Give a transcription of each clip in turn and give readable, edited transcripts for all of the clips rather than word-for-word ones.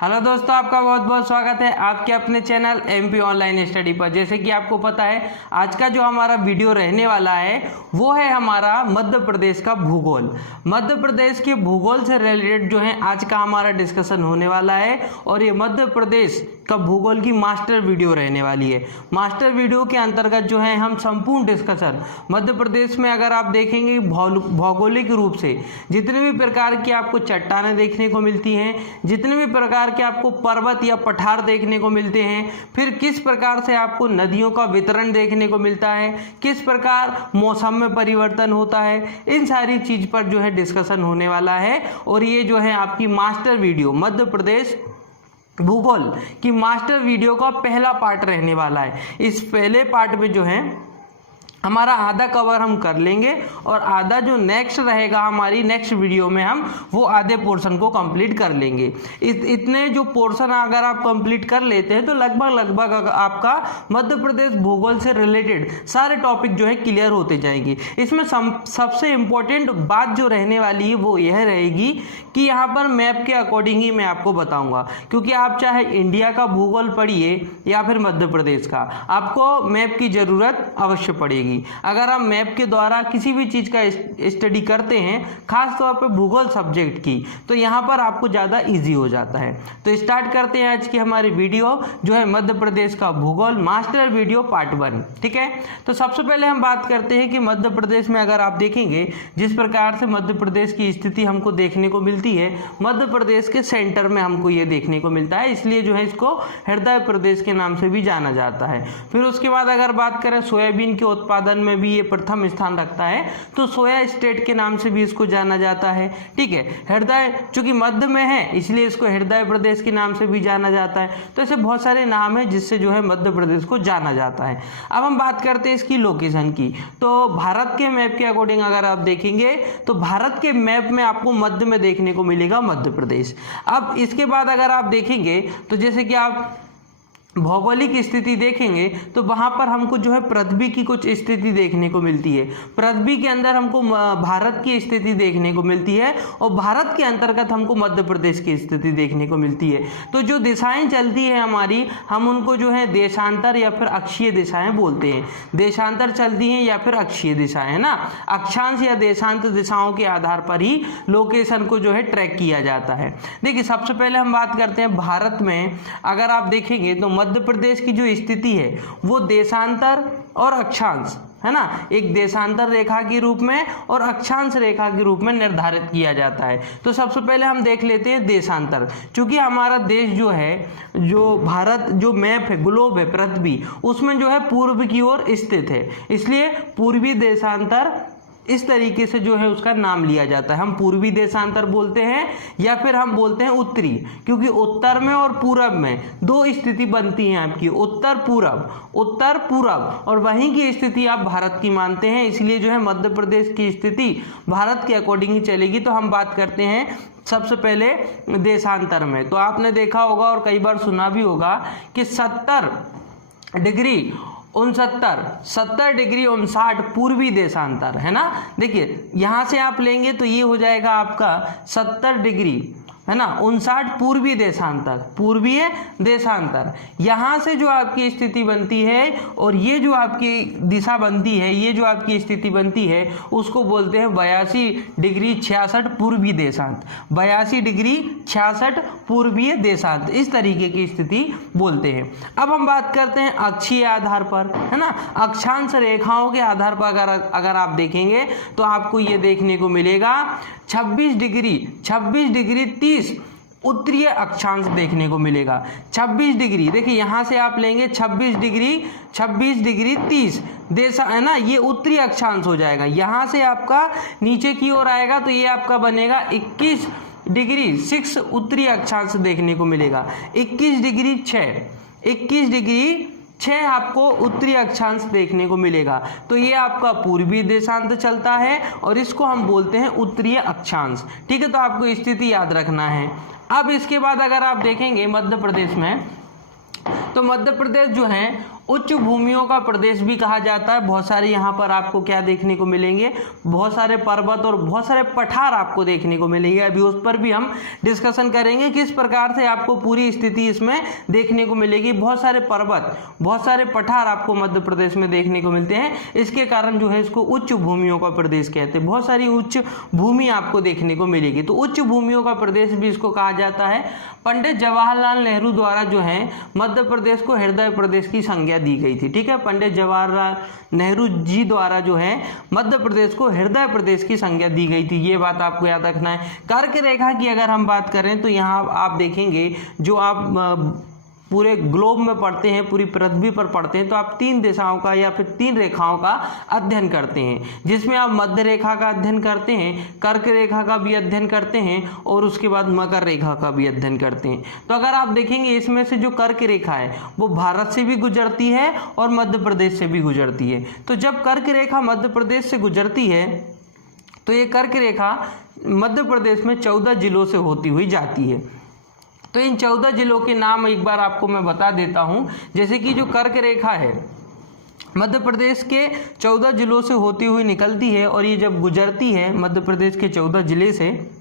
Hello दोस्तों, आपका बहुत बहुत स्वागत है आपके अपने चैनल एमपी ऑनलाइन स्टडी पर। जैसे कि आपको पता है, आज का जो हमारा वीडियो रहने वाला है वो है हमारा मध्य प्रदेश का भूगोल। मध्य प्रदेश के भूगोल से रिलेटेड जो है आज का हमारा डिस्कशन होने वाला है और ये मध्य प्रदेश का भूगोल की मास्टर वीडियो रहने वाली है। मास्टर वीडियो के अंतर्गत जो है हम संपूर्ण डिस्कशन मध्य प्रदेश में अगर आप देखेंगे भौगोलिक रूप से जितने भी प्रकार की आपको चट्टानें देखने को मिलती हैं, जितने भी प्रकार के आपको पर्वत या पठार देखने को मिलते हैं, फिर किस प्रकार से आपको नदियों का वितरण देखने को मिलता है, किस प्रकार मौसम में परिवर्तन होता है, इन सारी चीज पर जो है डिस्कशन होने वाला है। और ये जो है आपकी मास्टर वीडियो मध्य प्रदेश भूगोल की मास्टर वीडियो का पहला पार्ट रहने वाला है। इस पहले पार्ट में जो है हमारा आधा कवर हम कर लेंगे और आधा जो नेक्स्ट रहेगा हमारी नेक्स्ट वीडियो में हम वो आधे पोर्शन को कंप्लीट कर लेंगे। इतने जो पोर्शन अगर आप कंप्लीट कर लेते हैं तो लगभग आपका मध्य प्रदेश भूगोल से रिलेटेड सारे टॉपिक जो है क्लियर होते जाएंगे। इसमें सबसे इम्पोर्टेंट बात जो रहने वाली है वो यह रहेगी कि यहाँ पर मैप के अकॉर्डिंग ही मैं आपको बताऊंगा, क्योंकि आप चाहे इंडिया का भूगोल पढ़िए या फिर मध्य प्रदेश का, आपको मैप की जरूरत अवश्य पड़ेगी। अगर आप मैप के द्वारा किसी भी चीज का स्टडी करते हैं, खास तौर पे भूगोल सब्जेक्ट की, तो यहाँ पर आपको ज्यादा इजी हो जाता है। तो स्टार्ट करते हैं आज की हमारी वीडियो जो है मध्य प्रदेश का भूगोल मास्टर वीडियो पार्ट 1। ठीक है, तो सबसे पहले हम बात करते हैं कि मध्य प्रदेश में अगर आप देखेंगे जिस प्रकार से मध्य प्रदेश की स्थिति हमको देखने को मिलती है, मध्य प्रदेश के सेंटर में हमको ये देखने को मिलता है, इसलिए जो है इसको हृदय प्रदेश के नाम से भी जाना जाता है। फिर उसके बाद अगर बात करें सोयाबीन के उत्पादन में भी ये प्रथम स्थान रखता है, तो सोया स्टेट के नाम से भी इसको जाना जाता है। ठीक है, हृदय चूंकि मध्य में है इसलिए इसको हृदय प्रदेश के नाम से भी जाना जाता है। तो ऐसे बहुत सारे नाम है जिससे जो है मध्य प्रदेश को जाना जाता है। अब हम बात करते हैं इसकी लोकेशन की। तो भारत के मैप के अकॉर्डिंग अगर आप देखेंगे तो भारत के मैप में आपको मध्य में देखने को मिलेगा मध्य प्रदेश। अब इसके बाद अगर आप देखेंगे तो जैसे कि आप भौगोलिक स्थिति देखेंगे तो वहां पर हमको जो है पृथ्वी की कुछ स्थिति देखने को मिलती है। पृथ्वी के अंदर हमको भारत की स्थिति देखने को मिलती है और भारत के अंतर्गत हमको मध्य प्रदेश की स्थिति देखने को मिलती है। तो जो दिशाएं चलती है हमारी, हम उनको जो है देशांतर या फिर अक्षीय दिशाएं बोलते हैं। देशांतर चलती हैं या फिर अक्षीय दिशाएं, है ना। अक्षांश या देशांत दिशाओं के आधार पर ही लोकेशन को जो है ट्रैक किया जाता है। देखिए, सबसे पहले हम बात करते हैं भारत में अगर आप देखेंगे तो मध्य प्रदेश की जो स्थिति है वो देशांतर और अक्षांश, है ना, एक देशांतर रेखा के रूप में और अक्षांश रेखा के रूप में निर्धारित किया जाता है। तो सबसे पहले हम देख लेते हैं देशांतर। क्योंकि हमारा देश जो है, जो भारत जो मैप है, ग्लोब है पृथ्वी, उसमें जो है पूर्व की ओर स्थित है, इसलिए पूर्वी देशांतर इस तरीके से जो है उसका नाम लिया जाता है। हम पूर्वी देशांतर बोलते हैं या फिर हम बोलते हैं उत्तरी, क्योंकि उत्तर में और पूरब में दो स्थिति बनती है आपकी, उत्तर पूरब, और वहीं की स्थिति आप भारत की मानते हैं, इसलिए जो है मध्य प्रदेश की स्थिति भारत के अकॉर्डिंग ही चलेगी। तो हम बात करते हैं सबसे पहले देशांतर में। तो आपने देखा होगा और कई बार सुना भी होगा कि 70 डिग्री 59 पूर्वी देशांतर, है ना। देखिए, यहां से आप लेंगे तो ये हो जाएगा आपका 70 डिग्री, है ना, 59 पूर्वी देशांतर। यहां से जो आपकी स्थिति बनती है और ये जो आपकी दिशा बनती है, ये जो आपकी स्थिति बनती है, उसको बोलते हैं 82 डिग्री 66 पूर्वी देशांत। 82 डिग्री 66 पूर्वीय देशांत, इस तरीके की स्थिति बोलते हैं। अब हम बात करते हैं अक्षीय आधार पर, है ना। अक्षांश रेखाओं के आधार पर अगर आप देखेंगे तो आपको ये देखने को मिलेगा 26 डिग्री 30 उत्तरीय अक्षांश देखने को मिलेगा। 26 डिग्री, देखिए यहां से आप लेंगे 26 डिग्री 30 देश, है ना, ये उत्तरी अक्षांश हो जाएगा। यहां से आपका नीचे की ओर आएगा तो ये आपका बनेगा 21 डिग्री 6 उत्तरी अक्षांश देखने को मिलेगा। 21 डिग्री 6 आपको उत्तरी अक्षांश देखने को मिलेगा। तो ये आपका पूर्वी देशांत चलता है और इसको हम बोलते हैं उत्तरीय अक्षांश। ठीक है, तो आपको स्थिति याद रखना है। अब इसके बाद अगर आप देखेंगे मध्य प्रदेश में, तो मध्य प्रदेश जो है उच्च भूमियों का प्रदेश भी कहा जाता है। बहुत सारे यहाँ पर आपको क्या देखने को मिलेंगे, बहुत सारे पर्वत और बहुत सारे पठार आपको देखने को मिलेंगे। अभी उस पर भी हम डिस्कशन करेंगे किस प्रकार से आपको पूरी स्थिति इसमें देखने को मिलेगी। बहुत सारे पर्वत, बहुत सारे पठार आपको मध्य प्रदेश में देखने को मिलते हैं, इसके कारण जो है इसको उच्च भूमियों का प्रदेश कहते हैं। बहुत सारी उच्च भूमि आपको देखने को मिलेगी, तो उच्च भूमियों का प्रदेश भी इसको कहा जाता है। पंडित जवाहरलाल नेहरू द्वारा जो है मध्य प्रदेश को हृदय प्रदेश की संज्ञा दी गई थी। ठीक है, पंडित जवाहरलाल नेहरू जी द्वारा जो है मध्य प्रदेश को हृदय प्रदेश की संज्ञा दी गई थी, ये बात आपको याद रखना है। कर्क रेखा की अगर हम बात करें तो यहाँ आप देखेंगे, जो आप पूरे ग्लोब में पढ़ते हैं, पूरी पृथ्वी पर पढ़ते हैं, तो आप 3 दिशाओं का या फिर 3 रेखाओं का अध्ययन करते हैं, जिसमें आप मध्य रेखा का अध्ययन करते हैं, कर्क रेखा का भी अध्ययन करते हैं और उसके बाद मकर रेखा का भी अध्ययन करते हैं। तो अगर आप देखेंगे इसमें से जो कर्क रेखा है वो भारत से भी गुजरती है और मध्य प्रदेश से भी गुजरती है। तो जब कर्क रेखा मध्य प्रदेश से गुजरती है तो ये कर्क रेखा मध्य प्रदेश में 14 जिलों से होती हुई जाती है। तो इन 14 जिलों के नाम एक बार आपको मैं बता देता हूं। जैसे कि जो कर्क रेखा है मध्य प्रदेश के 14 जिलों से होती हुई निकलती है, और ये जब गुजरती है मध्य प्रदेश के 14 जिले से,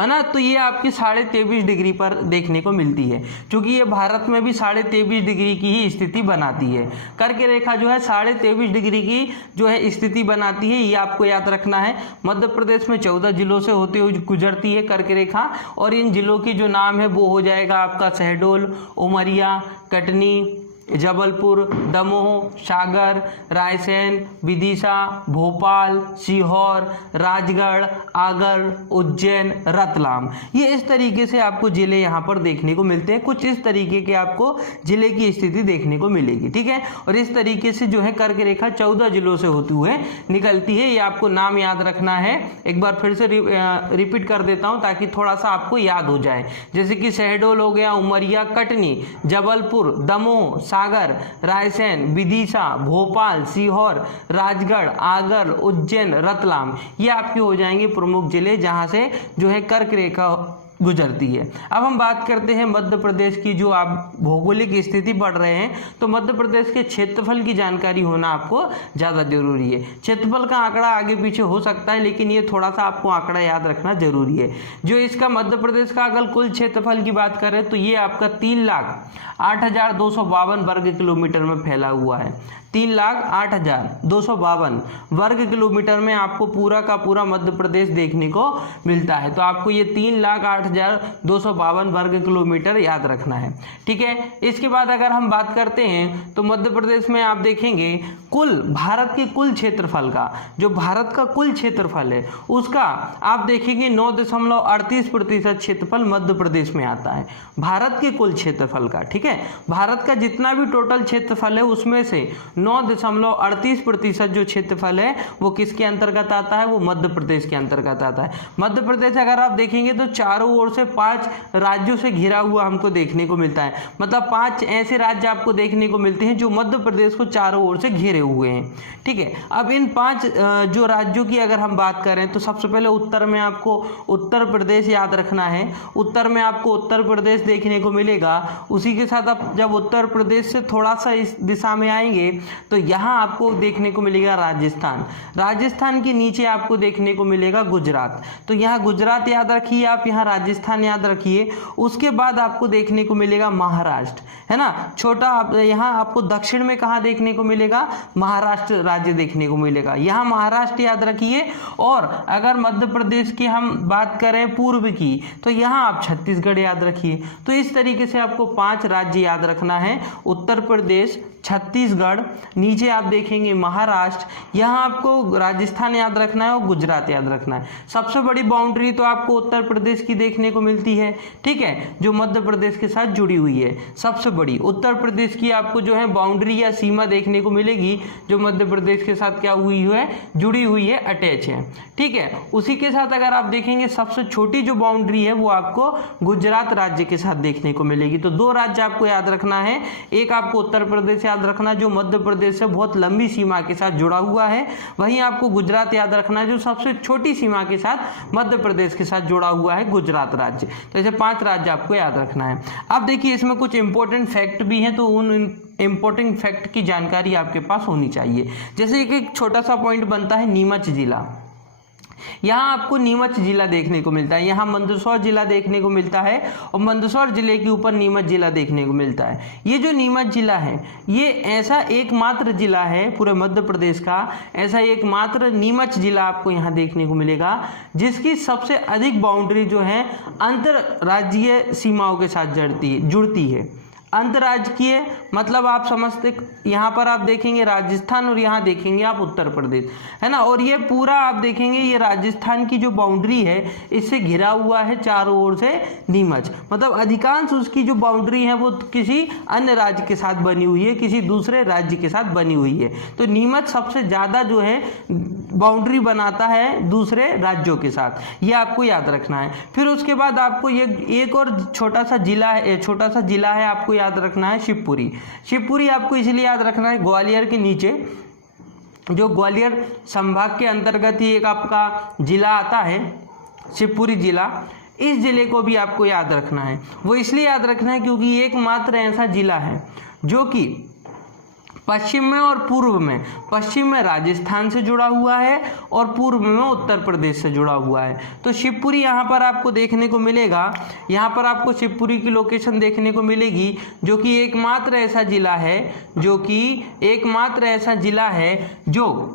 है ना, तो ये आपकी 23.5 डिग्री पर देखने को मिलती है, क्योंकि ये भारत में भी 23.5 डिग्री की ही स्थिति बनाती है। कर्क रेखा जो है 23.5 डिग्री की जो है स्थिति बनाती है, ये आपको याद रखना है। मध्य प्रदेश में 14 जिलों से होते हुए गुजरती है कर्क रेखा, और इन जिलों की जो नाम है वो हो जाएगा आपका शहडोल, उमरिया, कटनी, जबलपुर, दमोह, सागर, रायसेन, विदिशा, भोपाल, सीहोर, राजगढ़, आगर, उज्जैन, रतलाम। ये इस तरीके से आपको जिले यहाँ पर देखने को मिलते हैं। कुछ इस तरीके के आपको जिले की स्थिति देखने को मिलेगी। ठीक है, और इस तरीके से जो है कर्क रेखा 14 जिलों से होते हुए निकलती है। ये आपको नाम याद रखना है। एक बार फिर से रिपीट कर देता हूँ ताकि थोड़ा सा आपको याद हो जाए। जैसे कि शहडोल हो गया, उमरिया, कटनी, जबलपुर, दमोह, सागर, रायसेन, विदिशा, भोपाल, सीहोर, राजगढ़, आगर, उज्जैन, रतलाम, ये आपके हो जाएंगे प्रमुख जिले जहां से जो है कर्क रेखा गुजरती है। अब हम बात करते हैं मध्य प्रदेश की। जो आप भौगोलिक स्थिति पढ़ रहे हैं तो मध्य प्रदेश के क्षेत्रफल की जानकारी होना आपको ज़्यादा जरूरी है। क्षेत्रफल का आंकड़ा आगे पीछे हो सकता है, लेकिन ये थोड़ा सा आपको आंकड़ा याद रखना जरूरी है। जो इसका मध्य प्रदेश का अगर कुल क्षेत्रफल की बात करें तो ये आपका 3,08,252 वर्ग किलोमीटर में फैला हुआ है। 3,08,252 वर्ग किलोमीटर में आपको पूरा का पूरा मध्य प्रदेश देखने को मिलता है। तो आपको ये 3,08,252 वर्ग किलोमीटर याद रखना है। ठीक है, इसके बाद अगर हम बात करते हैं तो मध्य प्रदेश में आप देखेंगे कुल भारत के कुल क्षेत्रफल का, जो भारत का कुल क्षेत्रफल है उसका आप देखेंगे 9.38% क्षेत्रफल मध्य प्रदेश में आता है, भारत के कुल क्षेत्रफल का। ठीक है, भारत का जितना भी टोटल क्षेत्रफल है उसमें से 9.38% जो क्षेत्रफल है वो किसके अंतर्गत आता है, वो मध्य प्रदेश के अंतर्गत आता है। मध्य प्रदेश अगर आप देखेंगे तो चारों ओर से 5 राज्यों से घिरा हुआ हमको देखने को मिलता है। मतलब 5 ऐसे राज्य आपको देखने को मिलते हैं जो मध्य प्रदेश को चारों ओर से घिरे हुए हैं। ठीक है, अब इन 5 जो राज्यों की अगर हम बात करें तो सबसे पहले उत्तर में आपको उत्तर प्रदेश याद रखना है। उत्तर में आपको उत्तर प्रदेश देखने को मिलेगा। उसी के साथ आप जब उत्तर प्रदेश से थोड़ा सा इस दिशा में आएंगे तो यहाँ आपको देखने को मिलेगा राजस्थान। राजस्थान के नीचे आपको देखने को मिलेगा गुजरात। तो यहाँ गुजरात याद रखिए आप, यहाँ राजस्थान याद रखिए। उसके बाद आपको देखने को मिलेगा महाराष्ट्र, है ना, छोटा। यहाँ आपको दक्षिण में कहाँ देखने को मिलेगा, महाराष्ट्र राज्य देखने को मिलेगा। यहाँ महाराष्ट्र याद रखिए। और अगर मध्य प्रदेश की हम बात करें पूर्व की तो यहाँ आप छत्तीसगढ़ याद रखिए। तो इस तरीके से आपको 5 राज्य याद रखना है, उत्तर प्रदेश, छत्तीसगढ़, नीचे आप देखेंगे महाराष्ट्र, यहाँ आपको राजस्थान याद रखना है और गुजरात याद रखना है। सबसे बड़ी बाउंड्री तो आपको उत्तर प्रदेश की देखने को मिलती है। ठीक है, जो मध्य प्रदेश के साथ जुड़ी हुई है, सबसे बड़ी उत्तर प्रदेश की आपको जो है बाउंड्री या सीमा देखने को मिलेगी जो मध्य प्रदेश के साथ क्या हुई है, जुड़ी हुई है, अटैच है। ठीक है, उसी के साथ अगर आप देखेंगे सबसे छोटी जो बाउंड्री है वो आपको गुजरात राज्य के साथ देखने को मिलेगी। तो 2 राज्य आपको याद रखना है, एक आपको उत्तर प्रदेश याद रखना जो मध्य प्रदेश से बहुत लंबी सीमा के साथ जुड़ा हुआ है। वहीं आपको गुजरात याद रखना है जो सबसे छोटी सीमा के साथ मध्य प्रदेश के साथ जुड़ा हुआ है, गुजरात राज्य। तो ऐसे 5 राज्य आपको याद रखना है। अब देखिए इसमें कुछ इंपॉर्टेंट फैक्ट भी हैं, तो उन इंपॉर्टेंट फैक्ट की जानकारी आपके पास होनी चाहिए। जैसे एक छोटा सा पॉइंट बनता है नीमच जिला। यहाँ आपको नीमच जिला देखने को मिलता है, यहाँ मंदसौर जिला देखने को मिलता है और मंदसौर जिले के ऊपर नीमच जिला देखने को मिलता है। ये जो नीमच जिला है ये ऐसा एकमात्र जिला है पूरे मध्य प्रदेश का, ऐसा एकमात्र नीमच जिला आपको यहाँ देखने को मिलेगा जिसकी सबसे अधिक बाउंड्री जो है अंतरराज्यीय सीमाओं के साथ जुड़ती है। अंतर्राज्यीय मतलब आप समझते, यहाँ पर आप देखेंगे राजस्थान और यहाँ देखेंगे आप उत्तर प्रदेश, है ना। और ये पूरा आप देखेंगे ये राजस्थान की जो बाउंड्री है इससे घिरा हुआ है चारों ओर से नीमच, मतलब अधिकांश उसकी जो बाउंड्री है वो किसी अन्य राज्य के साथ बनी हुई है, किसी दूसरे राज्य के साथ बनी हुई है। तो नीमच सबसे ज़्यादा जो है बाउंड्री बनाता है दूसरे राज्यों के साथ, ये आपको याद रखना है। फिर उसके बाद आपको ये एक और छोटा सा जिला है आपको याद रखना है, शिवपुरी। शिवपुरी आपको इसलिए याद रखना है, ग्वालियर के नीचे जो ग्वालियर संभाग के अंतर्गत ही एक आपका जिला आता है शिवपुरी जिला, इस जिले को भी आपको याद रखना है। वो इसलिए याद रखना है क्योंकि एकमात्र ऐसा जिला है जो कि पश्चिम में और पूर्व में, पश्चिम में राजस्थान से जुड़ा हुआ है और पूर्व में उत्तर प्रदेश से जुड़ा हुआ है। तो शिवपुरी यहाँ पर आपको देखने को मिलेगा, यहाँ पर आपको शिवपुरी की लोकेशन देखने को मिलेगी जो कि एकमात्र ऐसा जिला है जो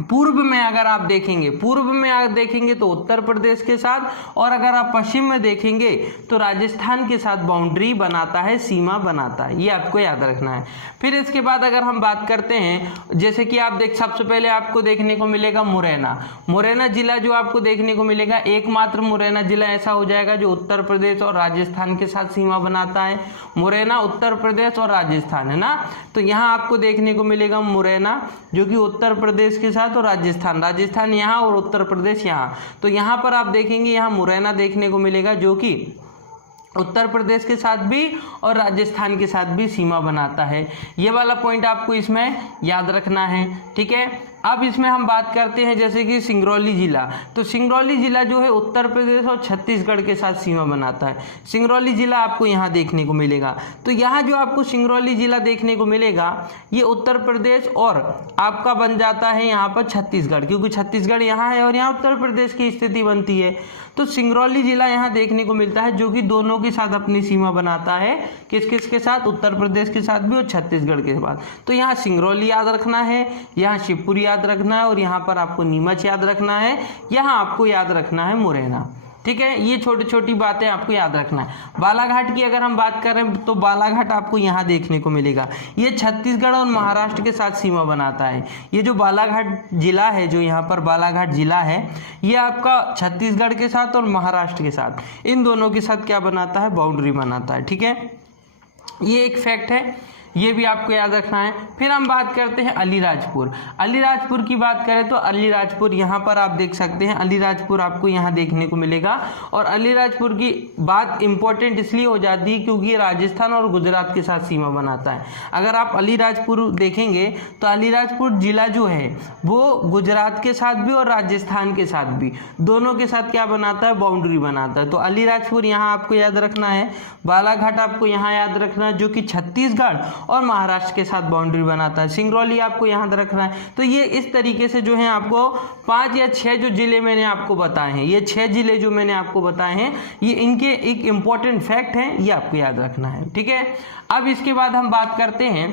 पूर्व में अगर आप देखेंगे तो उत्तर प्रदेश के साथ, और अगर आप पश्चिम में देखेंगे तो राजस्थान के साथ बाउंड्री बनाता है, सीमा बनाता है, ये आपको याद रखना है। फिर इसके बाद अगर हम बात करते हैं, जैसे कि आप सबसे पहले आपको देखने को मिलेगा मुरैना जिला जो आपको देखने को मिलेगा, एकमात्र मुरैना जिला ऐसा हो जाएगा जो उत्तर प्रदेश और राजस्थान के साथ सीमा बनाता है। मुरैना उत्तर प्रदेश और राजस्थान, है ना। तो यहाँ आपको देखने को मिलेगा मुरैना जो कि उत्तर प्रदेश के साथ और राजस्थान यहाँ और उत्तर प्रदेश यहाँ। तो यहाँ पर आप देखेंगे यहाँ मुरैना देखने को मिलेगा जो कि उत्तर प्रदेश के साथ भी और राजस्थान के साथ भी सीमा बनाता है। ये वाला पॉइंट आपको इसमें याद रखना है, ठीक है। अब इसमें हम बात करते हैं जैसे कि सिंगरौली जिला। तो सिंगरौली जिला जो है उत्तर प्रदेश और छत्तीसगढ़ के साथ सीमा बनाता है। सिंगरौली जिला आपको यहाँ देखने को मिलेगा। तो यहाँ जो आपको सिंगरौली जिला देखने को मिलेगा ये उत्तर प्रदेश और आपका बन जाता है यहाँ पर छत्तीसगढ़, क्योंकि छत्तीसगढ़ यहाँ है और यहाँ उत्तर प्रदेश की स्थिति बनती है। तो सिंगरौली जिला यहाँ देखने को मिलता है जो कि दोनों के साथ अपनी सीमा बनाता है, किस किस के साथ, उत्तर प्रदेश के साथ भी और छत्तीसगढ़ के साथ। तो यहाँ सिंगरौली याद रखना है, यहाँ शिवपुरी याद रखना है और यहाँ पर आपको नीमच याद रखना है, यहाँ आपको याद रखना है मुरैना, ठीक है। ये छोटी छोटी बातें आपको याद रखना है। बालाघाट की अगर हम बात करें तो बालाघाट आपको यहाँ देखने को मिलेगा, ये छत्तीसगढ़ और महाराष्ट्र के साथ सीमा बनाता है। ये जो बालाघाट जिला है, जो यहाँ पर बालाघाट जिला है, ये आपका छत्तीसगढ़ के साथ और महाराष्ट्र के साथ, इन दोनों के साथ क्या बनाता है, बाउंड्री बनाता है, ठीक है। ये एक फैक्ट है, ये भी आपको याद रखना है। फिर हम बात करते हैं अलीराजपुर की बात करें तो अलीराजपुर यहाँ पर आप देख सकते हैं, अलीराजपुर आपको यहाँ देखने को मिलेगा। और अलीराजपुर की बात इंपॉर्टेंट इसलिए हो जाती है क्योंकि ये राजस्थान और गुजरात के साथ सीमा बनाता है। अगर आप अलीराजपुर देखेंगे तो अलीराजपुर जिला जो है वो गुजरात के साथ भी और राजस्थान के साथ भी, दोनों के साथ क्या बनाता है, बाउंड्री बनाता है। तो अलीराजपुर यहाँ आपको याद रखना है। बालाघाट आपको यहाँ याद रखना है जो कि छत्तीसगढ़ और महाराष्ट्र के साथ बाउंड्री बनाता है। सिंगरौली आपको यहाँ रखना है। तो ये इस तरीके से जो है आपको 5 या 6 जो जिले मैंने आपको बताए हैं, ये 6 जिले जो मैंने आपको बताए हैं, ये इनके एक इम्पॉर्टेंट फैक्ट हैं, ये आपको याद रखना है, ठीक है। अब इसके बाद हम बात करते हैं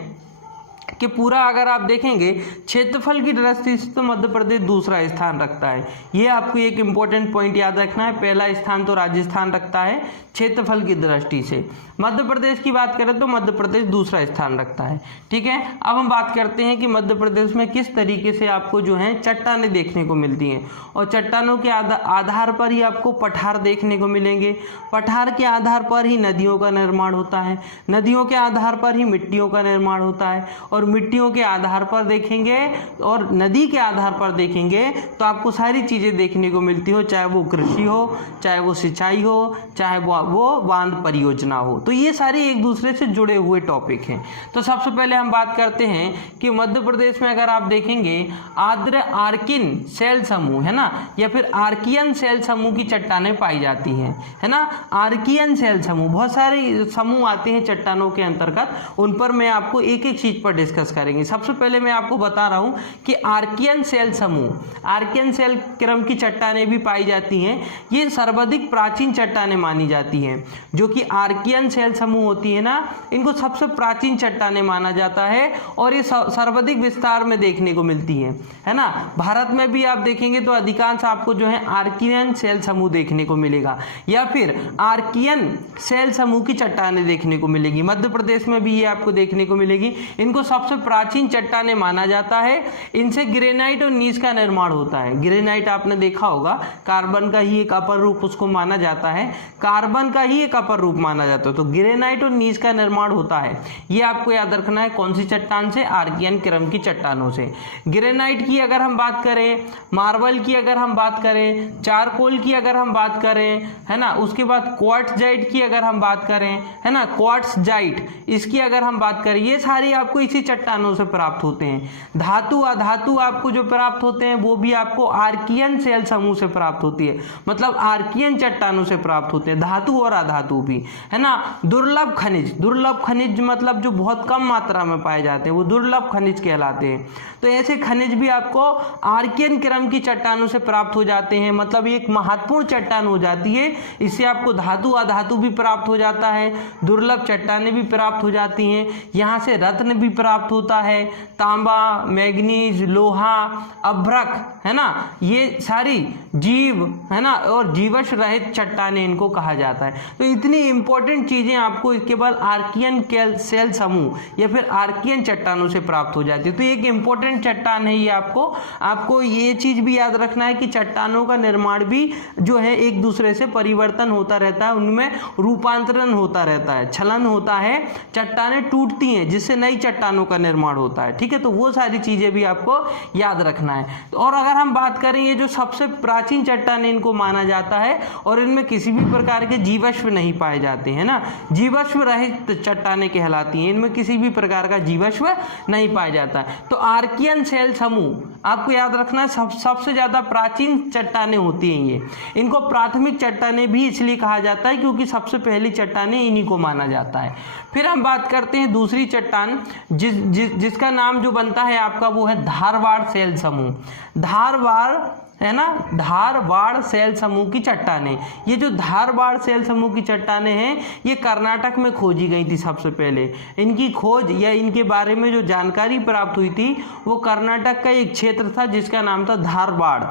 कि पूरा अगर आप देखेंगे क्षेत्रफल की दृष्टि से तो मध्य प्रदेश दूसरा स्थान रखता है। ये आपको एक इम्पोर्टेंट पॉइंट याद रखना है। पहला स्थान तो राजस्थान रखता है क्षेत्रफल की दृष्टि से। मध्य प्रदेश की बात करें तो मध्य प्रदेश दूसरा स्थान रखता है, ठीक है। अब हम बात करते हैं कि मध्य प्रदेश में किस तरीके से आपको जो है चट्टानें देखने को मिलती हैं, और चट्टानों के आधार पर ही आपको पठार देखने को मिलेंगे। पठार के आधार पर ही नदियों का निर्माण होता है, नदियों के आधार पर ही मिट्टियों का निर्माण होता है, और और मिट्टियों के आधार पर देखेंगे और नदी के आधार पर देखेंगे तो आपको सारी चीज़ें देखने को मिलती हो, चाहे वो कृषि हो, चाहे वो सिंचाई हो, चाहे वो बांध परियोजना हो। तो ये सारे एक दूसरे से जुड़े हुए टॉपिक हैं। तो सबसे पहले हम बात करते हैं कि मध्य प्रदेश में अगर आप देखेंगे आर्द्र आर्किन शैल समूह, है ना, या फिर आर्कियन शैल समूह की चट्टानें पाई जाती हैं, है ना। आर्कियन शैल समूह, बहुत सारे समूह आते हैं चट्टानों के अंतर्गत, उन पर मैं आपको एक एक चीज पर डिस्कस करेंगे। सबसे पहले मैं आपको बता रहा हूं कि आर्कियन शैल समूह, आर्कियन शैल क्रम की चट्टानें भी पाई जाती हैं। ये सर्वाधिक प्राचीन चट्टानें मानी जाती हैं, जो कि आर्कियन शैल समूह होती है ना, इनको सबसे प्राचीन चट्टानें माना जाता है और ये सर्वाधिक विस्तार में देखने को मिलती है ना। भारत में भी आप देखेंगे तो अधिकांश आपको जो है आर्कियन शैल समूह देखने को मिलेगा या फिर आर्कियन शैल समूह की चट्टानें देखने को मिलेगी। मध्य प्रदेश में भी ये आपको देखने को मिलेगी। इनको सबसे प्राचीन चट्टानें माना जाता है। इनसे ग्रेनाइट और नीज का निर्माण होता है। ग्रेनाइट आपने देखा होगा, कार्बन का ही एक अपर रूप उसको माना जाता है, कार्बन का ही एक अपर रूप माना जाता है। तो ग्रेनाइट और नीज का निर्माण होता है। ये आपको याद रखना है। कौन सी चट्टान से? आर्कियन क्रम की चट्टानों से। ग्रेनाइट की अगर हम बात करें, मार्बल की अगर हम बात करें, चारकोल की अगर हम बात करें, है ना, उसके बाद क्वार्ट्जाइट की अगर हम बात करें, है ना, क्वार्ट्जाइट, इसकी अगर हम बात करें, ये सारी आपको इसी चट्टानों से प्राप्त होते हैं। धातु अधातु आपको जो प्राप्त होते हैं वो भी आपको आर्कियन शैल समूह से प्राप्त होती है, मतलब आर्कियन चट्टानों से प्राप्त होते हैं, धातु और अधातु भी, है ना। दुर्लभ खनिज, दुर्लभ खनिज मतलब जो बहुत कम मात्रा में पाए जाते हैं वो दुर्लभ खनिज कहलाते हैं। तो ऐसे खनिज भी आपको आर्कियन क्रम की चट्टानों से प्राप्त हो जाते हैं, मतलब एक महत्वपूर्ण चट्टान हो जाती है। इससे आपको धातु अधातु भी प्राप्त हो जाता है, दुर्लभ चट्टानें भी प्राप्त हो जाती हैं, यहाँ से रत्न भी प्राप्त होता है, तांबा, मैग्नीज, लोहा, अभ्रक, है ना, ये सारी जीव, है ना, और जीवश रहित चट्टानें इनको कहा जाता है। तो इतनी इंपॉर्टेंट चीजें आपको केवल आर्कियन शैल समूह या फिर आर्कियन चट्टानों से प्राप्त हो जाती है। तो एक इंपॉर्टेंट चट्टान है ये। आपको ये चीज भी याद रखना है कि चट्टानों का निर्माण भी जो है एक दूसरे से परिवर्तन होता रहता है, उनमें रूपांतरण होता रहता है, छलन होता है, चट्टानें टूटती हैं जिससे नई चट्टानों का निर्माण होता है। ठीक है, तो वो सारी चीजें भी आपको याद रखना है। और अगर हम बात करें, ये जो सबसे प्राचीन चट्टानें इनको माना जाता है और इनमें किसी भी प्रकार के जीवाश्म नहीं पाए जाते हैं ना, जीवाश्म रहित चट्टानें कहलाती हैं, इनमें किसी भी प्रकार का जीवाश्म नहीं पाया जाता है। तो आर्कियन शैल समूह आपको याद रखना है, सबसे ज्यादा प्राचीन चट्टानें होती हैं ये। इनको प्राथमिक चट्टानें भी इसलिए कहा जाता है क्योंकि सबसे पहली चट्टानें इन्हीं को माना जाता है। फिर हम बात करते हैं दूसरी चट्टान जिसका नाम जो बनता है आपका वो है धारवाड़ शैल समूह। धारवाड़, है ना, धारवाड़ शैल समूह की चट्टानें। ये जो धारवाड़ शैल समूह की चट्टानें हैं ये कर्नाटक में खोजी गई थी सबसे पहले। इनकी खोज या इनके बारे में जो जानकारी प्राप्त हुई थी वो कर्नाटक का एक क्षेत्र था जिसका नाम था धारवाड़।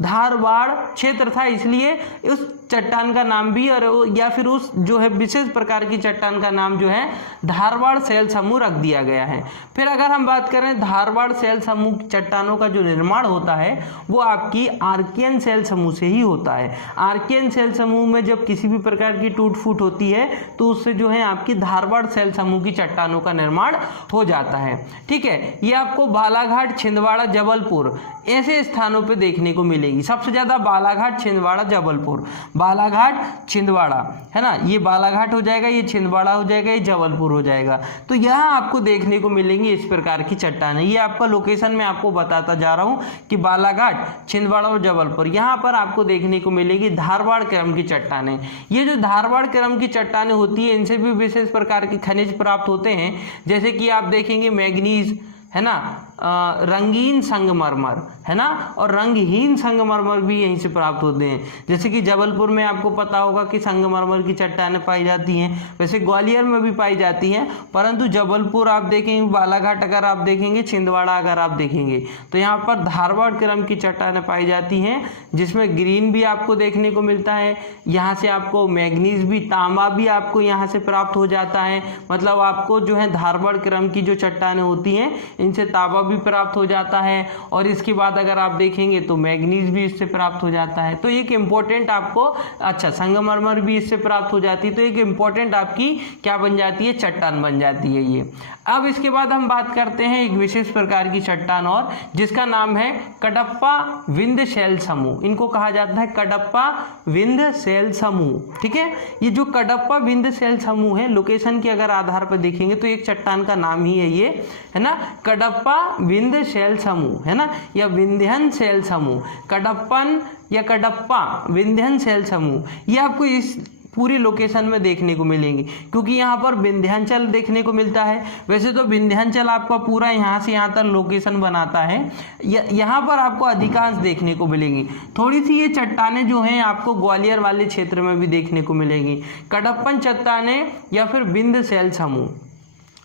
धारवाड़ क्षेत्र था, इसलिए उस चट्टान का नाम भी और या फिर उस जो है विशेष प्रकार की चट्टान का नाम जो है धारवाड़ शैल समूह रख दिया गया है। फिर अगर हम बात करें धारवाड़ शैल समूह चट्टानों का जो निर्माण होता है वो आपकी आर्कियन शैल समूह से ही होता है। आर्कियन शैल समूह में जब किसी भी प्रकार की टूट फूट होती है तो उससे जो है आपकी धारवाड़ शैल समूह की चट्टानों का निर्माण हो जाता है। ठीक है, ये आपको बालाघाट, छिंदवाड़ा, जबलपुर ऐसे स्थानों पे देखने को मिलेगी। सबसे ज्यादा बालाघाट, छिंदवाड़ा, जबलपुर, बालाघाट, छिंदवाड़ा, है ना, ये बालाघाट हो जाएगा, ये छिंदवाड़ा हो जाएगा, ये जबलपुर हो जाएगा। तो यहाँ आपको देखने को मिलेंगी इस प्रकार की चट्टानें। ये आपका लोकेशन में आपको बताता जा रहा हूँ कि बालाघाट, छिंदवाड़ा और जबलपुर, यहाँ पर आपको देखने को मिलेगी धारवाड़ क्रम की चट्टानें। ये जो धारवाड़ क्रम की चट्टानें होती है इनसे भी विशेष प्रकार के खनिज प्राप्त होते हैं, जैसे कि आप देखेंगे मैग्नीज, है ना, रंगीन संगमरमर, है ना, और रंगहीन संगमरमर भी यहीं से प्राप्त होते हैं। जैसे कि जबलपुर में आपको पता होगा कि संगमरमर की चट्टानें पाई जाती हैं, वैसे ग्वालियर में भी पाई जाती हैं, परंतु जबलपुर आप देखेंगे, बालाघाट अगर आप देखेंगे, छिंदवाड़ा अगर आप देखेंगे तो यहाँ पर धारवाड़ क्रम की चट्टानें पाई जाती हैं जिसमें ग्रीन भी आपको देखने को मिलता है। यहाँ से आपको मैग्नीज भी, तांबा भी आपको यहाँ से प्राप्त हो जाता है। मतलब आपको जो है धारवाड़ क्रम की जो चट्टानें होती हैं इनसे तांबा भी प्राप्त हो जाता है, और इसके बाद अगर आप देखेंगे तो मैग्नीज भी इससे प्राप्त हो जाता है। तो एक इम्पोर्टेंट आपको, अच्छा, संगमरमर भी इससे प्राप्त हो जाती है। तो एक इम्पोर्टेंट आपकी क्या बन जाती है, चट्टान बन जाती है ये। अब इसके बाद हम बात करते हैं एक विशेष प्रकार की चट्टान और, जिसका नाम है कडप्पा विंध्य शैल समूह। इनको कहा जाता है कडप्पा विंध्य शैल समूह। ठीक है, ये जो कडप्पा विंध्य शैल समूह है, लोकेशन के अगर आधार पर देखेंगे तो एक चट्टान का नाम ही है ये, है ना, कडप्पा विंध्य शैल समूह, है ना, या विंध्यन शैल समूह, कडप्पन या कडप्पा विंध्यन शैल समूह। ये आपको इस पूरी लोकेशन में देखने को मिलेंगी, क्योंकि यहाँ पर विंध्याचल देखने को मिलता है। वैसे तो विंध्याचल आपका पूरा यहाँ से यहाँ तक लोकेशन बनाता है, यहाँ पर आपको अधिकांश देखने को मिलेंगी। थोड़ी सी ये चट्टानें जो हैं आपको ग्वालियर वाले क्षेत्र में भी देखने को मिलेंगी, कडप्पन चट्टानें या फिर विंध्य शैल समूह।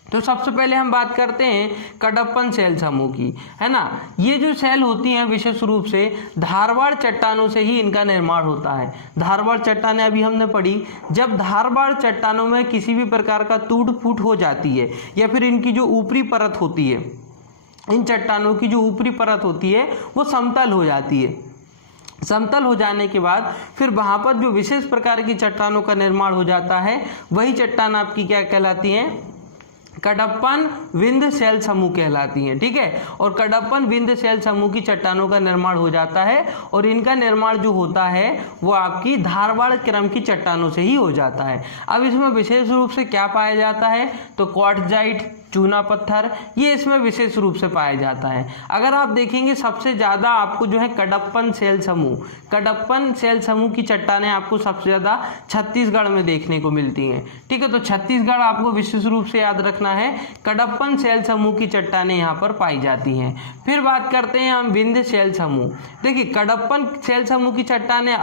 तो सबसे पहले हम बात करते हैं कडप्पन शैल समूह की, है ना। ये जो शैल होती हैं विशेष रूप से धारवाड़ चट्टानों से ही इनका निर्माण होता है। धारवाड़ चट्टानें अभी हमने पढ़ी, जब धारवाड़ चट्टानों में किसी भी प्रकार का टूट फूट हो जाती है, या फिर इनकी जो ऊपरी परत होती है, इन चट्टानों की जो ऊपरी परत होती है वो समतल हो जाती है। समतल हो जाने के बाद फिर वहाँ पर जो विशेष प्रकार की चट्टानों का निर्माण हो जाता है, वही चट्टान आपकी क्या कहलाती हैं, कडप्पन विंध्य शैल समूह कहलाती हैं। ठीक है, और कडप्पन विंध्य शैल समूह की चट्टानों का निर्माण हो जाता है, और इनका निर्माण जो होता है वो आपकी धारवाड़ क्रम की चट्टानों से ही हो जाता है। अब इसमें विशेष रूप से क्या पाया जाता है, तो क्वार्टजाइट, चूना पत्थर, ये इसमें विशेष रूप से पाया जाता है। अगर आप देखेंगे सबसे ज़्यादा आपको जो है कडप्पन शैल समूह की चट्टानें आपको सबसे ज़्यादा छत्तीसगढ़ में देखने को मिलती हैं। ठीक है, तो छत्तीसगढ़ आपको विशेष रूप से याद रखना है, कडप्पन शैल समूह की चट्टानें यहाँ पर पाई जाती हैं। फिर बात करते हैं हम विंध्य शैल समूह। देखिए, कडप्पन शैल समूह की चट्टानें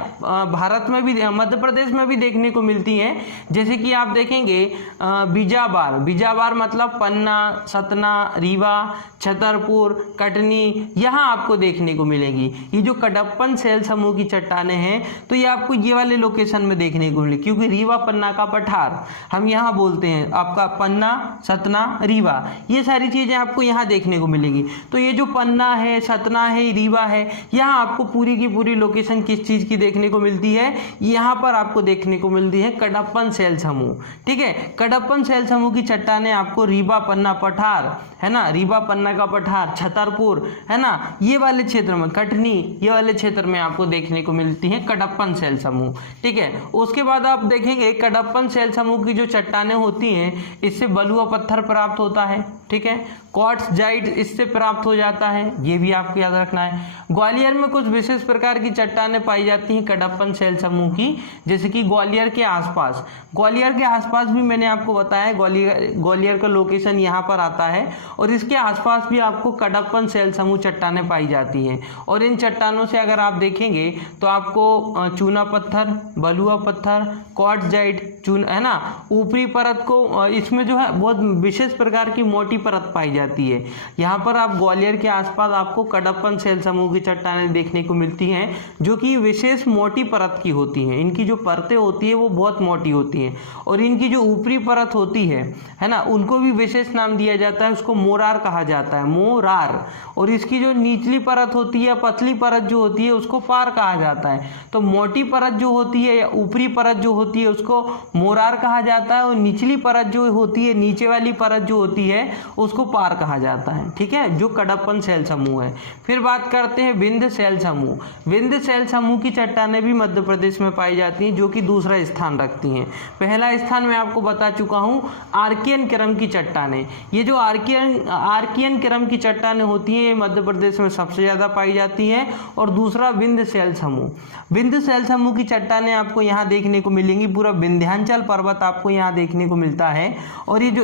भारत में भी, मध्य प्रदेश में भी देखने को मिलती हैं। जैसे कि आप देखेंगे बीजाबार मतलब पन्ना, सतना, रीवा, छतरपुर, कटनी, यहाँ आपको देखने को मिलेगी। ये जो कडप्पन शैल समूह की चट्टानें हैं, तो ये आपको ये वाले लोकेशन में देखने को मिलेगी, क्योंकि रीवा पन्ना का पठार हम यहाँ बोलते हैं, आपका पन्ना, सतना, रीवा, ये सारी चीज़ें आपको यहाँ देखने को मिलेगी। तो ये जो पन्ना है, सतना है, रीवा है, यहाँ आपको पूरी की पूरी लोकेशन किस चीज़ की देखने को मिलती है, यहाँ पर आपको देखने को मिलती है कडप्पन शैल समूह। ठीक है, कडप्पन शैल समूह की चट्टानें आपको रीवा पन्ना पठार, है ना, रीवा पन्ना का पठार, छतरपुर, है ना, ये वाले क्षेत्र में, कटनी, ये वाले क्षेत्र में आपको देखने को मिलती है कडप्पन शैल समूह। ठीक है, उसके बाद आप देखेंगे कडप्पन शैल समूह की जो चट्टानें होती हैं, इससे बलुआ पत्थर प्राप्त होता है। ठीक है, क्वार्ट्जाइट इससे प्राप्त हो जाता है, ये भी आपको याद रखना है। ग्वालियर में कुछ विशेष प्रकार की चट्टानें पाई जाती हैं कडप्पन शैल समूह की, जैसे कि ग्वालियर के आसपास भी मैंने आपको बताया, ग्वालियर का लोकेशन यहाँ पर आता है, और इसके आसपास भी आपको कडप्पन शैल समूह चट्टानें पाई जाती हैं। और इन चट्टानों से अगर आप देखेंगे तो आपको चूना पत्थर, बलुआ पत्थर, क्वार्ट्जाइट, है ना, ऊपरी परत को, इसमें जो है बहुत विशेष प्रकार की मोटी परत पाई जाती है। यहाँ पर आप ग्वालियर के आसपास आपको कडप्पन शैल समूह की चट्टानें देखने को मिलती हैं, जो कि विशेष मोटी परत की होती हैं। इनकी जो परतें होती है वो बहुत मोटी होती हैं, और इनकी जो ऊपरी परत होती है ना, उनको भी विशेष नाम दिया जाता है, उसको मोरार कहा जाता है, मोरार। और इसकी जो निचली परत होती है, पतली परत जो होती है, उसको पार कहा जाता है। तो मोटी परत जो होती है या ऊपरी परत जो होती है उसको मोरार कहा जाता है, और निचली परत जो होती है, नीचे वाली परत जो होती है, उसको पार कहा जाता है। ठीक है, जो कडप्पन शैल समूह है। फिर बात करते हैं विंध्य शैल समूह। विंध्य शैल समूह की चट्टानें भी मध्य प्रदेश में पाई जाती हैं, जो कि दूसरा स्थान रखती हैं। पहला स्थान मैं आपको बता चुका हूँ, आर्कियन क्रम की चट्टानें। ये जो आर्कियन क्रम की चट्टानें होती हैं, ये मध्य प्रदेश में सबसे ज़्यादा पाई जाती हैं। और दूसरा विंध्य शैल समूह। विंध्य शैल समूह की चट्टानें आपको यहाँ देखने को मिलेंगी, पूरा विंध्याचल पर्वत आपको यहाँ देखने को मिलता है। और ये जो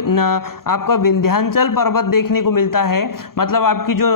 आपका विंध्याचल पर्वत देखने को मिलता है, मतलब आपकी जो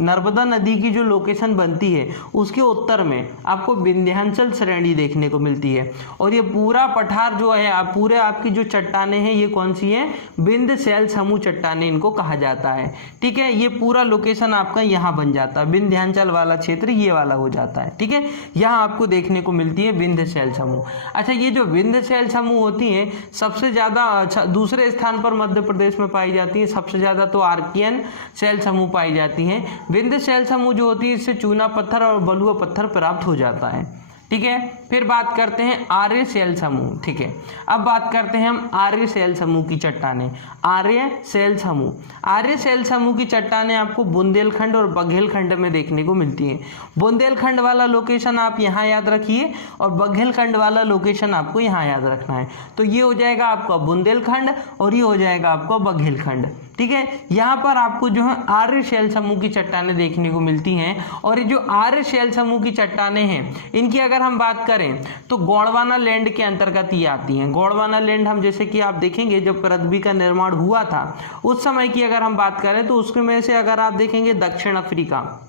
नर्मदा नदी की जो लोकेशन बनती है, उसके उत्तर में आपको विंध्याचल श्रेणी देखने को मिलती है। और ये पूरा पठार जो है, पूरे आपकी जो चट्टानें हैं, ये कौन सी हैं, विंध्य शैल समूह चट्टानें इनको कहा जाता है। ठीक है, ये पूरा लोकेशन आपका यहाँ बन जाता है, विंध्याचल वाला क्षेत्र ये वाला हो जाता है। ठीक है, यहाँ आपको देखने को मिलती है विंध्य शैल समूह। अच्छा, ये जो विंध्य शैल समूह होती हैं, सबसे ज़्यादा दूसरे स्थान पर मध्य प्रदेश में पाई जाती है, सबसे ज़्यादा तो आर्कियन शैल समूह पाई जाती हैं। विंध्य शैल समूह जो होती है इससे चूना पत्थर और बलुआ पत्थर प्राप्त हो जाता है। ठीक है, फिर बात करते हैं आर्य शैल समूह। ठीक है, अब बात करते हैं हम आर्य शैल समूह की चट्टानें। आर्य शैल समूह, आर्य शैल समूह की चट्टानें आपको बुंदेलखंड और बघेलखंड में देखने को मिलती हैं। बुंदेलखंड वाला लोकेशन आप यहाँ याद रखिए और बघेलखंड वाला लोकेशन आपको यहाँ याद रखना है। तो ये हो जाएगा आपका बुंदेलखंड और ये हो जाएगा आपका बघेलखंड। ठीक है, यहाँ पर आपको जो है आर्य शैल समूह की चट्टानें देखने को मिलती हैं। और ये जो आर्य शैल समूह की चट्टानें हैं इनकी अगर हम बात करें तो गोंडवाना लैंड के अंतर्गत ये आती हैं। गोंडवाना लैंड हम जैसे कि आप देखेंगे जब पृथ्वी का निर्माण हुआ था उस समय की अगर हम बात करें तो उसमें से अगर आप देखेंगे दक्षिण अफ्रीका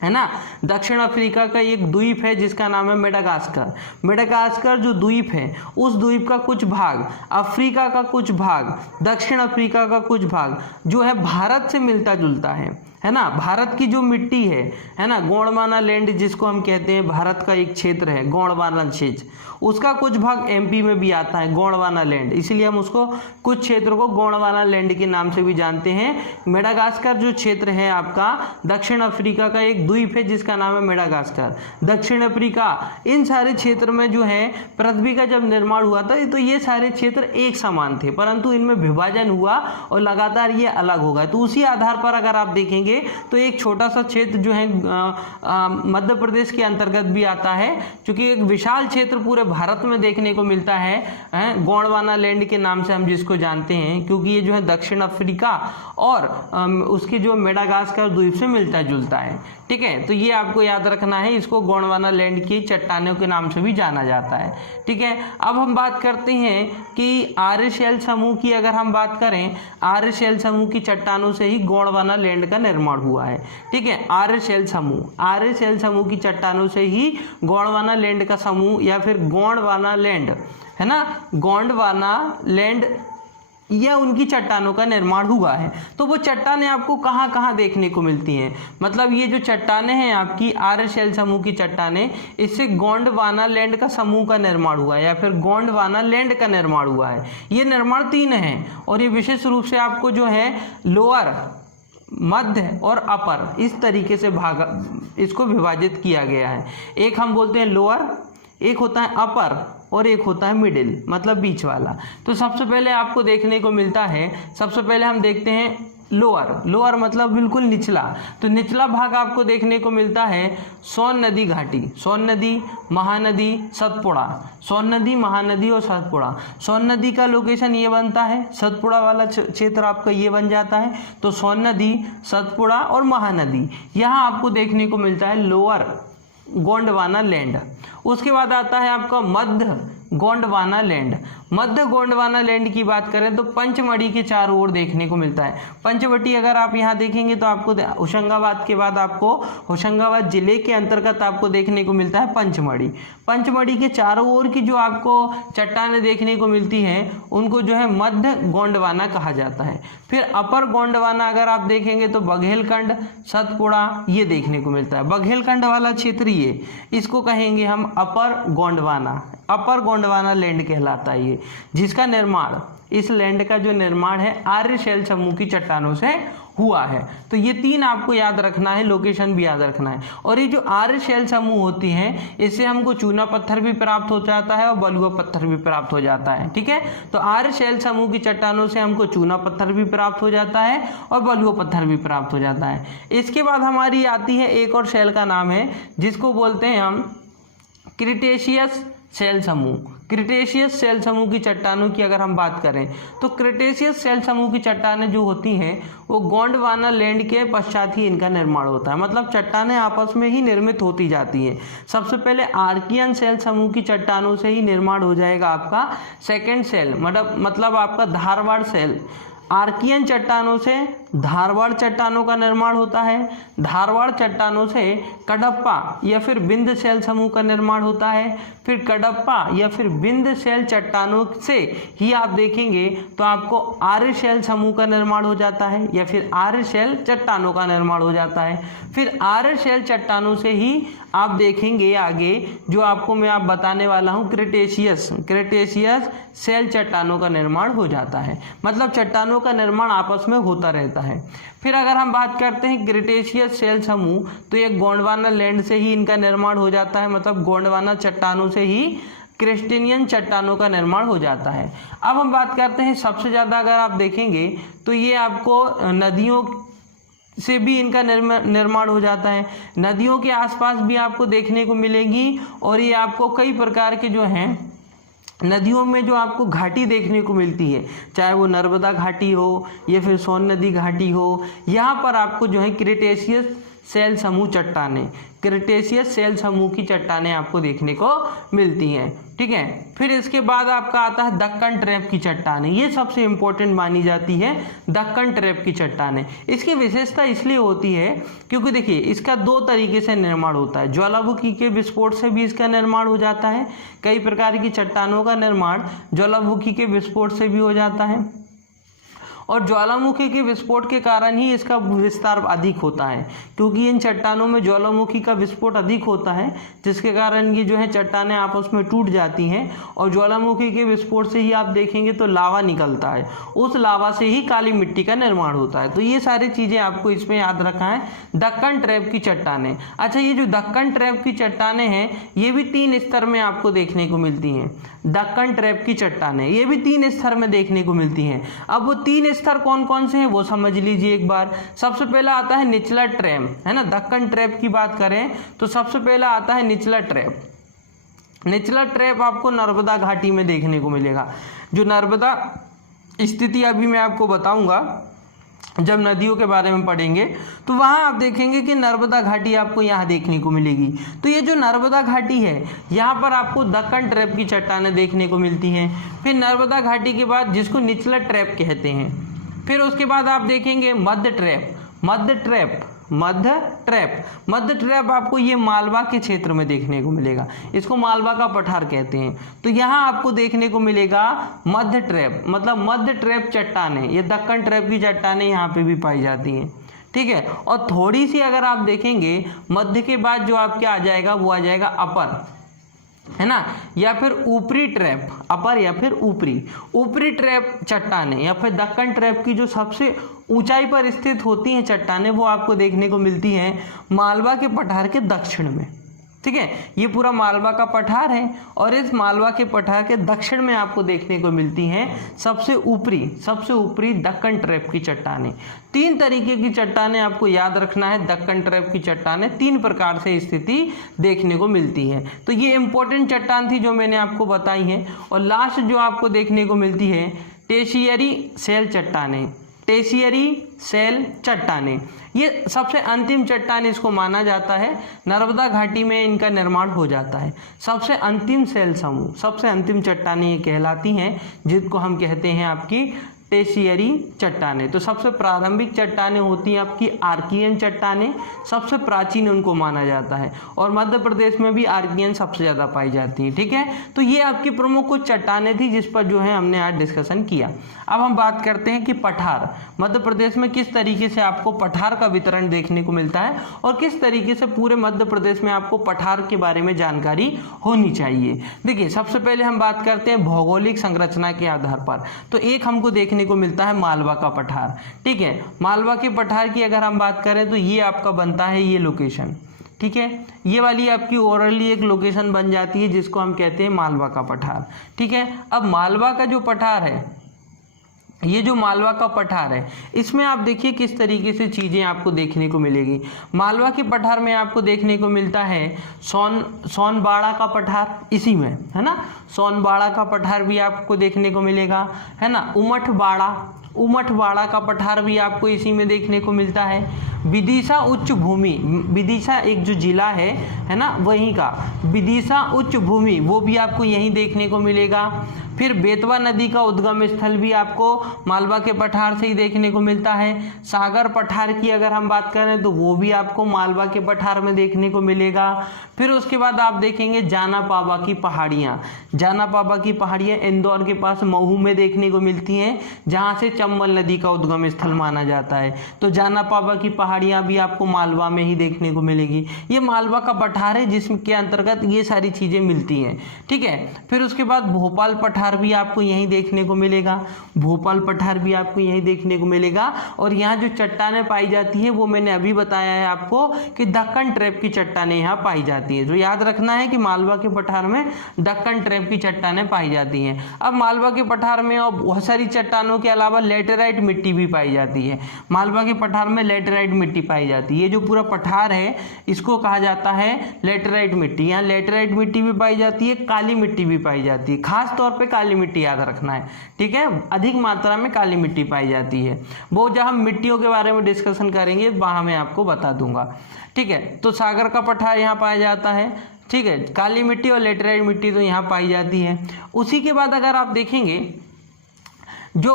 है ना, दक्षिण अफ्रीका का एक द्वीप है जिसका नाम है मेडागास्कर। मेडागास्कर जो द्वीप है उस द्वीप का कुछ भाग, अफ्रीका का कुछ भाग, दक्षिण अफ्रीका का कुछ भाग जो है भारत से मिलता जुलता है ना। भारत की जो मिट्टी है ना, गोंडवाना लैंड जिसको हम कहते हैं, भारत का एक क्षेत्र है गोंडवाना क्षेत्र, उसका कुछ भाग एमपी में भी आता है गोंडवाना लैंड, इसीलिए हम उसको कुछ क्षेत्र को गोंडवाना लैंड के नाम से भी जानते हैं। मेडागास्कर जो क्षेत्र है आपका दक्षिण अफ्रीका का एक द्वीप है जिसका नाम है मेडागास्कर, दक्षिण अफ्रीका, इन सारे क्षेत्र में जो है पृथ्वी का जब निर्माण हुआ था तो ये सारे क्षेत्र एक समान थे, परंतु इनमें विभाजन हुआ और लगातार ये अलग हो गए। तो उसी आधार पर अगर आप देखेंगे तो एक छोटा सा क्षेत्र जो है मध्य प्रदेश के अंतर्गत भी आता है, क्योंकि एक विशाल क्षेत्र पूरे भारत में देखने को मिलता है गोंडवाना लैंड के नाम से हम जिसको जानते हैं, क्योंकि ये जो है दक्षिण अफ्रीका और उसके जो मेडागास्कर द्वीप से मिलता जुलता है। ठीक है, तो ये आपको याद रखना है, इसको गोंडवाना लैंड की चट्टानों के नाम से भी जाना जाता है। ठीक है, अब हम बात करते हैं कि आर्य शैल समूह की अगर हम बात करें, आर्य शैल समूह की चट्टानों से ही गोंडवाना लैंड का निर्माण हुआ है। ठीक है, आर्य शैल समूह, आर्य शैल समूह की चट्टानों से ही गोंडवाना लैंड का समूह या फिर गोंडवाना लैंड है ना, गोंडवाना लैंड या उनकी चट्टानों का निर्माण हुआ है। तो वो चट्टानें आपको कहाँ कहाँ देखने को मिलती हैं, मतलब ये जो चट्टानें हैं आपकी आर्य शैल समूह की चट्टानें, इससे गोंडवाना लैंड का समूह का निर्माण हुआ है या फिर गोंडवाना लैंड का निर्माण हुआ है। ये निर्माण 3 हैं और ये विशेष रूप से आपको जो है लोअर, मध्य और अपर इस तरीके से इसको विभाजित किया गया है। एक हम बोलते हैं लोअर, एक होता है अपर और एक होता है मिडिल, मतलब बीच वाला। तो सबसे पहले आपको देखने को मिलता है, सबसे पहले हम देखते हैं लोअर, लोअर मतलब बिल्कुल निचला। तो निचला भाग आपको देखने को मिलता है सोन नदी घाटी, सोन नदी, महानदी, सतपुड़ा, सोन नदी, महानदी और सतपुड़ा। सोन नदी का लोकेशन ये बनता है, सतपुड़ा वाला क्षेत्र आपका ये बन जाता है। तो सोन नदी, सतपुड़ा और महानदी यहाँ आपको देखने को मिलता है लोअर गोंडवाना लैंड। उसके बाद आता है आपका मध्य गोंडवाना लैंड। मध्य गोंडवाना लैंड की बात करें तो पंचमढ़ी के चारों ओर देखने को मिलता है। पंचवटी अगर आप यहाँ देखेंगे तो आपको होशंगाबाद के बाद आपको होशंगाबाद जिले के अंतर्गत आपको देखने को मिलता है पंचमढ़ी। पंचमढ़ी के चारों ओर की जो आपको चट्टानें देखने को मिलती हैं उनको जो है मध्य गोंडवाना कहा जाता है। फिर अपर गोंडवाना अगर आप देखेंगे तो बघेलखंड, सतपुड़ा ये देखने को मिलता है। बघेलखंड वाला क्षेत्र ये, इसको कहेंगे हम अपर गोंडवाना, अपर गोंडवाना लैंड कहलाता है ये, जिसका निर्माण, इस लैंड का जो निर्माण है आर्य शैल समूह की चट्टानों से हुआ है। तो ये 3 आपको याद रखना है, लोकेशन भी याद रखना है। और ये जो आर्य शैल समूह होती हैं इससे हमको चूना पत्थर भी प्राप्त हो जाता है और बलुआ पत्थर भी प्राप्त हो जाता है। ठीक है, तो आर्य शैल समूह की चट्टानों से हमको चूना पत्थर भी प्राप्त हो जाता है और बलुआ पत्थर भी प्राप्त हो जाता है। इसके बाद हमारी आती है एक और शैल का नाम है जिसको बोलते हैं हम क्रिटेशियस शैल समूह। क्रिटेशियस शैल समूह की चट्टानों की अगर हम बात करें तो क्रिटेशियस शैल समूह की चट्टानें जो होती हैं वो गोंडवाना लैंड के पश्चात ही इनका निर्माण होता है, मतलब चट्टानें आपस में ही निर्मित होती जाती हैं। सबसे पहले आर्कियन शैल समूह की चट्टानों से ही निर्माण हो जाएगा आपका सेकेंड शैल, मतलब आपका धारवाड़ शैल। आर्कियन चट्टानों से धारवाड़ चट्टानों का निर्माण होता है, धारवाड़ चट्टानों से कडप्पा या फिर बिंद शैल समूह का निर्माण होता है। फिर कडप्पा या फिर बिंद शैल चट्टानों से ही आप देखेंगे तो आपको आर्य शैल समूह का निर्माण हो जाता है या फिर आर्य शैल चट्टानों का निर्माण हो जाता है। फिर आर्य शैल चट्टानों से ही आप देखेंगे आगे जो आपको मैं आप बताने वाला हूँ क्रिटेशियस शैल चट्टानों का निर्माण हो जाता है। मतलब चट्टानों का निर्माण आपस में होता रहता जाता है। फिर अगर हम बात करते हैं क्रिटेशियस सेल समूह, तो ये गोंडवाना लैंड से ही इनका निर्माण हो जाता है, मतलब गोंडवाना चट्टानों से ही क्रिस्टेनियन चट्टानों का निर्माण हो जाता है। अब हम बात करते हैं सबसे ज़्यादा अगर आप देखेंगे तो ये आपको नदियों से भी इनका निर्माण हो जाता है, नदियों के आसपास भी आपको देखने को मिलेगी। और ये आपको कई प्रकार के जो हैं नदियों में जो आपको घाटी देखने को मिलती है, चाहे वो नर्मदा घाटी हो या फिर सोन नदी घाटी हो, यहाँ पर आपको जो है क्रिटेशियस सेल समूह चट्टानें, क्रिटेशियस सेल समूह की चट्टानें आपको देखने को मिलती हैं। ठीक है, फिर इसके बाद आपका आता है दक्कन ट्रैप की चट्टानें। ये सबसे इंपॉर्टेंट मानी जाती है दक्कन ट्रैप की चट्टानें। इसकी विशेषता इसलिए होती है क्योंकि देखिए इसका दो तरीके से निर्माण होता है, ज्वालामुखी के विस्फोट से भी इसका निर्माण हो जाता है, कई प्रकार की चट्टानों का निर्माण ज्वालामुखी के विस्फोट से भी हो जाता है, और ज्वालामुखी के विस्फोट के कारण ही इसका विस्तार अधिक होता है, क्योंकि इन चट्टानों में ज्वालामुखी का विस्फोट अधिक होता है, जिसके कारण ये जो है चट्टानें आपस में टूट जाती हैं। और ज्वालामुखी के विस्फोट से ही आप देखेंगे तो लावा निकलता है, उस लावा से ही काली मिट्टी का निर्माण होता है। तो ये सारी चीज़ें आपको इसमें याद रखना है। दक्कन ट्रैप की चट्टानें, अच्छा ये जो दक्कन ट्रैप की चट्टानें हैं ये भी 3 स्तर में आपको देखने को मिलती हैं। दक्कन ट्रैप की चट्टानें ये भी 3 स्तर में देखने को मिलती हैं। अब वो 3 स्तर कौन कौन से हैं वो समझ लीजिए एक बार। सबसे पहला आता है निचला ट्रैप, है ना, दक्कन ट्रैप की बात करें तो सबसे पहला आता है निचला ट्रैप। निचला ट्रैप आपको नर्मदा घाटी में देखने को मिलेगा। जो नर्मदा स्थिति अभी मैं आपको बताऊंगा, जब नदियों के बारे में पढ़ेंगे तो वहाँ आप देखेंगे कि नर्मदा घाटी आपको यहाँ देखने को मिलेगी। तो ये जो नर्मदा घाटी है यहाँ पर आपको दक्कन ट्रैप की चट्टानें देखने को मिलती हैं। फिर नर्मदा घाटी के बाद जिसको निचला ट्रैप कहते हैं, फिर उसके बाद आप देखेंगे मध्य ट्रैप। मध्य ट्रैप आपको ये मालवा के क्षेत्र में देखने को मिलेगा, इसको मालवा का पठार कहते हैं। तो यहाँ आपको देखने को मिलेगा मध्य ट्रैप, मतलब मध्य ट्रैप चट्टानें, ये दक्कन ट्रैप की चट्टानें यहाँ पे भी पाई जाती हैं। ठीक है, और थोड़ी सी अगर आप देखेंगे मध्य के बाद जो आपके आ जाएगा वो आ जाएगा अपर, है ना, या फिर ऊपरी ट्रैप, अपर या फिर ऊपरी ट्रैप चट्टानें, या फिर दक्कन ट्रैप की जो सबसे ऊंचाई पर स्थित होती हैं चट्टानें वो आपको देखने को मिलती हैं मालवा के पठार के दक्षिण में। ठीक है, ये पूरा मालवा का पठार है और इस मालवा के पठार के दक्षिण में आपको देखने को मिलती हैं सबसे ऊपरी दक्कन ट्रैप की चट्टानें। 3 तरीके की चट्टानें आपको याद रखना है। दक्कन ट्रैप की चट्टानें 3 प्रकार से स्थिति देखने को मिलती है। तो ये इंपॉर्टेंट चट्टान थी जो मैंने आपको बताई है। और लास्ट जो आपको देखने को मिलती है टेशियरी सेल चट्टानें, ये सबसे अंतिम चट्टान इसको माना जाता है। नर्मदा घाटी में इनका निर्माण हो जाता है। सबसे अंतिम सेल समूह, सबसे अंतिम चट्टानें ये कहलाती हैं, जिनको हम कहते हैं आपकी टेशियरी चट्टानें। तो सबसे प्रारंभिक चट्टानें होती हैं आपकी आर्कियन चट्टानें, सबसे प्राचीन उनको माना जाता है। और मध्य प्रदेश में भी आर्कियन सबसे ज़्यादा पाई जाती हैं। ठीक है, तो ये आपकी प्रमुख कुछ चट्टानें थी जिस पर जो है हमने आज डिस्कशन किया। अब हम बात करते हैं कि पठार, मध्य प्रदेश में किस तरीके से आपको पठार का वितरण देखने को मिलता है और किस तरीके से पूरे मध्य प्रदेश में आपको पठार के बारे में जानकारी होनी चाहिए। देखिए, सबसे पहले हम बात करते हैं भौगोलिक संरचना के आधार पर। तो एक हमको देखने को मिलता है मालवा का पठार। ठीक है, मालवा के पठार की अगर हम बात करें तो ये आपका बनता है ये लोकेशन। ठीक है, ये वाली आपकी ओरली एक लोकेशन बन जाती है जिसको हम कहते हैं मालवा का पठार। ठीक है, अब मालवा का जो पठार है, ये जो मालवा का पठार है, इसमें आप देखिए किस तरीके से चीज़ें आपको देखने को मिलेगी। मालवा के पठार में आपको देखने को मिलता है सोनबाड़ा का पठार, इसी में, है ना, सोनबाड़ा का पठार भी आपको देखने को मिलेगा, है ना। उमठबाड़ा का पठार भी आपको इसी में देखने को मिलता है। विदिशा उच्च भूमि, विदिशा एक जो जिला है ना, वहीं का विदिशा उच्च भूमि, वो भी आपको यहीं देखने को मिलेगा। फिर बेतवा नदी का उद्गम स्थल भी आपको मालवा के पठार से ही देखने को मिलता है। सागर पठार की अगर हम बात करें तो वो भी आपको मालवा के पठार में देखने को मिलेगा। फिर उसके बाद आप देखेंगे जाना पाबा की पहाड़ियाँ। जाना पाबा की पहाड़ियाँ इंदौर के पास महू में देखने को मिलती हैं, जहाँ से चंबल नदी का उद्गम स्थल माना जाता है। तो जाना पावा की पहाड़ियाँ भी आपको मालवा में ही देखने को मिलेगी। ये मालवा का पठार है जिसके अंतर्गत ये सारी चीज़ें मिलती हैं, ठीक है। फिर उसके बाद भोपाल पठार भी आपको यहीं देखने को मिलेगा, भोपाल पठार भी आपको यहीं देखने को मिलेगा। और यहाँ जो चट्टानें पाई जाती हैं वो मैंने अभी बताया है आपको कि दक्कन ट्रैप की चट्टानें यहाँ पाई जाती हैं। तो याद रखना है कि मालवा के पठार में दक्कन ट्रैप की चट्टानें पाई जाती हैं। अब मालवा के पठार में और बहुत सारी चट्टानों के अलावा लेटेराइट मिट्टी भी पाई जाती है। मालवा के पठार में लेटेराइट मिट्टी पाई जाती है। ये जो पूरा पठार है इसको कहा जाता है लेटेराइट मिट्टी। यहाँ लेटेराइट मिट्टी भी पाई जाती है, काली मिट्टी भी पाई जाती है। खास तौर पे काली मिट्टी याद रखना है, ठीक है। अधिक मात्रा में काली मिट्टी पाई जाती है। वो जब हम मिट्टियों के बारे में डिस्कशन करेंगे वहाँ मैं आपको बता दूंगा, ठीक है। तो सागर का पठार यहाँ पाया जाता है, ठीक है। काली मिट्टी और लेटेराइट मिट्टी तो यहाँ पाई जाती है। उसी के बाद अगर आप देखेंगे जो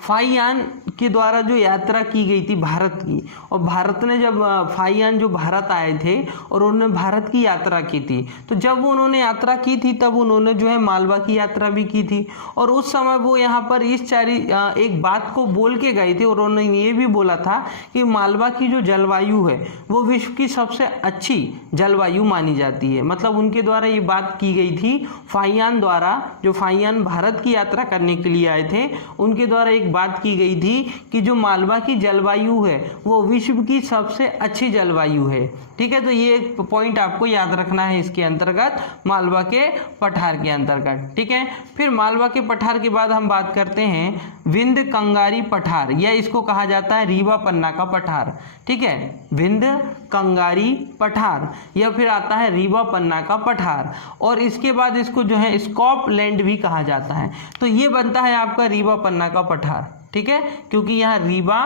फाहियान के द्वारा जो यात्रा की गई थी भारत की, और भारत ने जब फाहियान जो भारत आए थे और उन्होंने भारत की यात्रा की थी, तो जब उन्होंने यात्रा की थी तब उन्होंने जो है मालवा की यात्रा भी की थी। और उस समय वो यहाँ पर इस एक बात को बोल के गए थे और उन्होंने ये भी बोला था कि मालवा की जो जलवायु है वो विश्व की सबसे अच्छी जलवायु मानी जाती है। मतलब उनके द्वारा ये बात की गई थी फाहियान द्वारा, जो फाहियान भारत की यात्रा करने के लिए आए थे उनके द्वारा एक बात की गई थी कि जो मालवा की जलवायु है वो विश्व की सबसे अच्छी जलवायु है, ठीक है। तो ये एक पॉइंट आपको याद रखना है इसके अंतर्गत, मालवा के पठार के अंतर्गत, ठीक है। फिर मालवा के पठार के बाद हम बात करते हैं विंध कंगारी पठार, या इसको कहा जाता है रीवा पन्ना का पठार, ठीक है। विंध कंगारी पठार या फिर आता है रीवा पन्ना का पठार। और इसके बाद इसको जो है स्कॉटलैंड भी कहा जाता है। तो ये बनता है आपका रीवा पन्ना का पठार, ठीक है, क्योंकि यहाँ रीवा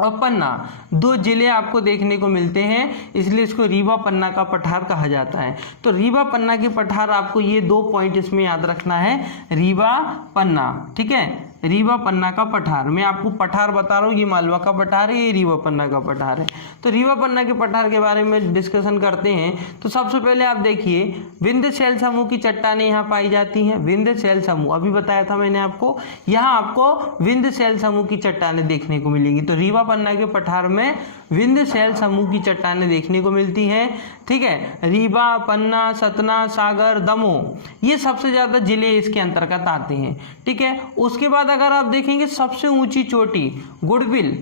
और पन्ना दो जिले आपको देखने को मिलते हैं, इसलिए इसको रीवा पन्ना का पठार कहा जाता है। तो रीवा पन्ना के पठार आपको ये 2 पॉइंट इसमें याद रखना है, रीवा पन्ना, ठीक है। रीवा पन्ना का पठार, मैं आपको पठार बता रहा हूँ, ये मालवा का पठार है, ये रीवा पन्ना का पठार है। तो रीवा पन्ना के पठार के बारे में डिस्कशन करते हैं। तो सबसे पहले आप देखिए विंध्य समूह की चट्टानें यहाँ पाई जाती हैं। विंध्य समूह अभी बताया था मैंने आपको, यहाँ आपको विंध्य समूह की चट्टानें देखने को मिलेंगी। तो रीवा पन्ना के पठार में विंध्य समूह की चट्टानें देखने को मिलती हैं, ठीक है। रीवा, पन्ना, सतना, सागर, दमोह ये सबसे ज्यादा जिले इसके अंतर्गत आते हैं, ठीक है। उसके बाद अगर आप देखेंगे सबसे ऊंची चोटी गुडविल,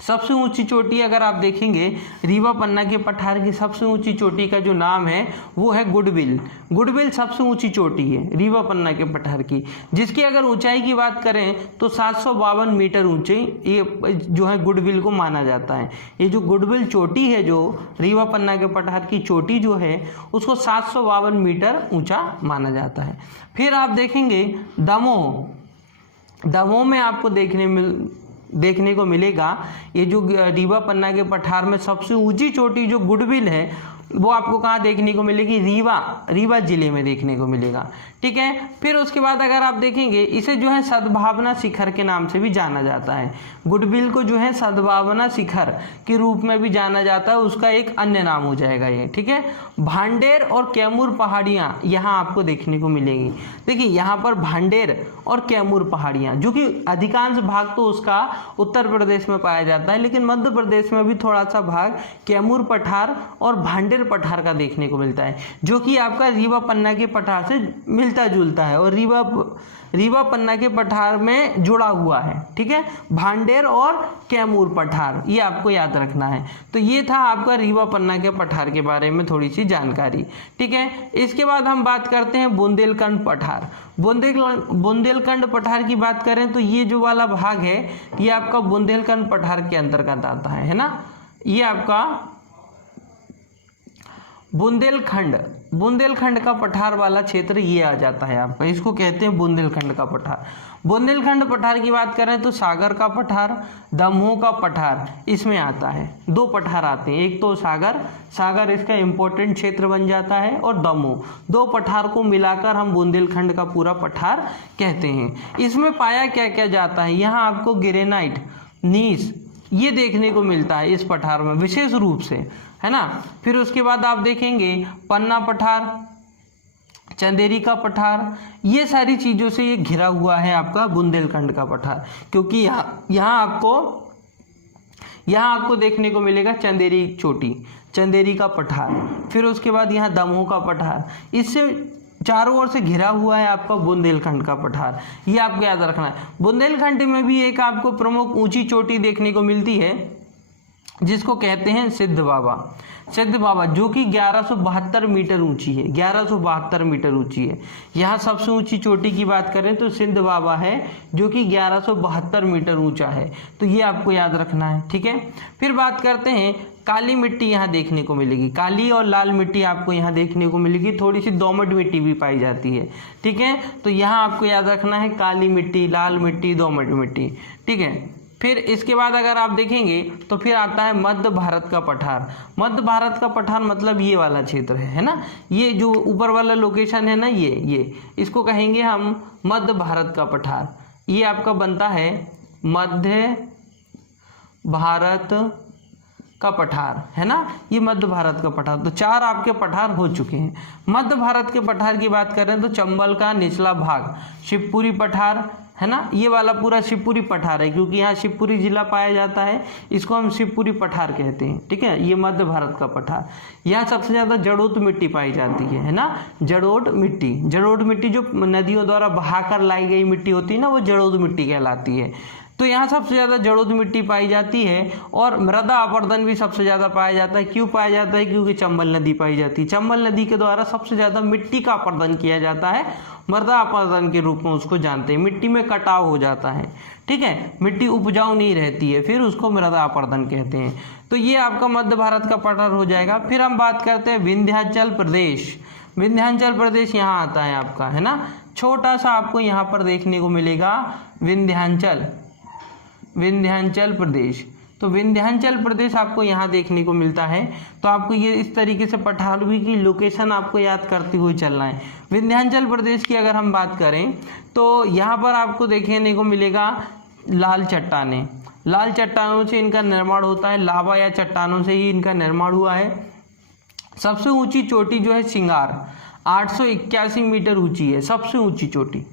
सबसे ऊंची चोटी अगर आप देखेंगे रीवा पन्ना के पठार की सबसे ऊंची चोटी का जो नाम है वो है गुडविल। गुडविल सबसे ऊंची चोटी है रीवा पन्ना के पठार की, जिसकी अगर ऊंचाई की बात करें तो 752 मीटर ऊंची ये जो है गुडविल को माना जाता है। ये जो गुडविल चोटी है, जो रीवा पन्ना के पठार की चोटी जो है उसको 752 मीटर ऊंचा माना जाता है। फिर आप देखेंगे दमोह, दमोह में आपको देखने को मिलेगा ये जो रीवा पन्ना के पठार में सबसे ऊंची चोटी जो गुडविल है वो आपको कहाँ देखने को मिलेगी, रीवा जिले में देखने को मिलेगा, ठीक है। फिर उसके बाद अगर आप देखेंगे इसे जो है सद्भावना शिखर के नाम से भी जाना जाता है। गुडविल को जो है सद्भावना शिखर के रूप में भी जाना जाता है, उसका एक अन्य नाम हो जाएगा ये, ठीक है। भांडेर और कैमूर पहाड़ियाँ यहाँ आपको देखने को मिलेंगी। देखिए यहाँ पर भांडेर और कैमूर पहाड़ियाँ, जो कि अधिकांश भाग तो उसका उत्तर प्रदेश में पाया जाता है, लेकिन मध्य प्रदेश में भी थोड़ा सा भाग कैमूर पठार और भांडेर पठार का देखने को मिलता है, जो कि आपका रीवा पन्ना के पठार से मिलता जुलता है और रीवा पन्ना के पठार में जुड़ा हुआ है, ठीक है। भांडेर और कैमूर पठार ये आपको याद रखना है। तो ये था आपका रीवा पन्ना के पठार के बारे में थोड़ी सी जानकारी, ठीक है। इसके बाद हम बात करते हैं बुंदेलखंड पठार। बुंदेलखंड पठार की बात करें तो ये जो वाला भाग है ये आपका बुंदेलखंड पठार के अंतर्गत आता है ना। ये आपका बुंदेलखंड का पठार वाला क्षेत्र ये आ जाता है आपका, इसको कहते हैं बुंदेलखंड का पठार। बुंदेलखंड पठार की बात करें तो सागर का पठार, दमोह का पठार इसमें आता है। 2 पठार आते हैं, एक तो सागर इसका इंपॉर्टेंट क्षेत्र बन जाता है, और दमोह, 2 पठार को मिलाकर हम बुंदेलखंड का पूरा पठार कहते हैं। इसमें पाया क्या क्या जाता है, यहाँ आपको ग्रेनाइट, नीस ये देखने को मिलता है इस पठार में विशेष रूप से, है ना। फिर उसके बाद आप देखेंगे पन्ना पठार, चंदेरी का पठार, ये सारी चीज़ों से ये घिरा हुआ है आपका बुंदेलखंड का पठार, क्योंकि यहाँ आपको देखने को मिलेगा चंदेरी चोटी, चंदेरी का पठार, फिर उसके बाद यहाँ दमोह का पठार, इससे चारों ओर से घिरा हुआ है आपका बुंदेलखंड का पठार। ये आपको याद रखना है। बुंदेलखंड में भी एक आपको प्रमुख ऊंची चोटी देखने को मिलती है जिसको कहते हैं सिद्ध बाबा, सिद्ध बाबा, जो कि 1172 मीटर ऊंची है, 1172 मीटर ऊंची है। यहाँ सबसे ऊंची चोटी की बात करें तो सिद्ध बाबा है जो कि 1172 मीटर ऊंचा है, तो ये आपको याद रखना है, ठीक है। फिर बात करते हैं, काली मिट्टी यहाँ देखने को मिलेगी, काली और लाल मिट्टी आपको यहाँ देखने को मिलेगी, थोड़ी सी दोमट मिट्टी भी पाई जाती है, ठीक है। तो यहाँ आपको याद रखना है काली मिट्टी, लाल मिट्टी, दोमट मिट्टी, ठीक है। फिर इसके बाद अगर आप देखेंगे तो फिर आता है मध्य भारत का पठार। मध्य भारत का पठार मतलब ये वाला क्षेत्र है ना, ये जो ऊपर वाला लोकेशन है ना, ये इसको कहेंगे हम मध्य भारत का पठार। ये आपका बनता है मध्य भारत का पठार, है ना, ये मध्य भारत का पठार। तो 4 आपके पठार हो चुके हैं। मध्य भारत के पठार की बात करें तो चंबल का निचला भाग, शिवपुरी पठार, है ना, ये वाला पूरा शिवपुरी पठार है, क्योंकि यहाँ शिवपुरी जिला पाया जाता है, इसको हम शिवपुरी पठार कहते हैं, ठीक है। ये मध्य भारत का पठार। यहाँ सबसे ज़्यादा जड़ोत मिट्टी पाई जाती है ना, जड़ोट मिट्टी, जड़ोट मिट्टी जो नदियों द्वारा बहाकर लाई गई मिट्टी होती है ना, वो जड़ोत मिट्टी कहलाती है। तो यहाँ सबसे ज़्यादा जड़ोत मिट्टी पाई जाती है, और मृदा अपरदन भी सबसे ज़्यादा पाया जाता है। क्यों पाया जाता है? क्योंकि चंबल नदी पाई जाती है, चंबल नदी के द्वारा सबसे ज़्यादा मिट्टी का अपरदन किया जाता है, मृदा अपरदन के रूप में उसको जानते हैं। मिट्टी में कटाव हो जाता है, ठीक है, मिट्टी उपजाऊ नहीं रहती है, फिर उसको मृदा अपरदन कहते हैं। तो ये आपका मध्य भारत का पठार हो जाएगा। फिर हम बात करते हैं विंध्याचल प्रदेश। विंध्याचल प्रदेश यहाँ आता है आपका, है ना, छोटा सा आपको यहाँ पर देखने को मिलेगा विंध्याचल प्रदेश। तो विंध्याचल प्रदेश आपको यहाँ देखने को मिलता है। तो आपको ये इस तरीके से पठारवी की लोकेशन आपको याद करते हुए चलना है। विंध्याचल प्रदेश की अगर हम बात करें तो यहाँ पर आपको देखने को मिलेगा लाल चट्टानें। लाल चट्टानों से इनका निर्माण होता है, लावा या चट्टानों से ही इनका निर्माण हुआ है। सबसे ऊंची चोटी जो है सिंगार, 881 मीटर ऊंची है, सबसे ऊंची चोटी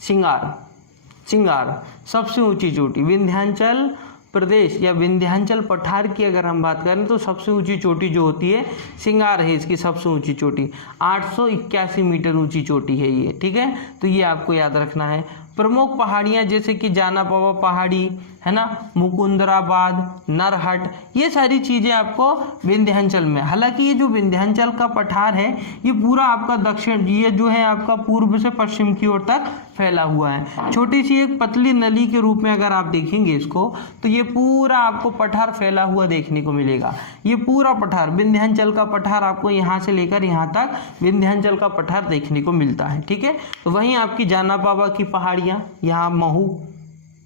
सिंगार सबसे ऊंची चोटी। विंध्याचल प्रदेश या विंध्याचल पठार की अगर हम बात करें तो सबसे ऊंची चोटी जो होती है सिंगार है, इसकी सबसे ऊंची चोटी 881 मीटर ऊंची चोटी है ये, ठीक है। तो ये आपको याद रखना है। प्रमुख पहाड़ियाँ जैसे कि जानापावा पहाड़ी, है ना, मुकुंदराबाद, नरहट, ये सारी चीज़ें आपको विंध्याचल में। हालांकि ये जो विंध्याचल का पठार है ये पूरा आपका दक्षिण, ये जो है आपका पूर्व से पश्चिम की ओर तक फैला हुआ है। छोटी सी एक पतली नली के रूप में अगर आप देखेंगे इसको तो ये पूरा आपको पठार फैला हुआ देखने को मिलेगा। ये पूरा पठार, विंध्याचल का पठार आपको यहाँ से लेकर यहाँ तक विंध्याचल का पठार देखने को मिलता है, ठीक है। तो वहीं आपकी जानापावा की पहाड़ियाँ, यहाँ महू,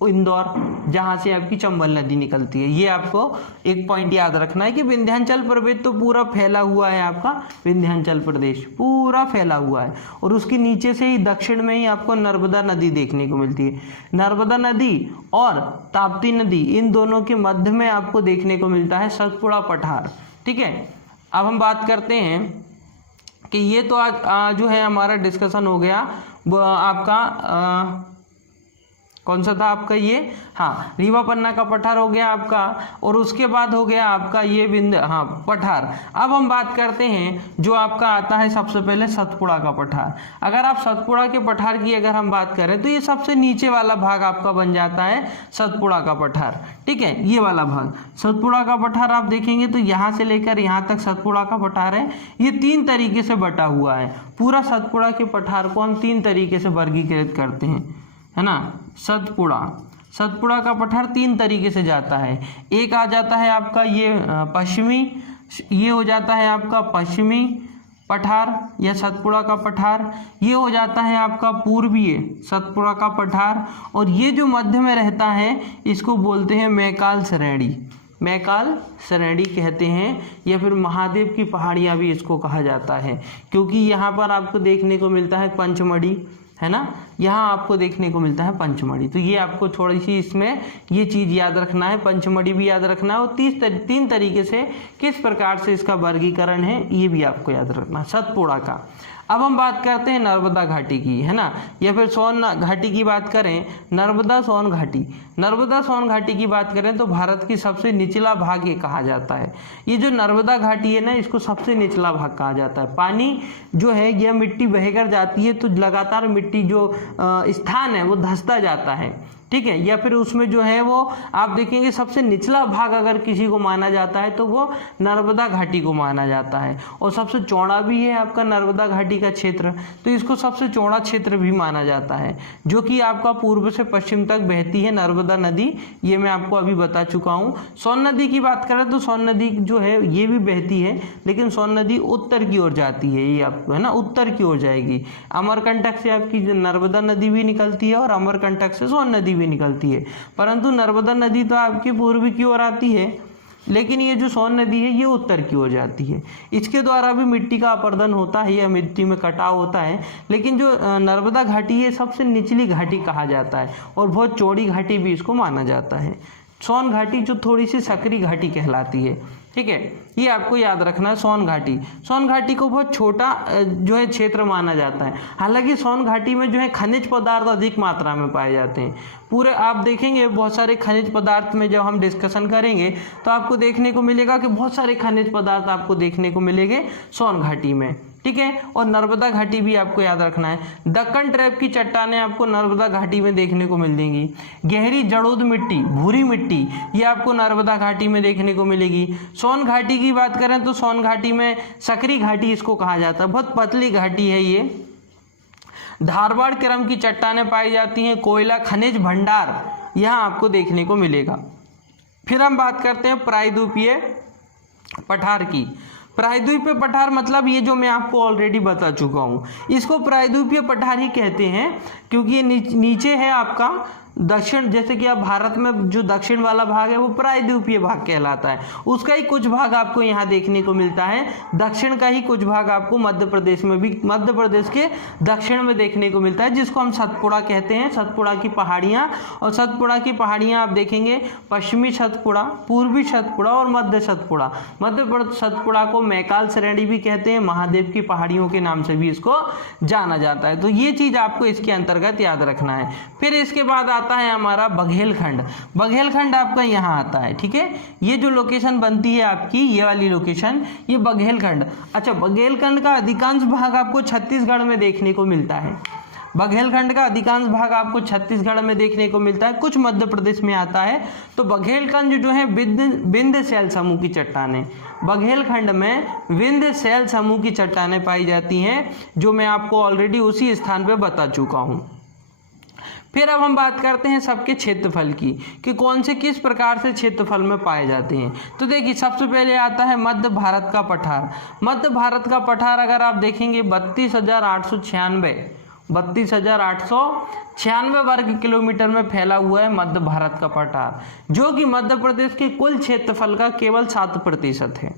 इंदौर, जहाँ से आपकी चंबल नदी निकलती है। ये आपको एक पॉइंट याद रखना है कि विंध्याचल पर्वत तो पूरा फैला हुआ है, आपका विंध्याचल प्रदेश पूरा फैला हुआ है, और उसके नीचे से ही दक्षिण में ही आपको नर्मदा नदी देखने को मिलती है। नर्मदा नदी और ताप्ती नदी, इन दोनों के मध्य में आपको देखने को मिलता है सतपुड़ा पठार, ठीक है। अब हम बात करते हैं कि ये तो आज जो है हमारा डिस्कशन हो गया, वो आपका कौन सा था आपका ये, हाँ, रीवा पन्ना का पठार हो गया आपका, और उसके बाद हो गया आपका ये पठार। अब हम बात करते हैं जो आपका आता है सबसे पहले सतपुड़ा का पठार। अगर आप सतपुड़ा के पठार की अगर हम बात करें तो ये सबसे नीचे वाला भाग आपका बन जाता है सतपुड़ा का पठार, ठीक है। ये वाला भाग सतपुड़ा का पठार आप देखेंगे तो यहाँ से लेकर यहाँ तक सतपुड़ा का पठार है। ये 3 तरीके से बटा हुआ है। पूरा सतपुड़ा के पठार को हम 3 तरीके से वर्गीकृत करते हैं, है ना। सतपुड़ा का पठार 3 तरीके से जाता है। एक आ जाता है आपका ये पश्चिमी, ये हो जाता है आपका पश्चिमी पठार या सतपुड़ा का पठार। ये हो जाता है आपका पूर्वीय सतपुड़ा का पठार, और ये जो मध्य में रहता है इसको बोलते हैं मैकाल श्रेणी, मैकाल श्रेणी कहते हैं, या फिर महादेव की पहाड़ियाँ भी इसको कहा जाता है, क्योंकि यहाँ पर आपको देखने को मिलता है पंचमढ़ी, है ना, यहाँ आपको देखने को मिलता है पंचमढ़ी। तो ये आपको थोड़ी सी इसमें ये चीज़ याद रखना है, पंचमढ़ी भी याद रखना है, और 3 तरीके से किस प्रकार से इसका वर्गीकरण है ये भी आपको याद रखना है सतपुड़ा का। अब हम बात करते हैं नर्मदा घाटी की, है ना, या फिर सोन घाटी की बात करें, नर्मदा सोन घाटी। नर्मदा सोन घाटी की बात करें तो भारत की सबसे निचला भाग ये कहा जाता है। ये जो नर्मदा घाटी है ना, इसको सबसे निचला भाग कहा जाता है। पानी जो है यह मिट्टी बहकर जाती है तो लगातार मिट्टी जो स्थान है वो धंसता जाता है, ठीक है, या फिर उसमें जो है वो आप देखेंगे सबसे निचला भाग अगर किसी को माना जाता है तो वो नर्मदा घाटी को माना जाता है। और सबसे चौड़ा भी है आपका नर्मदा घाटी का क्षेत्र, तो इसको सबसे चौड़ा क्षेत्र भी माना जाता है, जो कि आपका पूर्व से पश्चिम तक बहती है नर्मदा नदी। ये मैं आपको अभी बता चुका हूँ। सोन नदी की बात करें तो सोन नदी जो है ये भी बहती है, लेकिन सोन नदी उत्तर की ओर जाती है, ये आपको है ना उत्तर की ओर जाएगी। अमरकंटक से आपकी नर्मदा नदी भी निकलती है और अमरकंटक से सोन नदी निकलती है, परंतु नर्मदा नदी तो आपकी पूर्व की ओर आती है, लेकिन ये जो सोन नदी है ये उत्तर की ओर जाती है। इसके द्वारा भी मिट्टी का अपरदन होता है या मिट्टी में कटाव होता है, लेकिन जो नर्मदा घाटी है सबसे निचली घाटी कहा जाता है और बहुत चौड़ी घाटी भी इसको माना जाता है। सोन घाटी जो थोड़ी सी सकरी घाटी कहलाती है, ठीक है, ये आपको याद रखना है। सोन घाटी को बहुत छोटा जो है क्षेत्र माना जाता है। हालांकि सोन घाटी में जो है खनिज पदार्थ अधिक मात्रा में पाए जाते हैं। पूरे आप देखेंगे बहुत सारे खनिज पदार्थ में जब हम डिस्कशन करेंगे तो आपको देखने को मिलेगा कि बहुत सारे खनिज पदार्थ आपको देखने को मिलेंगे सोन घाटी में, ठीक है। और नर्मदा घाटी भी आपको याद रखना है। दक्कन ट्रैप की चट्टानें आपको नर्मदा घाटी में देखने को मिल देंगी। गहरी जड़ोद मिट्टी, भूरी मिट्टी, ये आपको नर्मदा घाटी में देखने को मिलेगी। सोन घाटी की बात करें तो सोन घाटी में सकरी घाटी इसको कहा जाता है, बहुत पतली घाटी है ये। धारवाड़ क्रम की चट्टानें पाई जाती हैं। कोयला खनिज भंडार यहाँ आपको देखने को मिलेगा। फिर हम बात करते हैं प्रायद्वीपीय पठार की। प्रायद्वीपीय पठार मतलब ये जो मैं आपको ऑलरेडी बता चुका हूँ, इसको प्रायद्वीपीय पठार ही कहते हैं क्योंकि ये नीचे है आपका दक्षिण, जैसे कि आप भारत में जो दक्षिण वाला भाग है वो प्रायद्वीपीय भाग कहलाता है। उसका ही कुछ भाग आपको यहाँ देखने को मिलता है। दक्षिण का ही कुछ भाग आपको मध्य प्रदेश में भी, मध्य प्रदेश के दक्षिण में देखने को मिलता है, जिसको हम सतपुड़ा कहते हैं। सतपुड़ा की पहाड़ियाँ, और सतपुड़ा की पहाड़ियाँ आप देखेंगे पश्चिमी सतपुड़ा, पूर्वी सतपुड़ा और मध्य सतपुड़ा। मध्य सतपुड़ा को मैकाल श्रेणी भी कहते हैं, महादेव की पहाड़ियों के नाम से भी इसको जाना जाता है। तो ये चीज़ आपको इसके अंतर्गत याद रखना है। फिर इसके बाद आता है हमारा बघेलखंड। बघेलखंड आपका यहाँ आता है, ठीक है। ये जो लोकेशन बनती है आपकी, ये वाली लोकेशन, ये बघेलखंड। अच्छा, बघेलखंड का अधिकांश भाग आपको छत्तीसगढ़ में देखने को मिलता है। बघेलखंड का अधिकांश भाग आपको छत्तीसगढ़ में देखने को मिलता है, कुछ मध्य प्रदेश में आता है। तो बघेलखंड जो है विंध्य शैल समूह की चट्टानें, बघेलखंड में विंध्य शैल समूह की चट्टानें पाई जाती हैं, जो मैं आपको ऑलरेडी उसी स्थान पे बता चुका हूँ। फिर अब हम बात करते हैं सबके क्षेत्रफल की, कि कौन से किस प्रकार से क्षेत्रफल में पाए जाते हैं। तो देखिए, सबसे पहले आता है मध्य भारत का पठार। मध्य भारत का पठार अगर आप देखेंगे 32,896 वर्ग किलोमीटर में फैला हुआ है मध्य भारत का पठार, जो कि मध्य प्रदेश के कुल क्षेत्रफल का केवल 7% है।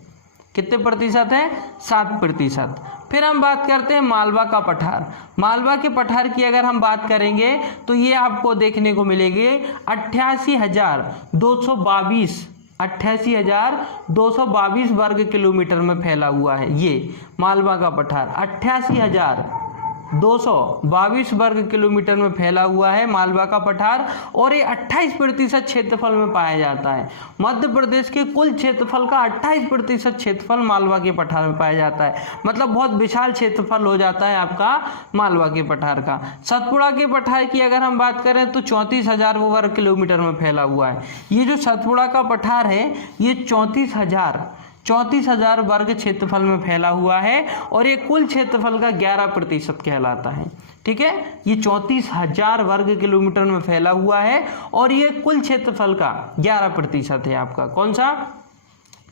कितने प्रतिशत है? 7%। फिर हम बात करते हैं मालवा का पठार। मालवा के पठार की अगर हम बात करेंगे तो ये आपको देखने को मिलेगी 88,222 वर्ग किलोमीटर में फैला हुआ है। ये मालवा का पठार 88,222 वर्ग किलोमीटर में फैला हुआ है मालवा का पठार, और ये 28% क्षेत्रफल में पाया जाता है। मध्य प्रदेश के कुल क्षेत्रफल का 28% क्षेत्रफल मालवा के पठार में पाया जाता है। मतलब बहुत विशाल क्षेत्रफल हो जाता है आपका मालवा के पठार का। सतपुड़ा के पठार की अगर हम बात करें तो 34,000 वर्ग किलोमीटर में फैला हुआ है। ये जो सतपुड़ा का पठार है ये 34,000 वर्ग क्षेत्रफल में फैला हुआ है, और ये कुल क्षेत्रफल का 11% कहलाता है, ठीक है। ये 34,000 वर्ग किलोमीटर में फैला हुआ है, और ये कुल क्षेत्रफल का 11% है आपका। कौन सा?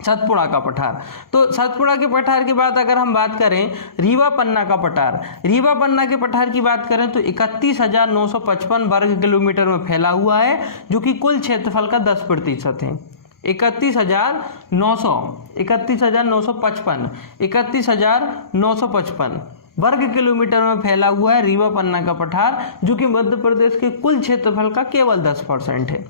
सतपुड़ा का पठार। तो सतपुड़ा के पठार के बाद अगर हम बात करें रीवा पन्ना का पठार, रीवा पन्ना के पठार की बात करें तो 31,955 वर्ग किलोमीटर में फैला हुआ है, जो कि कुल क्षेत्रफल का 10% है। 31,955 वर्ग किलोमीटर में फैला हुआ है रीवा पन्ना का पठार, जो कि मध्य प्रदेश के कुल क्षेत्रफल का केवल 10% है।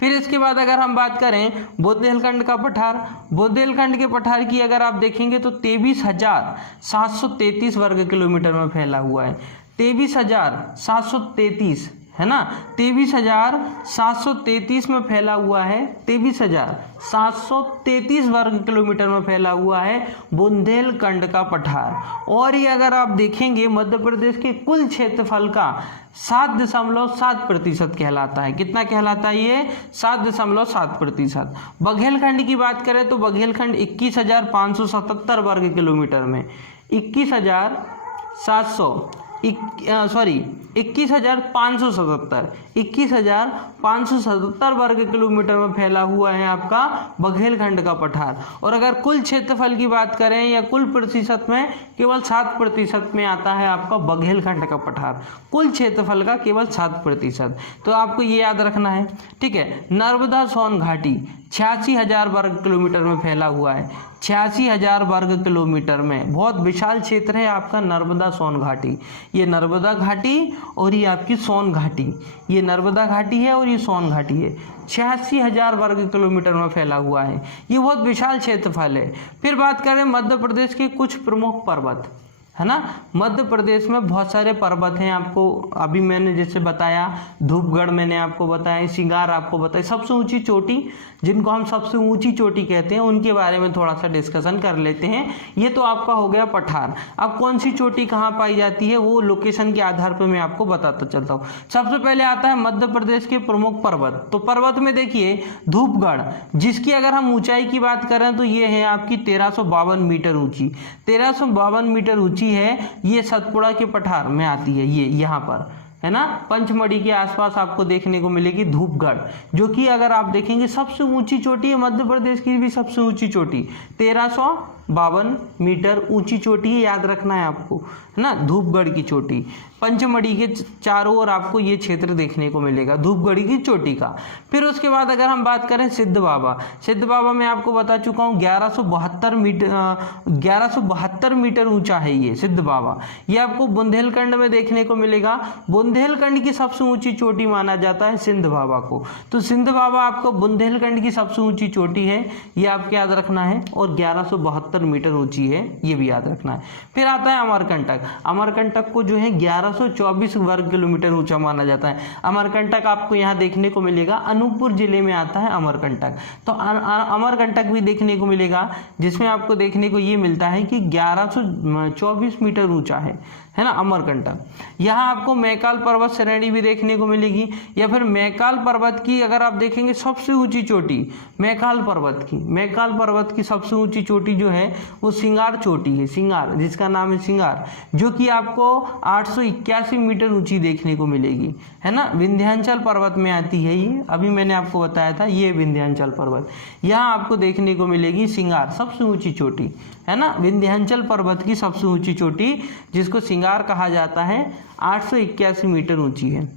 फिर इसके बाद अगर हम बात करें बुंदेलखंड का पठार, बुंदेलखंड के पठार की अगर आप देखेंगे तो 23,733 वर्ग किलोमीटर में फैला हुआ है। 23,733 है ना, 23,733 में फैला हुआ है। 23,733 वर्ग किलोमीटर में फैला हुआ है बुंदेलखंड का पठार। और ये अगर आप देखेंगे मध्य प्रदेश के कुल क्षेत्रफल का 7.7% कहलाता है। कितना कहलाता है ये? 7.7%। बघेलखंड की बात करें तो बघेलखंड 21,577 वर्ग किलोमीटर में 21,577 वर्ग किलोमीटर में फैला हुआ है आपका बघेलखंड का पठार। और अगर कुल क्षेत्रफल की बात करें या कुल प्रतिशत में, केवल 7% में आता है आपका बघेलखंड का पठार, कुल क्षेत्रफल का केवल 7%। तो आपको ये याद रखना है, ठीक है। नर्मदा सोन घाटी 86,000 वर्ग किलोमीटर में फैला हुआ है। 86,000 वर्ग किलोमीटर में, बहुत विशाल क्षेत्र है आपका नर्मदा सोन घाटी। ये नर्मदा घाटी और ये आपकी सोन घाटी, ये नर्मदा घाटी है और ये सोन घाटी है। 86,000 वर्ग किलोमीटर में फैला हुआ है, ये बहुत विशाल क्षेत्रफल है। फिर बात करें मध्य प्रदेश के कुछ प्रमुख पर्वत, है ना। मध्य प्रदेश में बहुत सारे पर्वत हैं, आपको अभी मैंने जैसे बताया, धूपगढ़ मैंने आपको बताया, सिंगार आपको बताया। सबसे ऊंची चोटी, जिनको हम सबसे ऊंची चोटी कहते हैं, उनके बारे में थोड़ा सा डिस्कशन कर लेते हैं। ये तो आपका हो गया पठार। अब कौन सी चोटी कहाँ पाई जाती है वो लोकेशन के आधार पर मैं आपको बताता चलता हूँ। सबसे पहले आता है मध्य प्रदेश के प्रमुख पर्वत। तो पर्वत में देखिए धूपगढ़, जिसकी अगर हम ऊंचाई की बात करें तो ये है आपकी 1352 मीटर ऊंची। 1352 मीटर ऊंची है, ये सतपुड़ा के पठार में आती है। ये यहाँ पर है ना, पंचमढ़ी के आसपास आपको देखने को मिलेगी धूपगढ़, जो कि अगर आप देखेंगे सबसे ऊंची चोटी है मध्य प्रदेश की भी सबसे ऊंची चोटी। 1352 मीटर ऊंची चोटी है, याद रखना है आपको, है ना, धूपगढ़ की चोटी। पंचमढ़ी के चारों ओर आपको ये क्षेत्र देखने को मिलेगा धूपगढ़ की चोटी का। फिर उसके बाद अगर हम बात करें सिद्ध बाबा, सिद्ध बाबा मैं आपको बता चुका हूँ 1172 मीटर ऊंचा है ये सिद्ध बाबा। ये आपको बुंदेलखंड में देखने को मिलेगा। बुंदेलखंड की सबसे ऊंची चोटी माना जाता है सिंध बाबा को। तो सिंध बाबा आपको बुंदेलखंड की सबसे ऊंची चोटी है, ये आपको याद रखना है, और 1172 मीटर ऊंची है, ये भी याद रखना है। फिर आता है अमरकंटक। अमरकंटक को जो है 1124 वर्ग किलोमीटर ऊंचा माना जाता है। अमरकंटक आपको यहाँ देखने को मिलेगा, अनूपपुर जिले में आता है अमरकंटक। तो अमरकंटक भी देखने को मिलेगा, जिसमें आपको देखने को ये मिलता है कि 1124 मीटर ऊंचा है ना अमरकंटक। यहाँ आपको मैकाल पर्वत श्रेणी भी देखने को मिलेगी, या फिर मैकाल पर्वत की अगर आप देखेंगे सबसे ऊंची चोटी मैकाल पर्वत की सबसे ऊंची चोटी जो है वो सिंगार चोटी है, सिंगार, जिसका नाम है सिंगार, जो कि आपको 881 मीटर ऊंची देखने को मिलेगी, है ना। विंध्याचल पर्वत में आती है ये, अभी मैंने आपको बताया था, ये विंध्याचल पर्वत। यहाँ आपको देखने को मिलेगी सिंगार, सबसे ऊंची चोटी, है ना, विंध्याचल पर्वत की सबसे ऊंची चोटी, जिसको सिंगार कहा जाता है, 881 मीटर ऊंची है।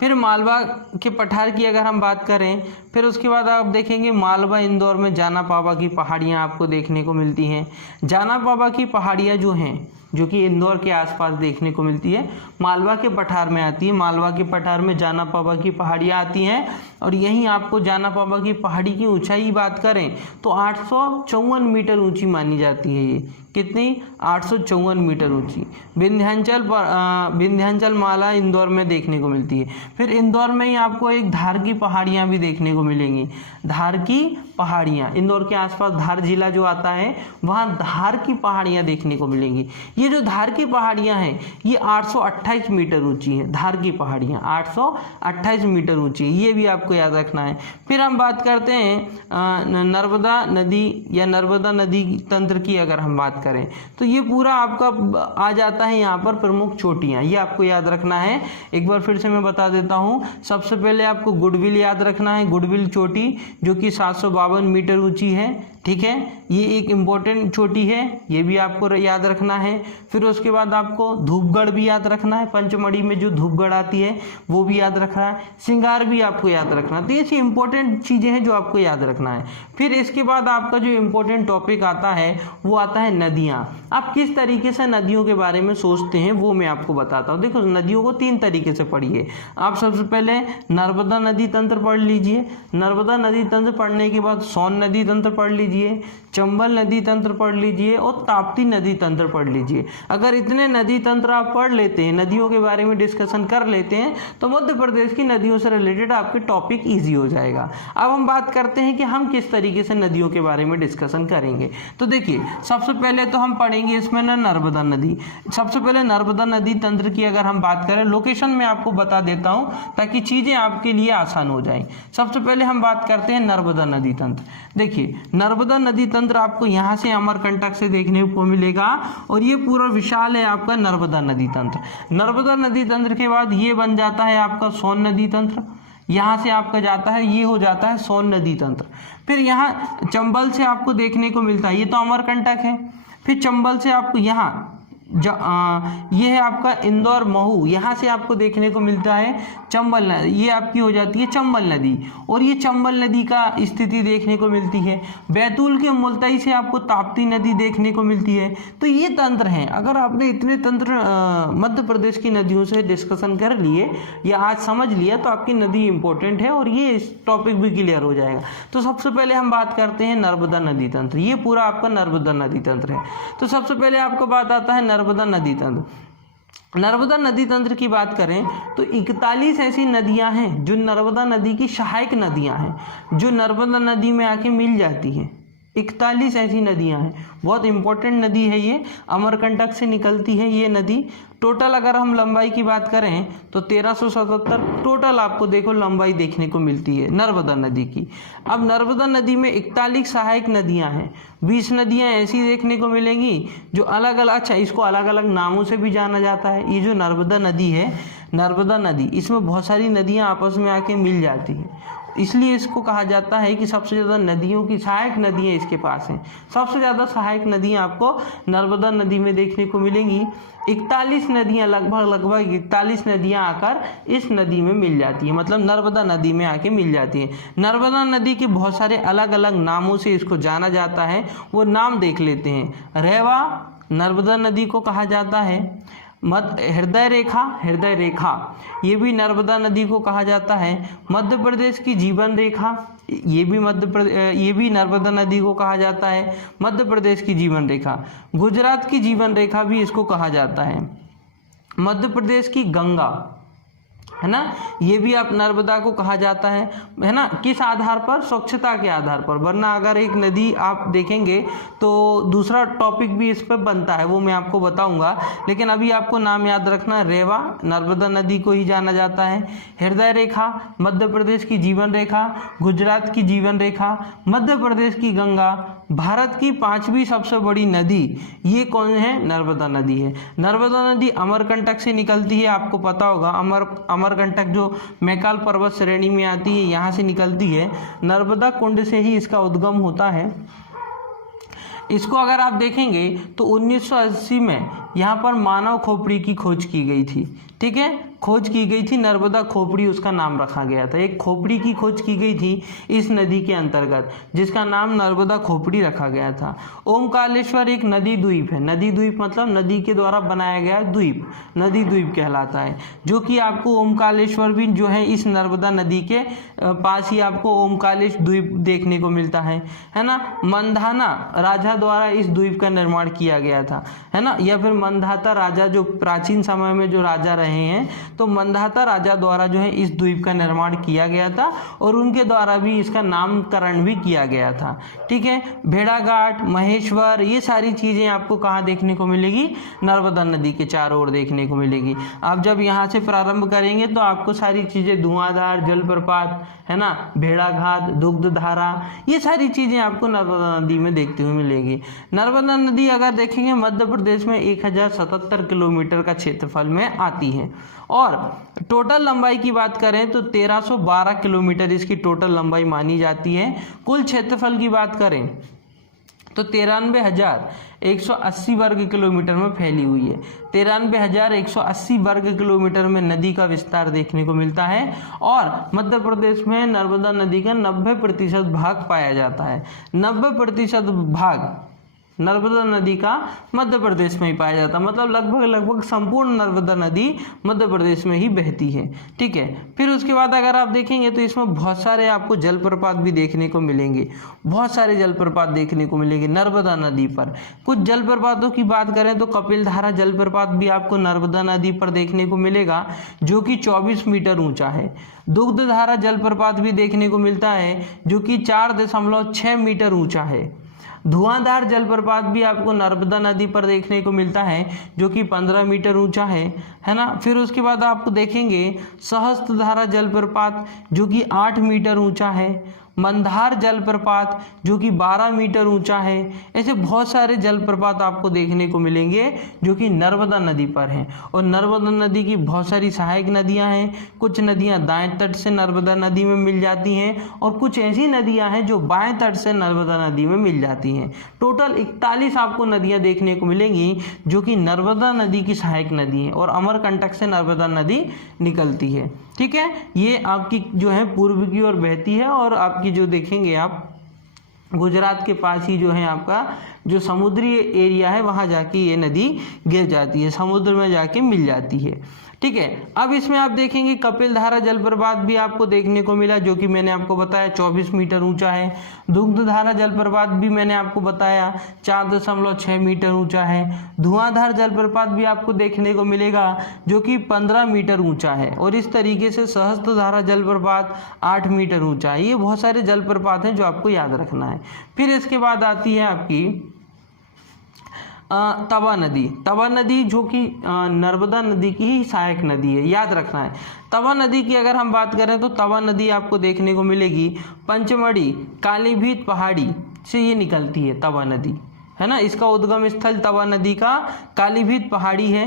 फिर मालवा के पठार की अगर हम बात करें, फिर उसके बाद आप देखेंगे मालवा इंदौर में जाना पावा की पहाड़ियाँ आपको देखने को मिलती हैं। जाना पावा की पहाड़ियाँ जो हैं, जो कि इंदौर के आसपास देखने को मिलती है, मालवा के पठार में आती है। मालवा के पठार में जाना पावा की पहाड़ियाँ आती हैं, और यहीं आपको जाना पावा की पहाड़ी की ऊंचाई बात करें तो 854 मीटर ऊंची मानी जाती है। ये कितनी? 854 मीटर ऊंची। विंध्याचल माला इंदौर में देखने को मिलती है। फिर इंदौर में ही आपको एक धार की पहाड़ियाँ भी देखने को मिलेंगी। धार की पहाड़ियाँ, इंदौर के आसपास धार जिला जो आता है, वहाँ धार की पहाड़ियाँ देखने को मिलेंगी। ये जो धार की पहाड़ियाँ हैं ये 828 मीटर ऊंची है। धार की पहाड़ियाँ 828 मीटर ऊंची है, ये भी आपको याद रखना है। फिर हम बात करते हैं नर्मदा नदी या नर्मदा नदी तंत्र की अगर हम बात करें तो ये पूरा आपका आ जाता है यहाँ पर प्रमुख चोटियाँ, ये आपको याद रखना है। एक बार फिर से मैं बता देता हूँ। सबसे पहले आपको गुडविल याद रखना है, गुडविल चोटी जो कि 752 मीटर ऊंची है, ठीक है, ये एक इम्पोर्टेंट चोटी है, ये भी आपको याद रखना है। फिर उसके बाद आपको धूपगढ़ भी याद रखना है, पंचमढ़ी में जो धूपगढ़ आती है वो भी याद रखना है, सिंगार भी आपको याद रखना है। तो ये ऐसी इंपॉर्टेंट चीज़ें हैं जो आपको याद रखना है। फिर इसके बाद आपका जो इम्पोर्टेंट टॉपिक आता है वो आता है नदियाँ, आप किस तरीके से नदियों के बारे में सोचते हैं वो मैं आपको बताता हूँ। देखो नदियों को 3 तरीके से पढ़िए। आप सबसे पहले नर्मदा नदी तंत्र पढ़ लीजिए, नर्मदा नदी तंत्र पढ़ने के बाद सोन नदी तंत्र पढ़ लीजिए, चंबल नदी तंत्र पढ़ लीजिए और ताप्ती नदी तंत्र पढ़ लीजिए। अगर इतने नदी तंत्र आप पढ़ लेते हैं, नदियों के बारे में डिस्कशन कर लेते हैं, तो मध्य प्रदेश की नदियों से रिलेटेड आपके टॉपिक ईजी हो जाएगा। अब हम बात करते हैं कि हम किस तरीके से नदियों के बारे में डिस्कशन करेंगे। तो देखिए सबसे पहले तो हम पढ़ेंगे इसमें नर्मदा नदी। सबसे पहले नर्मदा नदी तंत्र की अगर हम बात करें, लोकेशन में आपको बता देता हूं ताकि चीजें आपके लिए आसान हो जाएं। सबसे पहले हम बात करते हैं नर्मदा नदी तंत्र। देखिए नर्मदा नदी तंत्र आपको यहाँ से अमरकंटक से देखने को मिलेगा और ये पूरा विशाल है आपका नर्मदा नदी तंत्र। नर्मदा नदी तंत्र के बाद ये बन जाता है आपका सोन नदी तंत्र, यहाँ से आपका जाता है, ये हो जाता है सोन नदी तंत्र। फिर यहाँ चंबल से आपको देखने को मिलता है, ये तो अमरकंटक है। फिर चंबल से आपको यहाँ ये है आपका इंदौर महू, यहाँ से आपको देखने को मिलता है चंबल नदी, ये आपकी हो जाती है चंबल नदी और ये चंबल नदी का स्थिति देखने को मिलती है। बैतूल के मुल्ताई से आपको ताप्ती नदी देखने को मिलती है। तो ये तंत्र हैं। अगर आपने इतने तंत्र मध्य प्रदेश की नदियों से डिस्कशन कर लिए या आज समझ लिया तो आपकी नदी इंपॉर्टेंट है और ये टॉपिक भी क्लियर हो जाएगा। तो सबसे पहले हम बात करते हैं नर्मदा नदी तंत्र। ये पूरा आपका नर्मदा नदी तंत्र है। तो सबसे पहले आपको बात आता है नर्मदा नदी तंत्र। नर्मदा नदी तंत्र की बात करें तो 41 ऐसी नदियां हैं जो नर्मदा नदी की सहायक नदियां हैं, जो नर्मदा नदी में आके मिल जाती हैं। 41 ऐसी नदियां हैं, बहुत इंपॉर्टेंट नदी है ये, अमरकंटक से निकलती है ये नदी। टोटल अगर हम लंबाई की बात करें तो 1377 टोटल आपको देखो लंबाई देखने को मिलती है नर्मदा नदी की। अब नर्मदा नदी में 41 सहायक नदियां हैं, 20 नदियां ऐसी देखने को मिलेंगी जो अलग अलग, अच्छा इसको अलग अलग नामों से भी जाना जाता है। ये जो नर्मदा नदी है, नर्मदा नदी, इसमें बहुत सारी नदियां आपस में आके मिल जाती हैं, इसलिए इसको कहा जाता है कि सबसे ज़्यादा नदियों की सहायक नदियाँ इसके पास हैं। सबसे ज़्यादा सहायक नदियाँ आपको नर्मदा नदी में देखने को मिलेंगी। 41 नदियाँ, लगभग 41 नदियाँ आकर इस नदी में मिल जाती है, मतलब नर्मदा नदी में आके मिल जाती है। नर्मदा नदी के बहुत सारे अलग अलग नामों से इसको जाना जाता है, वो नाम देख लेते हैं। रेवा नर्मदा नदी को कहा जाता है। हृदय रेखा ये भी नर्मदा नदी को कहा जाता है। मध्य प्रदेश की जीवन रेखा ये भी नर्मदा नदी को कहा जाता है, मध्य प्रदेश की जीवन रेखा। गुजरात की जीवन रेखा भी इसको कहा जाता है। मध्य प्रदेश की गंगा है ना, ये भी आप नर्मदा को कहा जाता है ना। किस आधार पर? स्वच्छता के आधार पर, वरना अगर एक नदी आप देखेंगे तो दूसरा टॉपिक भी इस पर बनता है, वो मैं आपको बताऊंगा। लेकिन अभी आपको नाम याद रखना, रेवा नर्मदा नदी को ही जाना जाता है। हृदय रेखा मध्य प्रदेश की जीवन रेखा, गुजरात की जीवन रेखा, मध्य प्रदेश की गंगा। भारत की 5वीं सबसे बड़ी नदी ये कौन है? नर्मदा नदी है। नर्मदा नदी अमरकंटक से निकलती है, आपको पता होगा। अमरकंटक जो मैकाल पर्वत श्रेणी में आती है, यहाँ से निकलती है। नर्मदा कुंड से ही इसका उद्गम होता है। इसको अगर आप देखेंगे तो 1980 में यहाँ पर मानव खोपड़ी की खोज की गई थी, ठीक है, खोज की गई थी, नर्मदा खोपड़ी उसका नाम रखा गया था। एक खोपड़ी की खोज की गई थी इस नदी के अंतर्गत, जिसका नाम नर्मदा खोपड़ी रखा गया था। ओमकारेश्वर एक नदी द्वीप है, नदी द्वीप मतलब नदी के द्वारा बनाया गया द्वीप, नदी द्वीप कहलाता है, जो कि आपको ओमकारेश्वर भी जो है इस नर्मदा नदी के पास ही आपको ओमकारेश्वर द्वीप देखने को मिलता है ना। मंधाना राजा द्वारा इस द्वीप का निर्माण किया गया था, है ना, या फिर मंधाता राजा, जो प्राचीन समय में जो राजा रहे हैं, तो मंधाता राजा द्वारा जो है इस द्वीप का निर्माण किया गया था और उनके द्वारा भी इसका नामकरण भी किया गया था, ठीक है। भेड़ाघाट, महेश्वर, ये सारी चीजें आपको कहाँ देखने को मिलेगी? नर्मदा नदी के चारों ओर देखने को मिलेगी। आप जब यहाँ से प्रारंभ करेंगे तो आपको सारी चीजें, धुआंधार जलप्रपात है ना, भेड़ाघाट, दुग्धधारा, ये सारी चीजें आपको नर्मदा नदी में देखते हुए मिलेगी। नर्मदा नदी अगर देखेंगे मध्य प्रदेश में 1077 किलोमीटर का क्षेत्रफल में आती है और टोटल लंबाई की बात करें तो 1312 किलोमीटर इसकी टोटल लंबाई मानी जाती है। कुल क्षेत्रफल की बात करें तो 93,180 वर्ग किलोमीटर में फैली हुई है। 93,180 वर्ग किलोमीटर में नदी का विस्तार देखने को मिलता है और मध्य प्रदेश में नर्मदा नदी का 90% भाग पाया जाता है। 90% भाग नर्मदा नदी का मध्य प्रदेश में ही पाया जाता है, मतलब लगभग संपूर्ण नर्मदा नदी मध्य प्रदेश में ही बहती है। ठीक है, फिर उसके बाद अगर आप देखेंगे तो इसमें बहुत सारे आपको जलप्रपात भी देखने को मिलेंगे, बहुत सारे जलप्रपात देखने को मिलेंगे नर्मदा नदी पर। कुछ जलप्रपातों की बात करें तो कपिलधारा जलप्रपात भी आपको नर्मदा नदी पर देखने को मिलेगा, जो कि 24 मीटर ऊंचा है। दुग्धधारा जलप्रपात भी देखने को मिलता है, जो कि 4.6 मीटर ऊंचा है। धुआंधार जलप्रपात भी आपको नर्मदा नदी पर देखने को मिलता है, जो कि 15 मीटर ऊंचा है ना। फिर उसके बाद आप देखेंगे सहस्त्रधारा जलप्रपात, जो कि 8 मीटर ऊंचा है। मंदार जलप्रपात, जो कि 12 मीटर ऊंचा है। ऐसे बहुत सारे जलप्रपात आपको देखने को मिलेंगे जो कि नर्मदा नदी पर हैं। और नर्मदा नदी की बहुत सारी सहायक नदियां हैं। कुछ नदियां दाएं तट से नर्मदा नदी में मिल जाती हैं और कुछ ऐसी नदियां हैं जो बाएं तट से नर्मदा नदी में मिल जाती हैं। टोटल 41 आपको नदियां देखने को मिलेंगी जो कि नर्मदा नदी की सहायक नदी है और अमरकंटक से नर्मदा नदी निकलती है। ठीक है, ये आपकी जो है पूर्व की ओर बहती है और आपकी जो देखेंगे आप गुजरात के पास ही जो है आपका जो समुद्री एरिया है वहाँ जाके ये नदी गिर जाती है, समुद्र में जाके मिल जाती है। ठीक है, अब इसमें आप देखेंगे कपिलधारा जलप्रपात भी आपको देखने को मिला, जो कि मैंने आपको बताया 24 मीटर ऊंचा है। दुग्धधारा जलप्रपात भी मैंने आपको बताया 4.6 मीटर ऊंचा है। धुआंधार जलप्रपात भी आपको देखने को मिलेगा जो कि 15 मीटर ऊंचा है। और इस तरीके से सहस्त्रधारा जलप्रपात 8 मीटर ऊंचा है। ये बहुत सारे जलप्रपात हैं जो आपको याद रखना है। फिर इसके बाद आती है आपकी तवा नदी। तवा नदी जो कि नर्मदा नदी की ही सहायक नदी है, याद रखना है। तवा नदी की अगर हम बात करें तो तवा नदी आपको देखने को मिलेगी पंचमढ़ी कालीभीत पहाड़ी से ये निकलती है तवा नदी, है ना। इसका उद्गम स्थल तवा नदी का कालीभीत पहाड़ी है।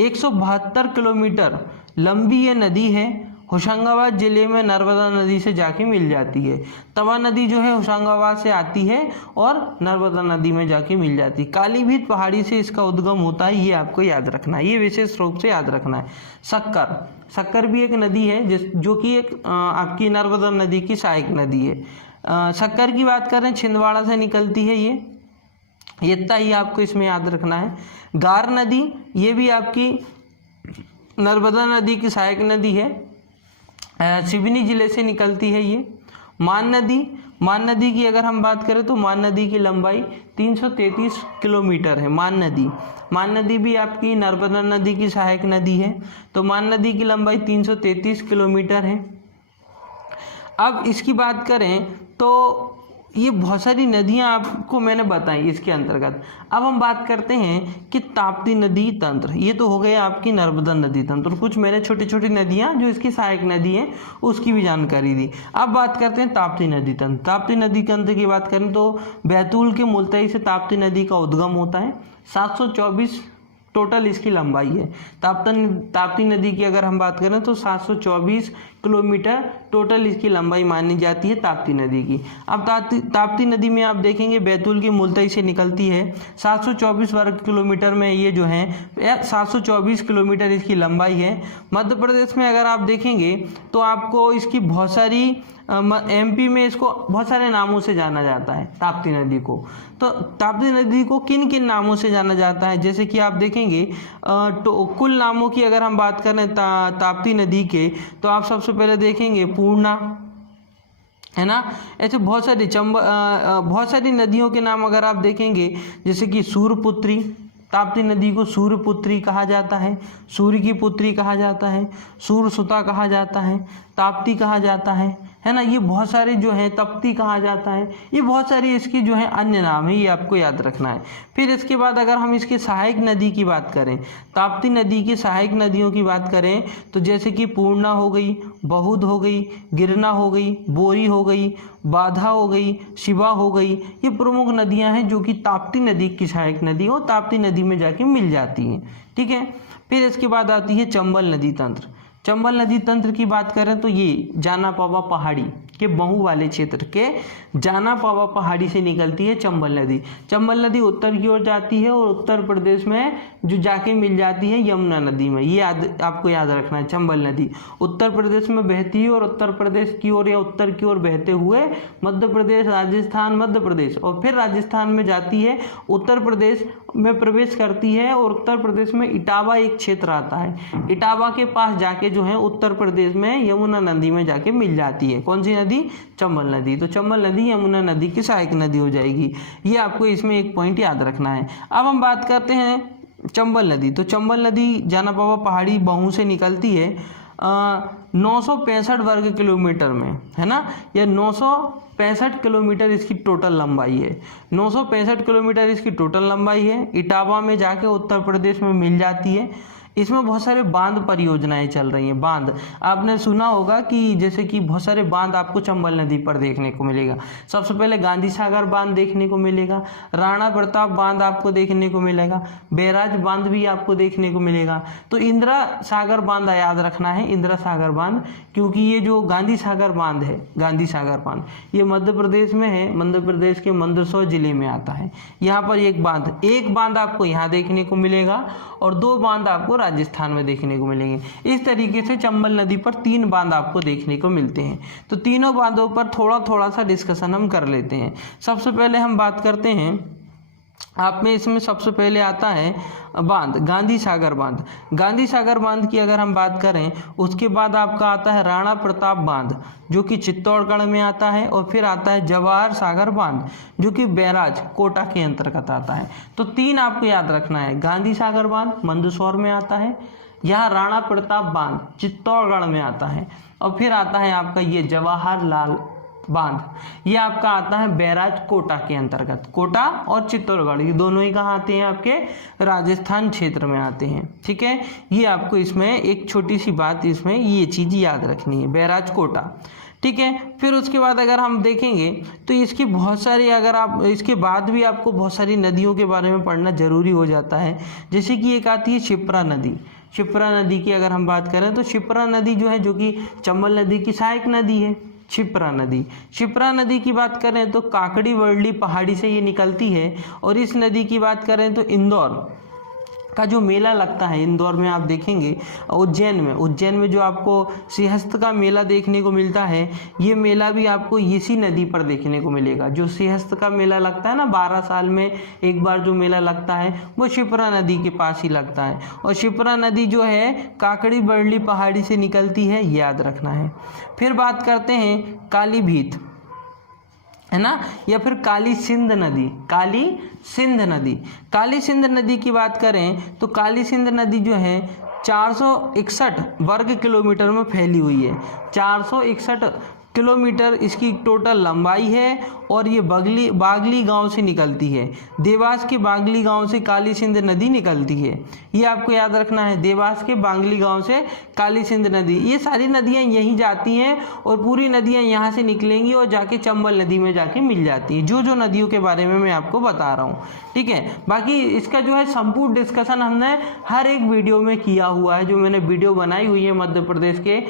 172 किलोमीटर लंबी ये नदी है। होशंगाबाद जिले में नर्मदा नदी से जाके मिल जाती है। तवा नदी जो है होशंगाबाद से आती है और नर्मदा नदी में जाके मिल जाती है। कालीभीत पहाड़ी से इसका उद्गम होता है, ये आपको याद रखना है, ये विशेष रूप से याद रखना है। शक्कर भी एक नदी है जो कि एक आपकी नर्मदा नदी की सहायक नदी है। शक्कर की बात करें छिंदवाड़ा से निकलती है ये इतना ही आपको इसमें याद रखना है। गार नदी ये भी आपकी नर्मदा नदी की सहायक नदी है, सिवनी जिले से निकलती है ये। मान नदी की अगर हम बात करें तो मान नदी की लंबाई 333 किलोमीटर है। मान नदी भी आपकी नर्मदा नदी की सहायक नदी है, तो मान नदी की लंबाई 333 किलोमीटर है। अब इसकी बात करें तो ये बहुत सारी नदियां आपको मैंने बताई इसके अंतर्गत। अब हम बात करते हैं कि ताप्ती नदी तंत्र। ये तो हो गया आपकी नर्मदा नदी तंत्र, कुछ मैंने छोटी छोटी नदियां जो इसकी सहायक नदी हैं उसकी भी जानकारी दी। अब बात करते हैं ताप्ती नदी तंत्र। ताप्ती नदी तंत्र की बात करें तो बैतूल के मुल्तई से ताप्ती नदी का उद्गम होता है। 724 टोटल इसकी लंबाई है। ताप्ती नदी की अगर हम बात करें तो 724 किलोमीटर टोटल इसकी लंबाई मानी जाती है ताप्ती नदी की। अब ताप्ती नदी में आप देखेंगे बैतूल की मुल्तई से निकलती है। 724 वर्ग किलोमीटर में ये जो है 724 किलोमीटर इसकी लंबाई है। मध्य प्रदेश में अगर आप देखेंगे तो आपको इसकी बहुत सारी एमपी में इसको बहुत सारे नामों से जाना जाता है ताप्ती नदी को। तो ताप्ती नदी को किन किन नामों से जाना जाता है, जैसे कि आप देखेंगे तो कुल नामों की अगर हम बात करें ताप्ती नदी के, तो आप सबसे पहले देखेंगे पूर्णा, है ना। ऐसे बहुत सारी नदियों के नाम अगर आप देखेंगे जैसे कि सूर्यपुत्री, ताप्ती नदी को सूर्यपुत्री कहा जाता है, सूर्य की पुत्री कहा जाता है, सूर्यसुता कहा जाता है, ताप्ती कहा जाता है ना। ये बहुत सारे जो है तप्ती कहा जाता है, ये बहुत सारी इसकी जो है अन्य नाम है, ये आपको याद रखना है। फिर इसके बाद अगर हम इसके सहायक नदी की बात करें, ताप्ती नदी की सहायक नदियों की बात करें तो जैसे कि पूर्णा हो गई, बहुत हो गई, गिरना हो गई, बोरी हो गई, बाधा हो गई, शिवा हो गई, ये प्रमुख नदियां हैं जो कि ताप्ती नदी की सहायक नदी और ताप्ती नदी में जाके मिल जाती हैं। ठीक है, फिर इसके बाद आती है चंबल नदी तंत्र। चंबल नदी तंत्र की बात करें तो ये जाना पावा पहाड़ी, के महू वाले क्षेत्र के जाना पावा पहाड़ी से निकलती है चंबल नदी। चंबल नदी उत्तर की ओर जाती है और उत्तर प्रदेश में जो जाके मिल जाती है यमुना नदी में। ये आपको याद रखना है, चंबल नदी उत्तर प्रदेश में बहती है और उत्तर प्रदेश की ओर या उत्तर की ओर बहते हुए मध्य प्रदेश, राजस्थान, मध्य प्रदेश और फिर राजस्थान में जाती है, उत्तर प्रदेश में प्रवेश करती है और उत्तर प्रदेश में इटावा एक क्षेत्र आता है। इटावा के पास जाके जो है उत्तर प्रदेश में यमुना नदी में जाके मिल जाती है। कौन सी नदी? चंबल नदी। तो चंबल नदी यमुना नदी की सहायक नदी हो जाएगी। ये आपको इसमें एक पॉइंट याद रखना है। अब हम बात करते हैं चंबल नदी। तो चंबल नदी जाना पावा पहाड़ी महू से निकलती है 965 वर्ग किलोमीटर में, है ना। यह 965 किलोमीटर इसकी टोटल लंबाई है। 965 किलोमीटर इसकी टोटल लंबाई है। इटावा में जाके उत्तर प्रदेश में मिल जाती है। इसमें बहुत सारे बांध परियोजनाएं चल रही हैं। बांध आपने सुना होगा कि जैसे कि बहुत सारे बांध आपको चंबल नदी पर देखने को मिलेगा। सबसे पहले गांधी सागर बांध देखने को मिलेगा, राणा प्रताप बांध आपको देखने को मिलेगा, बैराज बांध भी आपको देखने को मिलेगा। तो इंदिरा सागर बांध याद रखना है, इंदिरा सागर बांध, क्योंकि ये जो गांधी सागर बांध है, गांधी सागर बांध ये मध्य प्रदेश में है। मध्य प्रदेश के मंदसौर जिले में आता है। यहाँ पर एक बांध आपको यहाँ देखने को मिलेगा और 2 बांध आपको राजस्थान में देखने को मिलेंगे। इस तरीके से चंबल नदी पर 3 बांध आपको देखने को मिलते हैं। तो तीनों बांधों पर थोड़ा सा डिस्कशन हम कर लेते हैं। सबसे पहले हम बात करते हैं, आप में इसमें सबसे पहले आता है बांध गांधी सागर बांध। गांधी सागर बांध की अगर हम बात करें, उसके बाद आपका आता है राणा प्रताप बांध जो कि चित्तौड़गढ़ में आता है, और फिर आता है जवाहर सागर बांध जो कि बैराज कोटा के अंतर्गत आता है। तो 3 आपको याद रखना है, गांधी सागर बांध मंदसौर में आता है, यहाँ राणा प्रताप बांध चित्तौड़गढ़ में आता है, और फिर आता है आपका ये जवाहरलाल बांध, ये आपका आता है बैराज कोटा के अंतर्गत। कोटा और चित्तौड़गढ़ ये दोनों ही कहाँ आते हैं? आपके राजस्थान क्षेत्र में आते हैं। ठीक है, ये आपको इसमें एक छोटी सी बात इसमें ये चीज़ याद रखनी है, बैराज कोटा। ठीक है, फिर उसके बाद अगर हम देखेंगे तो इसकी बहुत सारी, अगर आप इसके बाद भी आपको बहुत सारी नदियों के बारे में पढ़ना जरूरी हो जाता है। जैसे कि एक आती है शिप्रा नदी। शिप्रा नदी की अगर हम बात करें तो शिप्रा नदी जो है, जो कि चंबल नदी की सहायक नदी है, शिप्रा नदी। शिप्रा नदी की बात करें तो काकड़ी वर्ली पहाड़ी से ये निकलती है। और इस नदी की बात करें तो इंदौर का जो मेला लगता है, इंदौर में आप देखेंगे, उज्जैन में जो आपको सिंहस्थ का मेला देखने को मिलता है, ये मेला भी आपको इसी नदी पर देखने को मिलेगा। जो सिंहस्थ का मेला लगता है ना, 12 साल में एक बार जो मेला लगता है, वो शिप्रा नदी के पास ही लगता है। और शिप्रा नदी जो है काकड़ी बरली पहाड़ी से निकलती है, याद रखना है। फिर बात करते हैं कालीभीत, है ना, या फिर काली सिंध नदी। काली सिंध नदी की बात करें तो काली सिंध नदी जो है 461 वर्ग किलोमीटर में फैली हुई है। 461 किलोमीटर इसकी टोटल लंबाई है, और ये बागली गांव से निकलती है। देवास के बागली गांव से काली सिंध नदी निकलती है, ये आपको याद रखना है। देवास के बागली गांव से काली सिंध नदी, ये सारी नदियां यहीं जाती हैं और पूरी नदियां यहाँ से निकलेंगी और जाके चंबल नदी में जाके मिल जाती हैं। जो नदियों के बारे में मैं आपको बता रहा हूँ, ठीक है। बाकी इसका जो है संपूर्ण डिस्कशन हमने हर एक वीडियो में किया हुआ है। जो मैंने वीडियो बनाई हुई है मध्य प्रदेश के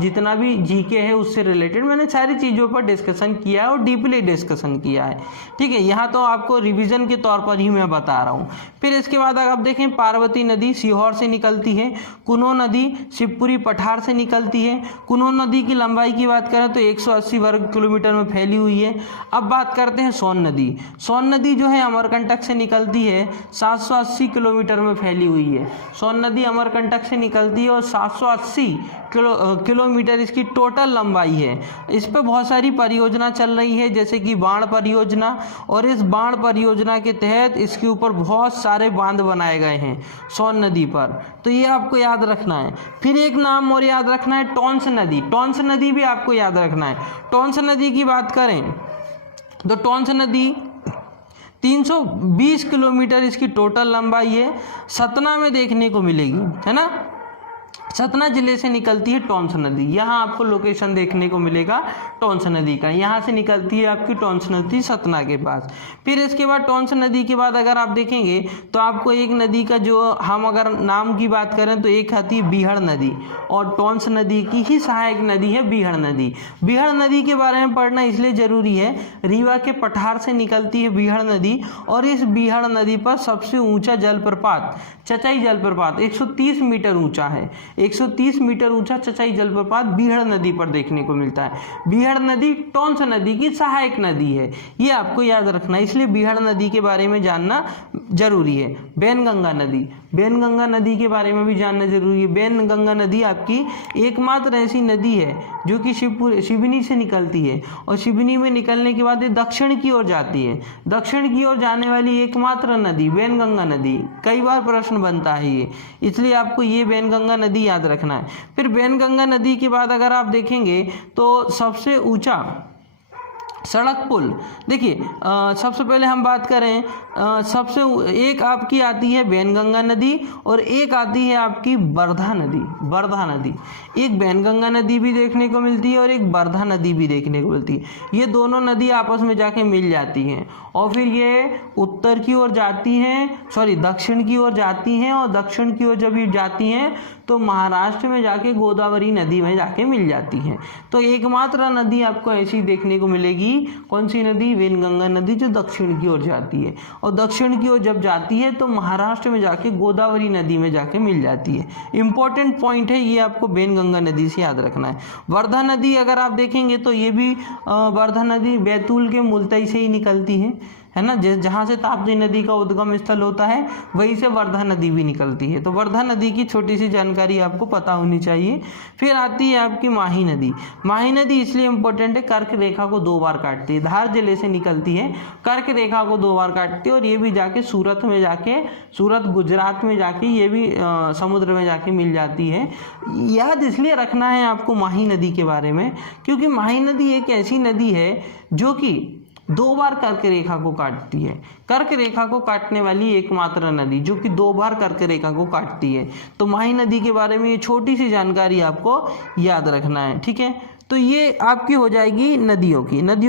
जितना भी जीके है उससे रिलेटेड, मैंने सारी चीज़ों पर डिस्कशन किया है और डीपली डिस्कशन किया है। ठीक है, यहाँ तो आपको रिवीजन के तौर पर ही मैं बता रहा हूँ। फिर इसके बाद अगर आप देखें, पार्वती नदी सीहोर से निकलती है। कुनो नदी शिवपुरी पठार से निकलती है। कुनो नदी की लंबाई की बात करें तो 180 वर्ग किलोमीटर में फैली हुई है। अब बात करते हैं सोन नदी। सोन नदी जो है अमरकंटक से निकलती है, 780 किलोमीटर में फैली हुई है। सोन नदी अमरकंटक से निकलती है और 780 किलोमीटर इसकी टोटल लंबाई है। इस पर बहुत सारी परियोजना चल रही है, जैसे कि बाण परियोजना, और इस बाण परियोजना के तहत इसके ऊपर बहुत सारे बांध बनाए गए हैं सोन नदी पर। तो ये आपको याद रखना है। फिर एक नाम और याद रखना है, टोंस नदी। टोंस नदी भी आपको याद रखना है। टोंस नदी की बात करें तो टोंस नदी 320 किलोमीटर इसकी टोटल लंबाई है, सतना में देखने को मिलेगी, है ना। सतना जिले से निकलती है टॉन्स नदी। यहाँ आपको लोकेशन देखने को मिलेगा टॉन्स नदी का, यहाँ से निकलती है आपकी टॉन्स नदी सतना के पास। फिर इसके बाद टॉन्स नदी के बाद अगर आप देखेंगे तो आपको एक नदी का जो हम अगर नाम की बात करें तो एक आती है बीहड़ नदी, और टॉन्स नदी की ही सहायक नदी है बीहड़ नदी। बीहड़ नदी के बारे में पढ़ना इसलिए जरूरी है, रीवा के पठार से निकलती है बीहड़ नदी, और इस बीहड़ नदी पर सबसे ऊंचा जलप्रपात चचाई जलप्रपात 130 मीटर ऊंचा है। 130 मीटर ऊंचा चचाई जलप्रपात बीहड़ नदी पर देखने को मिलता है। बीहड़ नदी टॉन्स नदी की सहायक नदी है, ये आपको याद रखना है, इसलिए बीहड़ नदी के बारे में जानना जरूरी है। बैनगंगा नदी, बैनगंगा नदी के बारे में भी जानना जरूरी है। बैनगंगा नदी आपकी एकमात्र ऐसी नदी है जो कि सिवनी से निकलती है, और सिवनी में निकलने के बाद ये दक्षिण की ओर जाती है। दक्षिण की ओर जाने वाली एकमात्र नदी बैनगंगा नदी, कई बार प्रश्न बनता है ये, इसलिए आपको ये बैनगंगा नदी याद रखना है। फिर बैनगंगा नदी के बाद अगर आप देखेंगे तो सबसे ऊंचा सड़क पुल, देखिए सबसे पहले हम बात करें सबसे एक आपकी आती है बैनगंगा नदी, और एक आती है आपकी वर्धा नदी। वर्धा नदी, एक बैनगंगा नदी भी देखने को मिलती है और एक वर्धा नदी भी देखने को मिलती है। ये दोनों नदी आपस में जाके मिल जाती हैं, और फिर ये उत्तर की ओर जाती हैं, दक्षिण की ओर जाती हैं, और दक्षिण की ओर जब ये जाती हैं तो महाराष्ट्र में जाके गोदावरी नदी में जाके मिल जाती हैं। तो एकमात्र नदी आपको ऐसी देखने को मिलेगी, कौन सी नदी? बैनगंगा नदी, जो दक्षिण की ओर जाती है, और दक्षिण की ओर जब जाती है तो महाराष्ट्र में जाके गोदावरी नदी में जाके मिल जाती है। इंपॉर्टेंट पॉइंट है ये, आपको बैनगंगा नदी से याद रखना है। वर्धा नदी अगर आप देखेंगे तो ये भी वर्धा नदी बैतूल के मुलतई से ही निकलती है ना, जहाँ से ताप्ती नदी का उद्गम स्थल होता है वहीं से वर्धा नदी भी निकलती है। तो वर्धा नदी की छोटी सी जानकारी आपको पता होनी चाहिए। फिर आती है आपकी माही नदी। माही नदी इसलिए इम्पोर्टेंट है, कर्क रेखा को 2 बार काटती है, धार जिले से निकलती है, कर्क रेखा को 2 बार काटती है, और ये भी जाके सूरत में जाके, सूरत गुजरात में जाके ये भी समुद्र में जाके मिल जाती है। याद इसलिए रखना है आपको माही नदी के बारे में, क्योंकि माही नदी एक ऐसी नदी है जो कि 2 बार कर्क रेखा को काटती है। कर्क रेखा को काटने वाली एकमात्र नदी जो कि 2 बार कर्क रेखा को काटती है। तो माही नदी के बारे में ये छोटी सी जानकारी आपको याद रखना है, ठीक है। तो ये आपकी हो जाएगी नदियों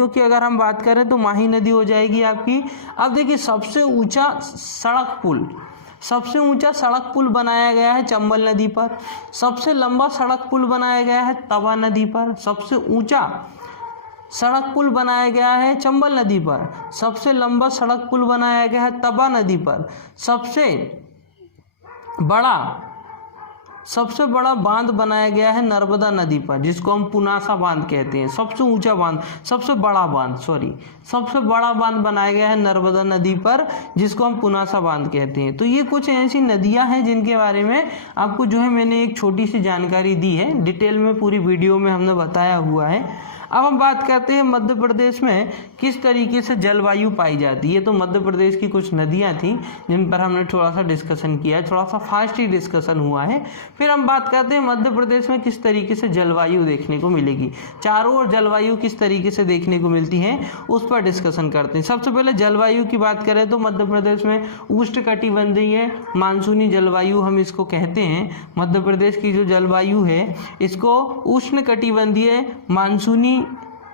की अगर हम बात करें तो माही नदी हो जाएगी आपकी। अब देखिए सबसे ऊंचा सड़क पुल बनाया गया है चंबल नदी पर। सबसे लंबा सड़क पुल बनाया गया है तवा नदी पर। सबसे ऊंचा सड़क पुल बनाया गया है चंबल नदी पर। सबसे लंबा सड़क पुल बनाया गया है तवा नदी पर। सबसे बड़ा बांध बनाया गया है नर्मदा नदी पर, जिसको हम पुनासा बांध कहते हैं। सबसे ऊंचा बांध, सबसे बड़ा बांध बनाया गया है नर्मदा नदी पर, जिसको हम पुनासा बांध कहते हैं। तो ये कुछ ऐसी नदियां हैं जिनके बारे में आपको जो है मैंने एक छोटी सी जानकारी दी है, डिटेल में पूरी वीडियो में हमने बताया हुआ है। अब हम बात करते हैं मध्य प्रदेश में किस तरीके से जलवायु पाई जाती है। तो मध्य प्रदेश की कुछ नदियां थी जिन पर हमने थोड़ा सा डिस्कशन किया है, थोड़ा सा फास्ट ही डिस्कशन हुआ है। फिर हम बात करते हैं मध्य प्रदेश में किस तरीके से जलवायु देखने को मिलेगी, चारों ओर जलवायु किस तरीके से देखने को मिलती है, उस पर डिस्कशन करते हैं। सबसे पहले जलवायु की बात करें तो मध्य प्रदेश में उष्णकटिबंधीय मानसूनी जलवायु हम इसको कहते हैं। मध्य प्रदेश की जो जलवायु है इसको उष्णकटिबंधीय मानसूनी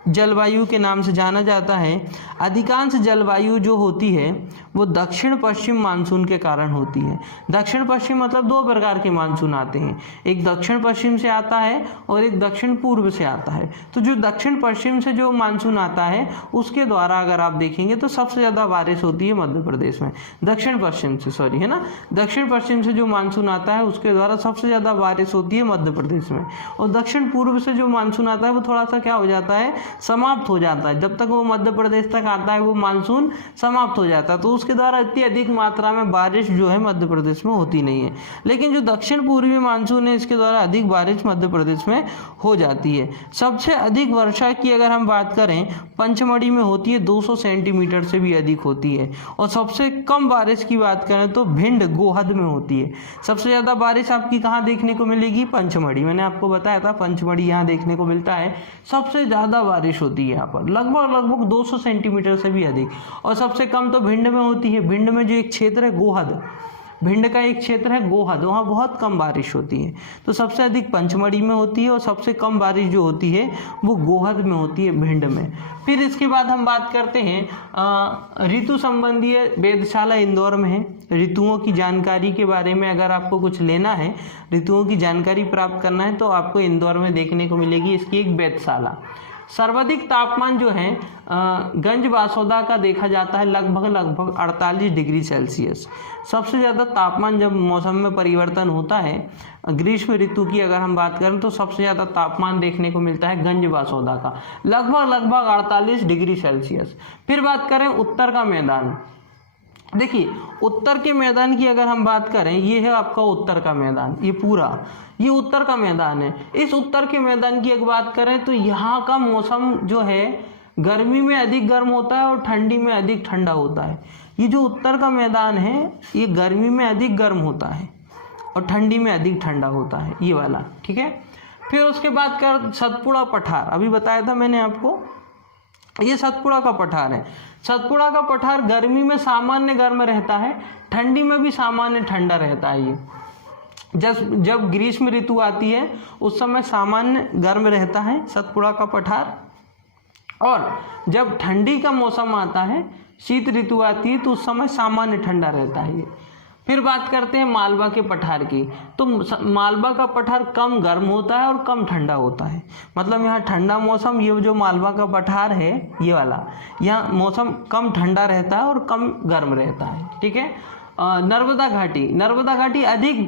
जलवायु के नाम से जाना जाता है। अधिकांश जलवायु जो होती है वो दक्षिण पश्चिम मानसून के कारण होती है। दक्षिण पश्चिम मतलब 2 प्रकार के मानसून आते हैं, एक दक्षिण पश्चिम से आता है और एक दक्षिण पूर्व से आता है। तो जो दक्षिण पश्चिम से जो मानसून आता है उसके द्वारा अगर आप देखेंगे तो सबसे ज़्यादा बारिश होती है मध्य प्रदेश में। दक्षिण पश्चिम से जो मानसून आता है उसके द्वारा सबसे ज़्यादा बारिश होती है मध्य प्रदेश में। और दक्षिण पूर्व से जो मानसून आता है वो थोड़ा सा क्या हो जाता है, समाप्त हो जाता है। जब तक वो मध्य प्रदेश तक आता है वो मानसून समाप्त हो जाता है, तो उसके द्वारा इतनी अधिक मात्रा में बारिश जो है मध्य प्रदेश में होती नहीं है। लेकिन जो दक्षिण पूर्वी मानसून है इसके द्वारा अधिक बारिश मध्य प्रदेश में हो जाती है। सबसे अधिक वर्षा की अगर हम बात करें पंचमढ़ी में होती है, 200 सेंटीमीटर से भी अधिक होती है। और सबसे कम बारिश की बात करें तो भिंड गोहद में होती है। सबसे ज़्यादा बारिश आपकी कहाँ देखने को मिलेगी, पंचमढ़ी। मैंने आपको बताया था पंचमढ़ी यहाँ देखने को मिलता है, सबसे ज़्यादा बारिश होती है यहाँ पर, लगभग 200 सेंटीमीटर से भी अधिक। और सबसे कम तो भिंड में होती है। भिंड में जो एक क्षेत्र है गोहद, भिंड का एक क्षेत्र है गोहद, वहाँ बहुत कम बारिश होती है। तो सबसे अधिक पंचमढ़ी में होती है और सबसे कम बारिश जो होती है वो गोहद में होती है, भिंड में। फिर इसके बाद हम बात करते हैं ऋतु संबंधी वेधशाला इंदौर में है। ऋतुओं की जानकारी के बारे में अगर आपको कुछ लेना है, ऋतुओं की जानकारी प्राप्त करना है, तो आपको इंदौर में देखने को मिलेगी इसकी एक वेधशाला। सर्वाधिक तापमान जो है गंज बासोदा का देखा जाता है लगभग 48 डिग्री सेल्सियस। सबसे ज़्यादा तापमान जब मौसम में परिवर्तन होता है, ग्रीष्म ऋतु की अगर हम बात करें, तो सबसे ज़्यादा तापमान देखने को मिलता है गंज बासोदा का, लगभग 48 डिग्री सेल्सियस। फिर बात करें उत्तर का मैदान। देखिए, उत्तर के मैदान की अगर हम बात करें, ये है आपका उत्तर का मैदान, ये पूरा ये उत्तर का मैदान है। इस उत्तर के मैदान की अगर बात करें तो यहाँ का मौसम जो है गर्मी में अधिक गर्म होता है और ठंडी में अधिक ठंडा होता है। ये जो उत्तर का मैदान है ये गर्मी में अधिक गर्म होता है और ठंडी में अधिक ठंडा होता है, ये वाला, ठीक है। फिर उसके बाद कर सतपुड़ा पठार, अभी बताया था मैंने आपको, ये सतपुड़ा का पठार है। सतपुड़ा का पठार गर्मी में सामान्य गर्म रहता है, ठंडी में भी सामान्य ठंडा रहता है। ये जब ग्रीष्म ऋतु आती है उस समय सामान्य गर्म रहता है सतपुड़ा का पठार, और जब ठंडी का मौसम आता है, शीत ऋतु आती है, तो उस समय सामान्य ठंडा रहता है ये। फिर बात करते हैं मालवा के पठार की। तो मालवा का पठार कम गर्म होता है और कम ठंडा होता है। मतलब यहाँ ठंडा मौसम, ये जो मालवा का पठार है ये वाला, यहाँ मौसम कम ठंडा रहता है और कम गर्म रहता है, ठीक है। नर्मदा घाटी अधिक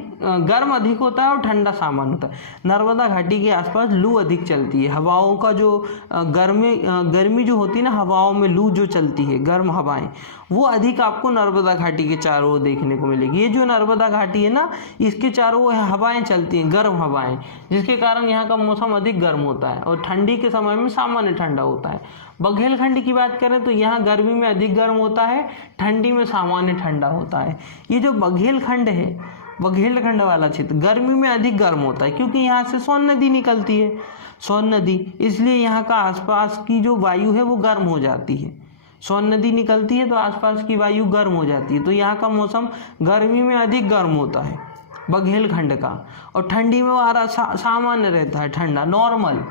गर्म अधिक होता है और ठंडा सामान्य होता है। नर्मदा घाटी के आसपास लू अधिक चलती है, हवाओं का जो गर्मी जो होती है ना, हवाओं में लू जो चलती है, गर्म हवाएं, वो अधिक आपको नर्मदा घाटी के चारों ओर देखने को मिलेगी। ये जो नर्मदा घाटी है ना, इसके चारों ओर हवाएं चलती हैं, गर्म हवाएं, जिसके कारण यहाँ का मौसम अधिक गर्म होता है और ठंडी के समय में सामान्य ठंडा होता है। बघेलखंड की बात करें तो यहाँ गर्मी में अधिक गर्म होता है, ठंडी में सामान्य ठंडा होता है। ये जो बघेलखंड है, बघेलखंड वाला क्षेत्र गर्मी में अधिक गर्म होता है, क्योंकि यहाँ से सोन नदी निकलती है, सोन नदी, इसलिए यहाँ का आसपास की जो वायु है वो गर्म हो जाती है। सोन नदी निकलती है तो आसपास की वायु गर्म हो जाती है, तो यहाँ का मौसम गर्मी में अधिक गर्म होता है बघेलखंड का, और ठंडी में वो सामान्य रहता है, ठंडा, नॉर्मल,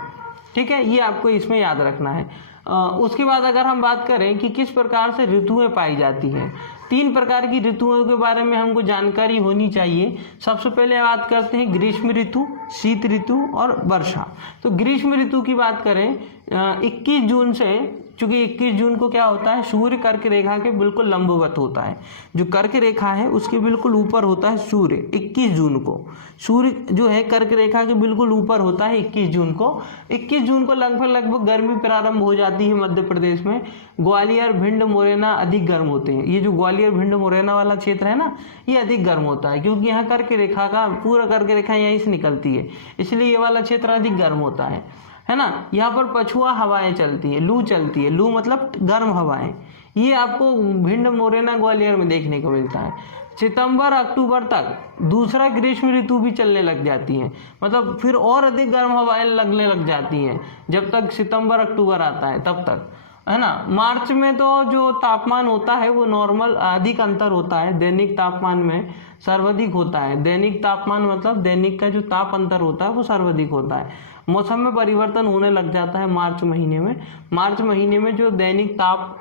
ठीक है। ये आपको इसमें याद रखना है। उसके बाद अगर हम बात करें कि किस प्रकार से ऋतुएं पाई जाती हैं, 3 प्रकार की ऋतुओं के बारे में हमको जानकारी होनी चाहिए। सबसे पहले बात करते हैं ग्रीष्म ऋतु, शीत ऋतु और वर्षा। तो ग्रीष्म ऋतु की बात करें 21 जून से, चूँकि 21 जून को क्या होता है, सूर्य कर्क रेखा के बिल्कुल लंबवत होता है, जो कर्क रेखा है उसके बिल्कुल ऊपर होता है सूर्य। 21 जून को सूर्य जो है कर्क रेखा के बिल्कुल ऊपर होता है 21 जून को। 21 जून को लगभग गर्मी प्रारंभ हो जाती है मध्य प्रदेश में। ग्वालियर, भिंड, मुरैना अधिक गर्म होते हैं। ये जो ग्वालियर, भिंड, मुरैना वाला क्षेत्र है ना, ये अधिक गर्म होता है, क्योंकि यहाँ कर्क रेखा का पूरा कर्क रेखा यहीं से निकलती है, इसलिए ये वाला क्षेत्र अधिक गर्म होता है ना। यहाँ पर पछुआ हवाएं चलती है, लू चलती है, लू मतलब गर्म हवाएं, ये आपको भिंड, मुरैना, ग्वालियर में देखने को मिलता है। सितंबर अक्टूबर तक दूसरा ग्रीष्म ऋतु भी चलने लग जाती है, मतलब फिर और अधिक गर्म हवाएं लगने लग जाती हैं जब तक सितंबर अक्टूबर आता है तब तक, है ना। मार्च में तो जो तापमान होता है वो नॉर्मल अधिक अंतर होता है, दैनिक तापमान में सर्वाधिक होता है। दैनिक तापमान मतलब दैनिक का जो ताप अंतर होता है वो सर्वाधिक होता है। मौसम में परिवर्तन होने लग जाता है मार्च महीने में। मार्च महीने में जो दैनिक ताप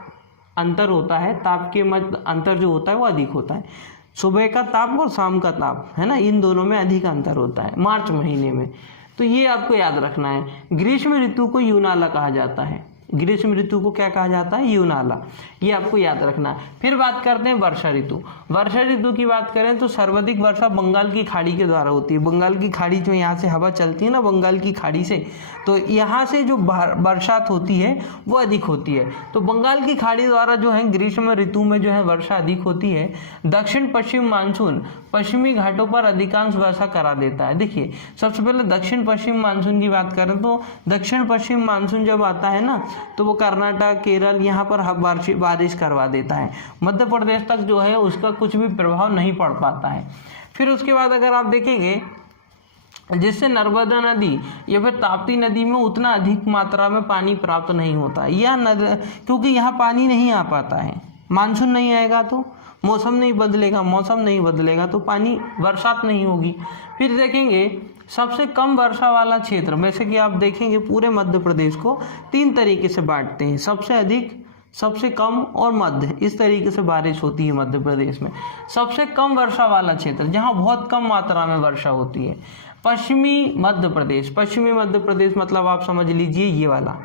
अंतर होता है, ताप के मध्य अंतर जो होता है वो अधिक होता है। सुबह का ताप और शाम का ताप, है ना, इन दोनों में अधिक अंतर होता है मार्च महीने में। तो ये आपको याद रखना है। ग्रीष्म ऋतु को यूनाला कहा जाता है। ग्रीष्म ऋतु को क्या कहा जाता है? यूनाला। ये आपको याद रखना है। फिर बात करते हैं वर्षा ऋतु। वर्षा ऋतु की बात करें तो सर्वाधिक वर्षा बंगाल की खाड़ी के द्वारा होती है। बंगाल की खाड़ी जो यहाँ से हवा चलती है ना, बंगाल की खाड़ी से, तो यहाँ से जो बरसात होती है वो अधिक होती है। तो बंगाल की खाड़ी द्वारा जो है ग्रीष्म ऋतु में जो है वर्षा अधिक होती है। दक्षिण पश्चिम मानसून पश्चिमी घाटों पर अधिकांश वर्षा करा देता है। देखिए, सबसे पहले दक्षिण पश्चिम मानसून की बात करें तो दक्षिण पश्चिम मानसून जब आता है ना, तो वो कर्नाटक, केरल, यहाँ पर बारिश करवा देता है। मध्य प्रदेश तक जो है उसका कुछ भी प्रभाव नहीं पड़ पाता है। फिर उसके बाद अगर आप देखेंगे, जिससे नर्मदा नदी या फिर ताप्ती नदी में उतना अधिक मात्रा में पानी प्राप्त नहीं होता है। यह क्योंकि यहाँ पानी नहीं आ पाता है, मानसून नहीं आएगा तो मौसम नहीं बदलेगा तो पानी बरसात नहीं होगी। फिर देखेंगे सबसे कम वर्षा वाला क्षेत्र, वैसे कि आप देखेंगे पूरे मध्य प्रदेश को 3 तरीके से बांटते हैं, सबसे अधिक, सबसे कम और मध्य, इस तरीके से बारिश होती है मध्य प्रदेश में। सबसे कम वर्षा वाला क्षेत्र जहाँ बहुत कम मात्रा में वर्षा होती है, पश्चिमी मध्य प्रदेश मतलब आप समझ लीजिए ये वाला,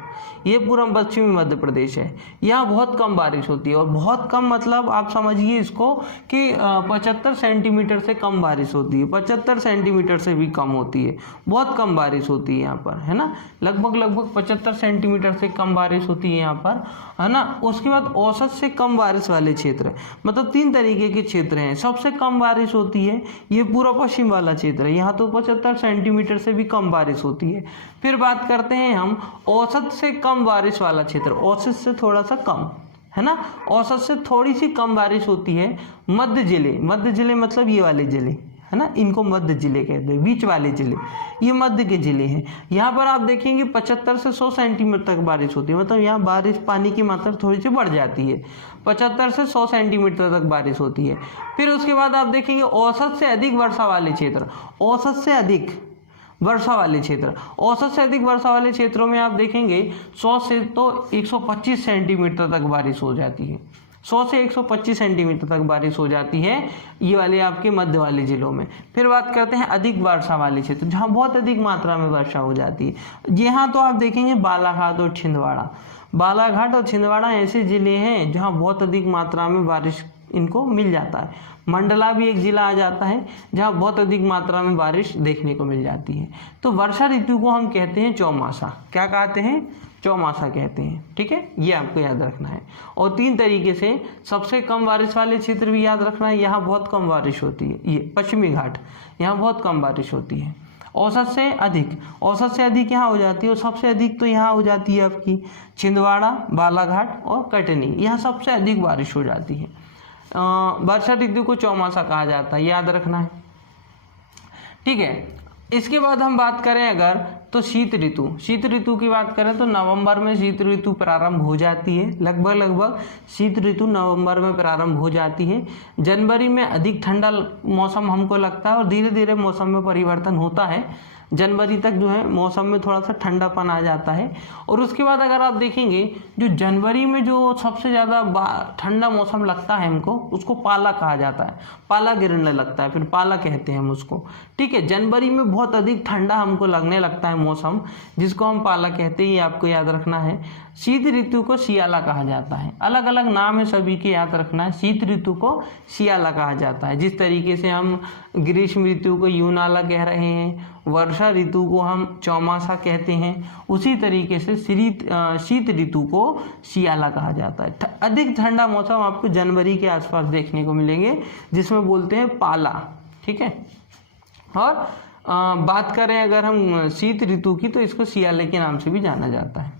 ये पूरा पश्चिमी मध्य प्रदेश है। यहाँ बहुत कम बारिश होती है, और बहुत कम मतलब आप समझिए इसको कि 75 सेंटीमीटर से कम बारिश होती है, 75 सेंटीमीटर से भी कम होती है, बहुत कम बारिश होती है यहाँ पर, है ना, लगभग 75 सेंटीमीटर से कम बारिश होती है यहाँ पर, है ना। उसके बाद औसत से कम बारिश वाले क्षेत्र, मतलब 3 तरीके के क्षेत्र हैं। सबसे कम बारिश होती है ये पूरा पश्चिम वाला क्षेत्र है, यहाँ तो 75 सेंटीमीटर से भी कम बारिश होती है। फिर बात करते हैं हम औसत से कम बारिश वाला क्षेत्र, औसत से थोड़ा सा कम, है ना, औसत से थोड़ी सी कम बारिश होती है मध्य जिले मतलब ये वाले जिले, है ना, इनको मध्य जिले कहते हैं, बीच वाले जिले, ये मध्य के जिले हैं। यहाँ पर आप देखेंगे 75 से 100 सेंटीमीटर तक बारिश होती है, मतलब यहाँ बारिश, पानी की मात्रा थोड़ी सी बढ़ जाती है, 75 से 100 सेंटीमीटर तक बारिश होती है। फिर उसके बाद आप देखेंगे औसत से अधिक वर्षा वाले क्षेत्र, औसत से अधिक वर्षा वाले क्षेत्रों में आप देखेंगे 100 से तो 125 सेंटीमीटर तक बारिश हो जाती है, 100 से 125 सेंटीमीटर तक बारिश हो जाती है ये वाले आपके मध्य वाले जिलों में। फिर बात करते हैं अधिक वर्षा वाले क्षेत्र, जहाँ बहुत अधिक मात्रा में वर्षा हो जाती है। यहाँ तो आप देखेंगे बालाघाट और छिंदवाड़ा ऐसे जिले हैं जहाँ बहुत अधिक मात्रा में बारिश इनको मिल जाता है। मंडला भी एक जिला आ जाता है जहाँ बहुत अधिक मात्रा में बारिश देखने को मिल जाती है। तो वर्षा ऋतु को हम कहते हैं चौमासा। क्या कहते हैं? चौमासा कहते हैं। ठीक है, ये आपको याद रखना है। और 3 तरीके से, सबसे कम बारिश वाले क्षेत्र भी याद रखना है, यहाँ बहुत कम बारिश होती है, ये पश्चिमी घाट, यहाँ बहुत कम बारिश होती है। औसत से अधिक यहाँ हो जाती है, और सबसे अधिक तो यहाँ हो जाती है आपकी छिंदवाड़ा, बालाघाट और कटनी, यहाँ सबसे अधिक बारिश हो जाती है। वर्षा ऋतु को चौमासा कहा जाता है, याद रखना है। ठीक है, इसके बाद हम बात करें अगर तो शीत ऋतु की बात करें तो नवंबर में शीत ऋतु प्रारंभ हो जाती है, लगभग शीत ऋतु नवंबर में प्रारंभ हो जाती है। जनवरी में अधिक ठंडा मौसम हमको लगता है और धीरे धीरे मौसम में परिवर्तन होता है। जनवरी तक जो है मौसम में थोड़ा सा ठंडापन आ जाता है। और उसके बाद अगर आप देखेंगे जो जनवरी में जो सबसे ज़्यादा ठंडा मौसम लगता है हमको, उसको पाला कहा जाता है, पाला गिरने लगता है, फिर पाला कहते हैं हम उसको। ठीक है, जनवरी में बहुत अधिक ठंडा हमको लगने लगता है मौसम, जिसको हम पाला कहते हैं, ये आपको याद रखना है। शीत ऋतु को सियाला कहा जाता है, अलग अलग नाम है सभी के, याद रखना है। शीत ऋतु को सियाला कहा जाता है, जिस तरीके से हम ग्रीष्म ऋतु को यूनाला कह रहे हैं, वर्षा ऋतु को हम चौमासा कहते हैं, उसी तरीके से शीत ऋतु को सियाला कहा जाता है। अधिक ठंडा मौसम आपको जनवरी के आसपास देखने को मिलेंगे, जिसमें बोलते हैं पाला। ठीक है, और बात करें अगर हम शीत ऋतु की, तो इसको सियाले के नाम से भी जाना जाता है।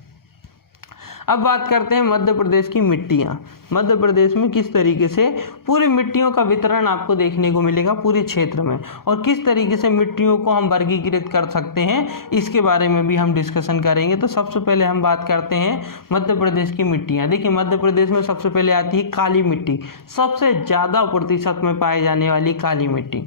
अब बात करते हैं मध्य प्रदेश की मिट्टियाँ। मध्य प्रदेश में किस तरीके से पूरी मिट्टियों का वितरण आपको देखने को मिलेगा पूरे क्षेत्र में, और किस तरीके से मिट्टियों को हम वर्गीकृत कर सकते हैं, इसके बारे में भी हम डिस्कशन करेंगे। तो सबसे पहले हम बात करते हैं मध्य प्रदेश की मिट्टियाँ। देखिए, मध्य प्रदेश में सबसे पहले आती है काली मिट्टी, सबसे ज़्यादा प्रतिशत में पाई जाने वाली काली मिट्टी।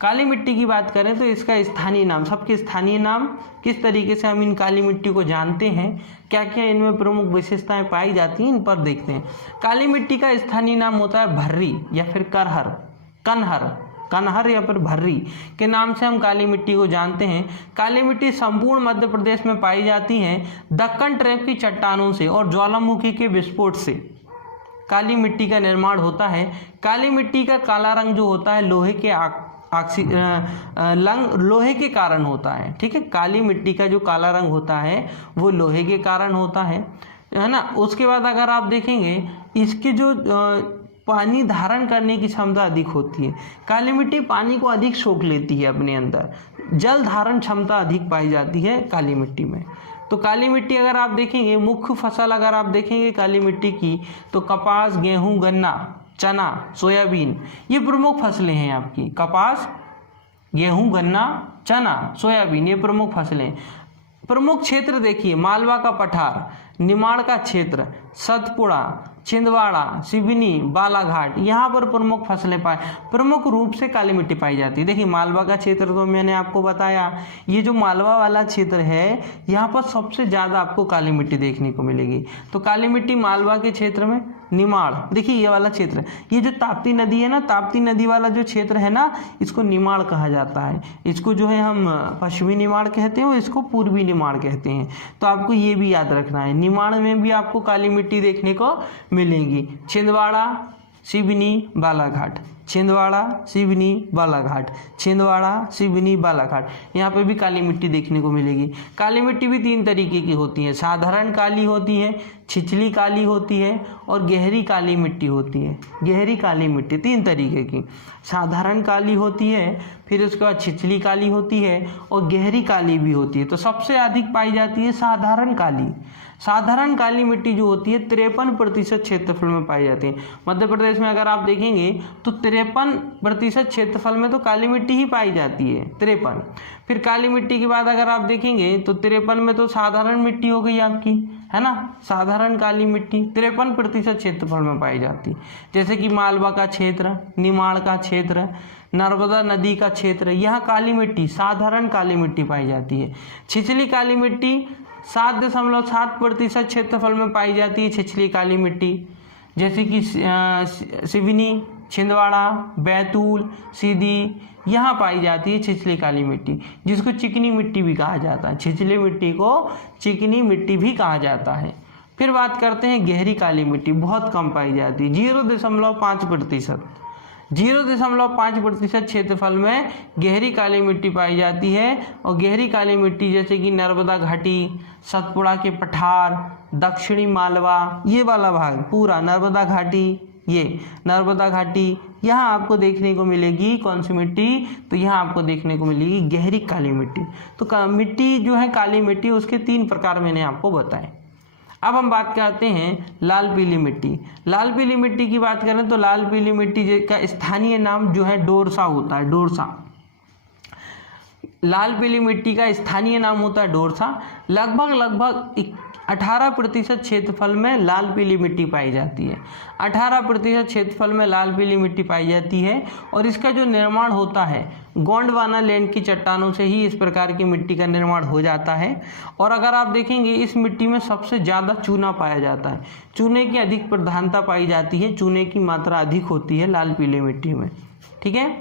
काली मिट्टी की बात करें तो इसका स्थानीय नाम, सबके स्थानीय नाम, किस तरीके से हम इन काली मिट्टी को जानते हैं, क्या क्या इनमें प्रमुख विशेषताएं पाई जाती हैं, इन पर देखते हैं। काली मिट्टी का स्थानीय नाम होता है भर्री या फिर कनहर या फिर भर्री के नाम से हम काली मिट्टी को जानते हैं। काली मिट्टी संपूर्ण मध्य प्रदेश में पाई जाती है। दक्कन ट्रैप की चट्टानों से और ज्वालामुखी के विस्फोट से काली मिट्टी का निर्माण होता है। काली मिट्टी का काला रंग जो होता है लोहे के कारण होता है। ठीक है, काली मिट्टी का जो काला रंग होता है वो लोहे के कारण होता है ना। उसके बाद अगर आप देखेंगे इसके जो पानी धारण करने की क्षमता अधिक होती है। काली मिट्टी पानी को अधिक सोख लेती है अपने अंदर, जल धारण क्षमता अधिक पाई जाती है काली मिट्टी में। तो काली मिट्टी अगर आप देखेंगे, मुख्य फसल अगर आप देखेंगे काली मिट्टी की, तो कपास, गेहूं, गन्ना, चना, सोयाबीन, ये प्रमुख फसलें हैं आपकी। कपास, गेहूं, गन्ना, चना, सोयाबीन, ये प्रमुख फसलें। प्रमुख क्षेत्र देखिए, मालवा का पठार, निमाड़ का क्षेत्र, सतपुड़ा, छिंदवाड़ा, सिवनी, बालाघाट, यहाँ पर प्रमुख फसलें प्रमुख रूप से काली मिट्टी पाई जाती है। देखिए मालवा का क्षेत्र तो मैंने आपको बताया, ये जो मालवा वाला क्षेत्र है यहाँ पर सबसे ज़्यादा आपको काली मिट्टी देखने को मिलेगी। तो काली मिट्टी मालवा के क्षेत्र में निमाड़, देखिए ये वाला क्षेत्र, ये जो ताप्ती नदी है ना, ताप्ती नदी वाला जो क्षेत्र है ना, इसको निमाड़ कहा जाता है। इसको जो है हम पश्चिमी निमाड़ कहते हैं और इसको पूर्वी निमाड़ कहते हैं। तो आपको ये भी याद रखना है, निमाड़ में भी आपको काली मिट्टी देखने को मिलेगी। छिंदवाड़ा, सिवनी, बालाघाट, छिंदवाड़ा, सिवनी, बालाघाट, छिंदवाड़ा, सिवनी, बालाघाट, यहाँ पे भी काली मिट्टी देखने को मिलेगी। काली मिट्टी भी 3 तरीके की होती है, साधारण काली होती है, छिछली काली होती है और गहरी काली मिट्टी होती है। गहरी काली मिट्टी 3 तरीके की, साधारण काली होती है, फिर उसके बाद छिछली काली होती है और गहरी काली भी होती है। तो सबसे अधिक पाई जाती है साधारण काली। साधारण काली मिट्टी जो होती है 53% क्षेत्रफल में पाई जाती है। मध्य प्रदेश में अगर आप देखेंगे तो 53% क्षेत्रफल में तो काली मिट्टी ही पाई जाती है, 53। फिर काली मिट्टी के बाद अगर आप देखेंगे तो 53 में तो साधारण मिट्टी हो गई आपकी, है ना, साधारण काली मिट्टी 53% क्षेत्रफल में पाई जाती है। जैसे कि मालवा का क्षेत्र, निमाड़ का क्षेत्र, नर्मदा नदी का क्षेत्र, यहाँ काली मिट्टी, साधारण काली मिट्टी पाई जाती है। छिछली काली मिट्टी 7.7% क्षेत्रफल में पाई जाती है। छिछली काली मिट्टी जैसे कि सिवनी, छिंदवाड़ा, बैतूल, सीधी, यहाँ पाई जाती है छिछली काली मिट्टी, जिसको चिकनी मिट्टी भी कहा जाता है। छिछली मिट्टी को चिकनी मिट्टी भी कहा जाता है। फिर बात करते हैं गहरी काली मिट्टी, बहुत कम पाई जाती है, 0.5%। 0.5% क्षेत्रफल में गहरी काली मिट्टी पाई जाती है। और गहरी काली मिट्टी जैसे कि नर्मदा घाटी, सतपुड़ा के पठार, दक्षिणी मालवा, ये वाला भाग पूरा नर्मदा घाटी, ये नर्मदा घाटी, यहाँ आपको देखने को मिलेगी कौन सी मिट्टी, तो यहाँ आपको देखने को मिलेगी गहरी काली मिट्टी। तो मिट्टी जो है काली मिट्टी, उसके 3 प्रकार मैंने आपको बताए। अब हम बात करते हैं लाल पीली मिट्टी। लाल पीली मिट्टी की बात करें तो लाल पीली मिट्टी का स्थानीय नाम जो है डोरसा होता है, डोरसा। लाल पीली मिट्टी का स्थानीय नाम होता है डोरसा। लगभग 18% क्षेत्रफल में लाल पीली मिट्टी पाई जाती है। 18% क्षेत्रफल में लाल पीली मिट्टी पाई जाती है और इसका जो निर्माण होता है गोंडवाना लैंड की चट्टानों से ही इस प्रकार की मिट्टी का निर्माण हो जाता है। और अगर आप देखेंगे इस मिट्टी में सबसे ज़्यादा चूना पाया जाता है, चूने की अधिक प्रधानता पाई जाती है, चूने की मात्रा अधिक होती है लाल पीली मिट्टी में। ठीक है,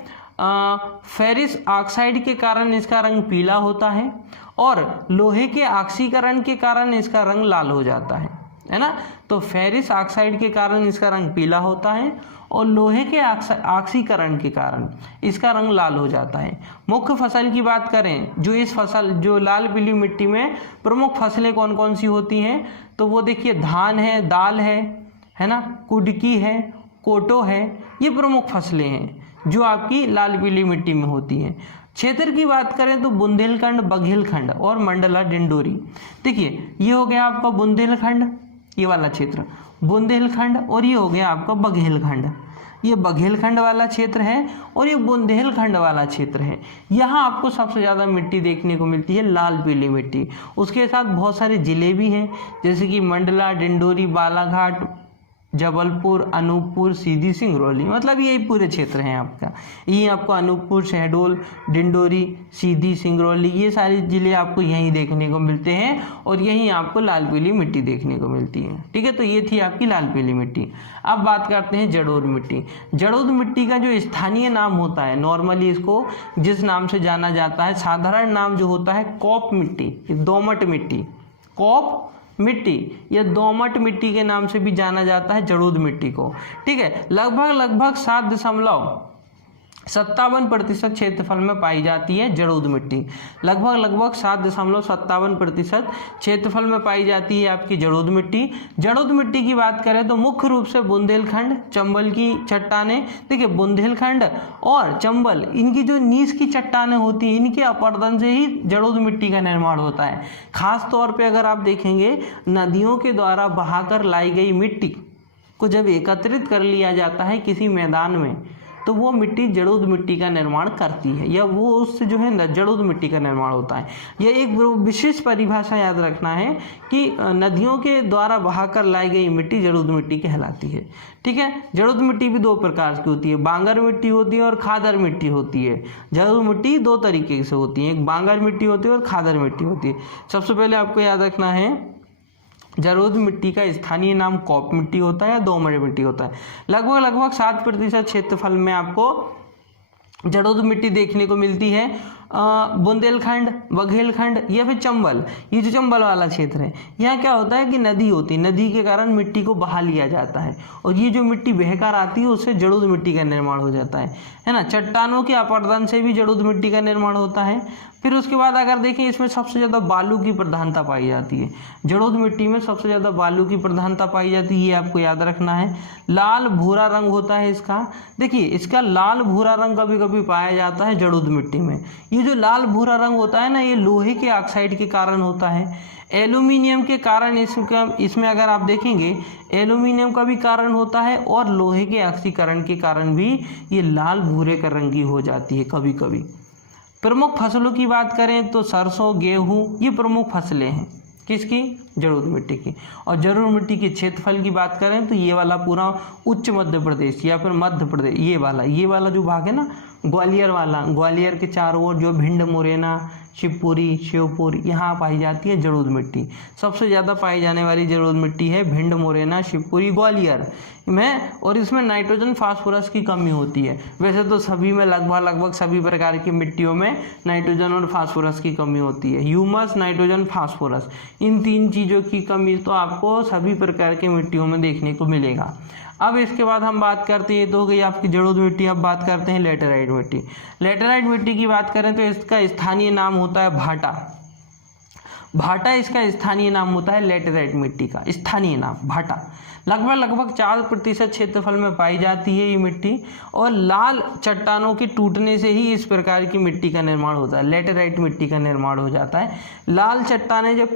फेरिस ऑक्साइड के कारण इसका रंग पीला होता है और लोहे के ऑक्सीकरण के कारण इसका रंग लाल हो जाता है ना। तो फेरिस ऑक्साइड के कारण इसका रंग पीला होता है और लोहे के ऑक्सीकरण के कारण इसका रंग लाल हो जाता है। मुख्य फसल की बात करें, जो लाल पीली मिट्टी में प्रमुख फसलें कौन कौन सी होती हैं, तो वो देखिए धान है, दाल है ना, कुडकी है, कोटो है, ये प्रमुख फसलें हैं जो आपकी लाल पीली मिट्टी में होती हैं। क्षेत्र की बात करें तो बुंदेलखंड, बघेलखंड और मंडला डिंडोरी। देखिए ये हो गया आपका बुंदेलखंड, ये वाला क्षेत्र बुंदेलखंड, और ये हो गया आपका बघेलखंड। ये बघेलखंड वाला क्षेत्र है और ये बुंदेलखंड वाला क्षेत्र है। यहाँ आपको सबसे ज़्यादा मिट्टी देखने को मिलती है लाल पीली मिट्टी। उसके साथ बहुत सारे ज़िले भी हैं जैसे कि मंडला, डिंडोरी, बालाघाट, जबलपुर, अनूपपुर, सीधी, सिंगरौली, मतलब यही पूरे क्षेत्र हैं आपका। ये आपको अनूपपुर, शहडोल, डिंडोरी, सीधी, सिंगरौली, ये सारे ज़िले आपको यहीं देखने को मिलते हैं और यहीं आपको लाल पीली मिट्टी देखने को मिलती है। ठीक है, तो ये थी आपकी लाल पीली मिट्टी। अब बात करते हैं जड़ोद मिट्टी। जड़ोद मिट्टी का जो स्थानीय नाम होता है, नॉर्मली इसको जिस नाम से जाना जाता है, साधारण नाम जो होता है कॉप मिट्टी, दोमट मिट्टी, कॉप मिट्टी या दोमट मिट्टी के नाम से भी जाना जाता है जड़ोद मिट्टी को। ठीक है, लगभग 7.57% क्षेत्रफल में पाई जाती है जड़ोद मिट्टी। लगभग 7.57% क्षेत्रफल में पाई जाती है आपकी जड़ोद मिट्टी। जड़ोद मिट्टी की बात करें तो मुख्य रूप से बुंदेलखंड, चंबल की चट्टानें, देखिए बुंदेलखंड और चंबल, इनकी जो नीच की चट्टानें होती हैं, इनके अपरदन से ही जड़ोद मिट्टी का निर्माण होता है। खास तौर पे अगर आप देखेंगे नदियों के द्वारा बहाकर लाई गई मिट्टी को जब एकत्रित कर लिया जाता है किसी मैदान में, तो वो मिट्टी जड़ोद मिट्टी का निर्माण करती है, या वो उससे जो है ना जड़ोद मिट्टी का निर्माण होता है। यह एक विशेष परिभाषा याद रखना है कि नदियों के द्वारा बहाकर लाई गई मिट्टी जड़ोद मिट्टी कहलाती है। ठीक है, जड़ोद मिट्टी भी दो प्रकार की होती है, बांगर मिट्टी होती है और खादर मिट्टी होती है। जड़ोद मिट्टी दो तरीके से होती है, एक बांगर मिट्टी होती है और खादर मिट्टी होती है। सबसे पहले आपको याद रखना है जड़ोद मिट्टी का स्थानीय नाम कॉप मिट्टी होता है या दोमट मिट्टी होता है। लगभग 7% क्षेत्रफल में आपको जड़ोद मिट्टी देखने को मिलती है। बुंदेलखंड, बघेलखंड या फिर चंबल, ये जो चंबल वाला क्षेत्र है, यहाँ क्या होता है कि नदी होती है, नदी के कारण मिट्टी को बहा लिया जाता है और ये जो मिट्टी बहकर आती है उससे जड़ोद मिट्टी का निर्माण हो जाता है ना। चट्टानों के अपरदन से भी जड़ोद मिट्टी का निर्माण होता है। फिर उसके बाद अगर देखें, इसमें सबसे ज़्यादा बालू की प्रधानता पाई जाती है। जड़ोद मिट्टी में सबसे ज़्यादा बालू की प्रधानता पाई जाती है, ये आपको याद रखना है। लाल भूरा रंग होता है इसका। देखिए, इसका लाल भूरा रंग कभी कभी पाया जाता है जड़ोद मिट्टी में। ये जो लाल भूरा रंग होता है ना, ये लोहे के ऑक्साइड के कारण होता है। एल्यूमिनियम के कारण इसमें अगर आप देखेंगे, एल्यूमिनियम का भी कारण होता है और लोहे के ऑक्सीकरण के कारण भी ये लाल भूरे का रंग की हो जाती है कभी कभी। प्रमुख फसलों की बात करें तो सरसों, गेहूं, ये प्रमुख फसलें हैं किसकी? जड़ोद मिट्टी की। और जड़ोद मिट्टी के क्षेत्रफल की बात करें तो ये वाला पूरा उच्च मध्य प्रदेश या फिर मध्य प्रदेश, ये वाला जो भाग है ना, ग्वालियर वाला, ग्वालियर के चारों ओर जो भिंड, मुरैना, शिवपुरी, श्योपुर, यहाँ पाई जाती है जड़ोद मिट्टी। सबसे ज़्यादा पाई जाने वाली जड़ोद मिट्टी है भिंड, मुरैना, शिवपुरी, ग्वालियर में। और इसमें नाइट्रोजन फास्फोरस की कमी होती है। वैसे तो सभी में लगभग सभी प्रकार की मिट्टियों में नाइट्रोजन और फास्फोरस की कमी होती है। ह्यूमस, नाइट्रोजन, फास्फोरस, इन तीन चीज़ों की कमी तो आपको सभी प्रकार की मिट्टियों में देखने को मिलेगा। अब इसके बाद हम बात करते हैं, तो हो गई आपकी जड़ोद मिट्टी। अब बात करते हैं लेटेराइट मिट्टी। लेटेराइट मिट्टी की बात करें तो इसका स्थानीय नाम होता है भाटा। भाटा इसका स्थानीय नाम होता है लेटेराइट मिट्टी का स्थानीय नाम भाटा। लगभग 4% क्षेत्रफल में पाई जाती है ये मिट्टी और लाल चट्टानों के टूटने से ही इस प्रकार की मिट्टी का निर्माण होता है, लेटेराइट मिट्टी का निर्माण हो जाता है। लाल चट्टानें जब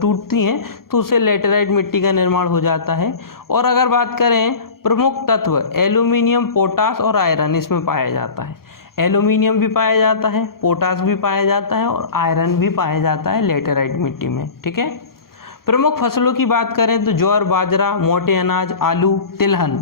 टूटती हैं, तो उससे लेटेराइट मिट्टी का निर्माण हो जाता है। और अगर बात करें प्रमुख तत्व, एल्यूमिनियम, पोटास और आयरन इसमें पाया जाता है। एल्यूमिनियम भी पाया जाता है, पोटास भी पाया जाता है और आयरन भी पाया जाता है लेटेराइट मिट्टी में। ठीक है, प्रमुख फसलों की बात करें तो ज्वार, बाजरा, मोटे अनाज, आलू, तिलहन,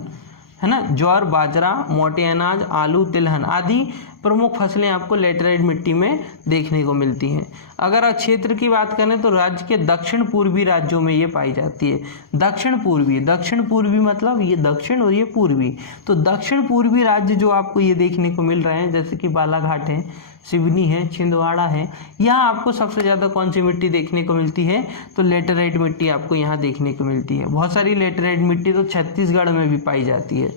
है ना। ज्वार, बाजरा, मोटे अनाज, आलू, तिलहन आदि प्रमुख फसलें आपको लेटेराइट मिट्टी में देखने को मिलती हैं। अगर क्षेत्र की बात करें तो राज्य के दक्षिण पूर्वी राज्यों में ये पाई जाती है। दक्षिण पूर्वी मतलब ये दक्षिण और ये पूर्वी, तो दक्षिण पूर्वी राज्य जो आपको ये देखने को मिल रहे हैं, जैसे कि बालाघाट है, सिवनी है, छिंदवाड़ा है, यहाँ आपको सबसे ज़्यादा कौन सी मिट्टी देखने को मिलती है? तो लेटेराइट मिट्टी आपको यहाँ देखने को मिलती है। बहुत सारी लेटेराइट मिट्टी तो छत्तीसगढ़ में भी पाई जाती है।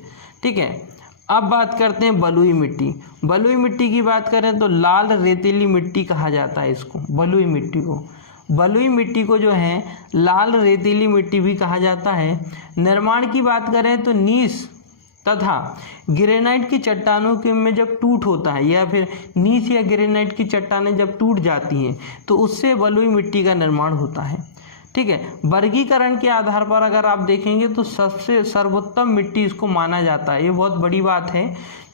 ठीक है, अब बात करते हैं बलुई मिट्टी। बलुई मिट्टी की बात करें तो लाल रेतीली मिट्टी कहा जाता है इसको, बलुई मिट्टी को जो है लाल रेतीली मिट्टी भी कहा जाता है। निर्माण की बात करें तो नीस तथा ग्रेनाइट की चट्टानों के में जब टूट होता है, या फिर नीस या ग्रेनाइट की चट्टानें जब टूट जाती हैं तो उससे बलुई मिट्टी का निर्माण होता है। ठीक है, वर्गीकरण के आधार पर अगर आप देखेंगे तो सबसे सर्वोत्तम मिट्टी इसको माना जाता है। ये बहुत बड़ी बात है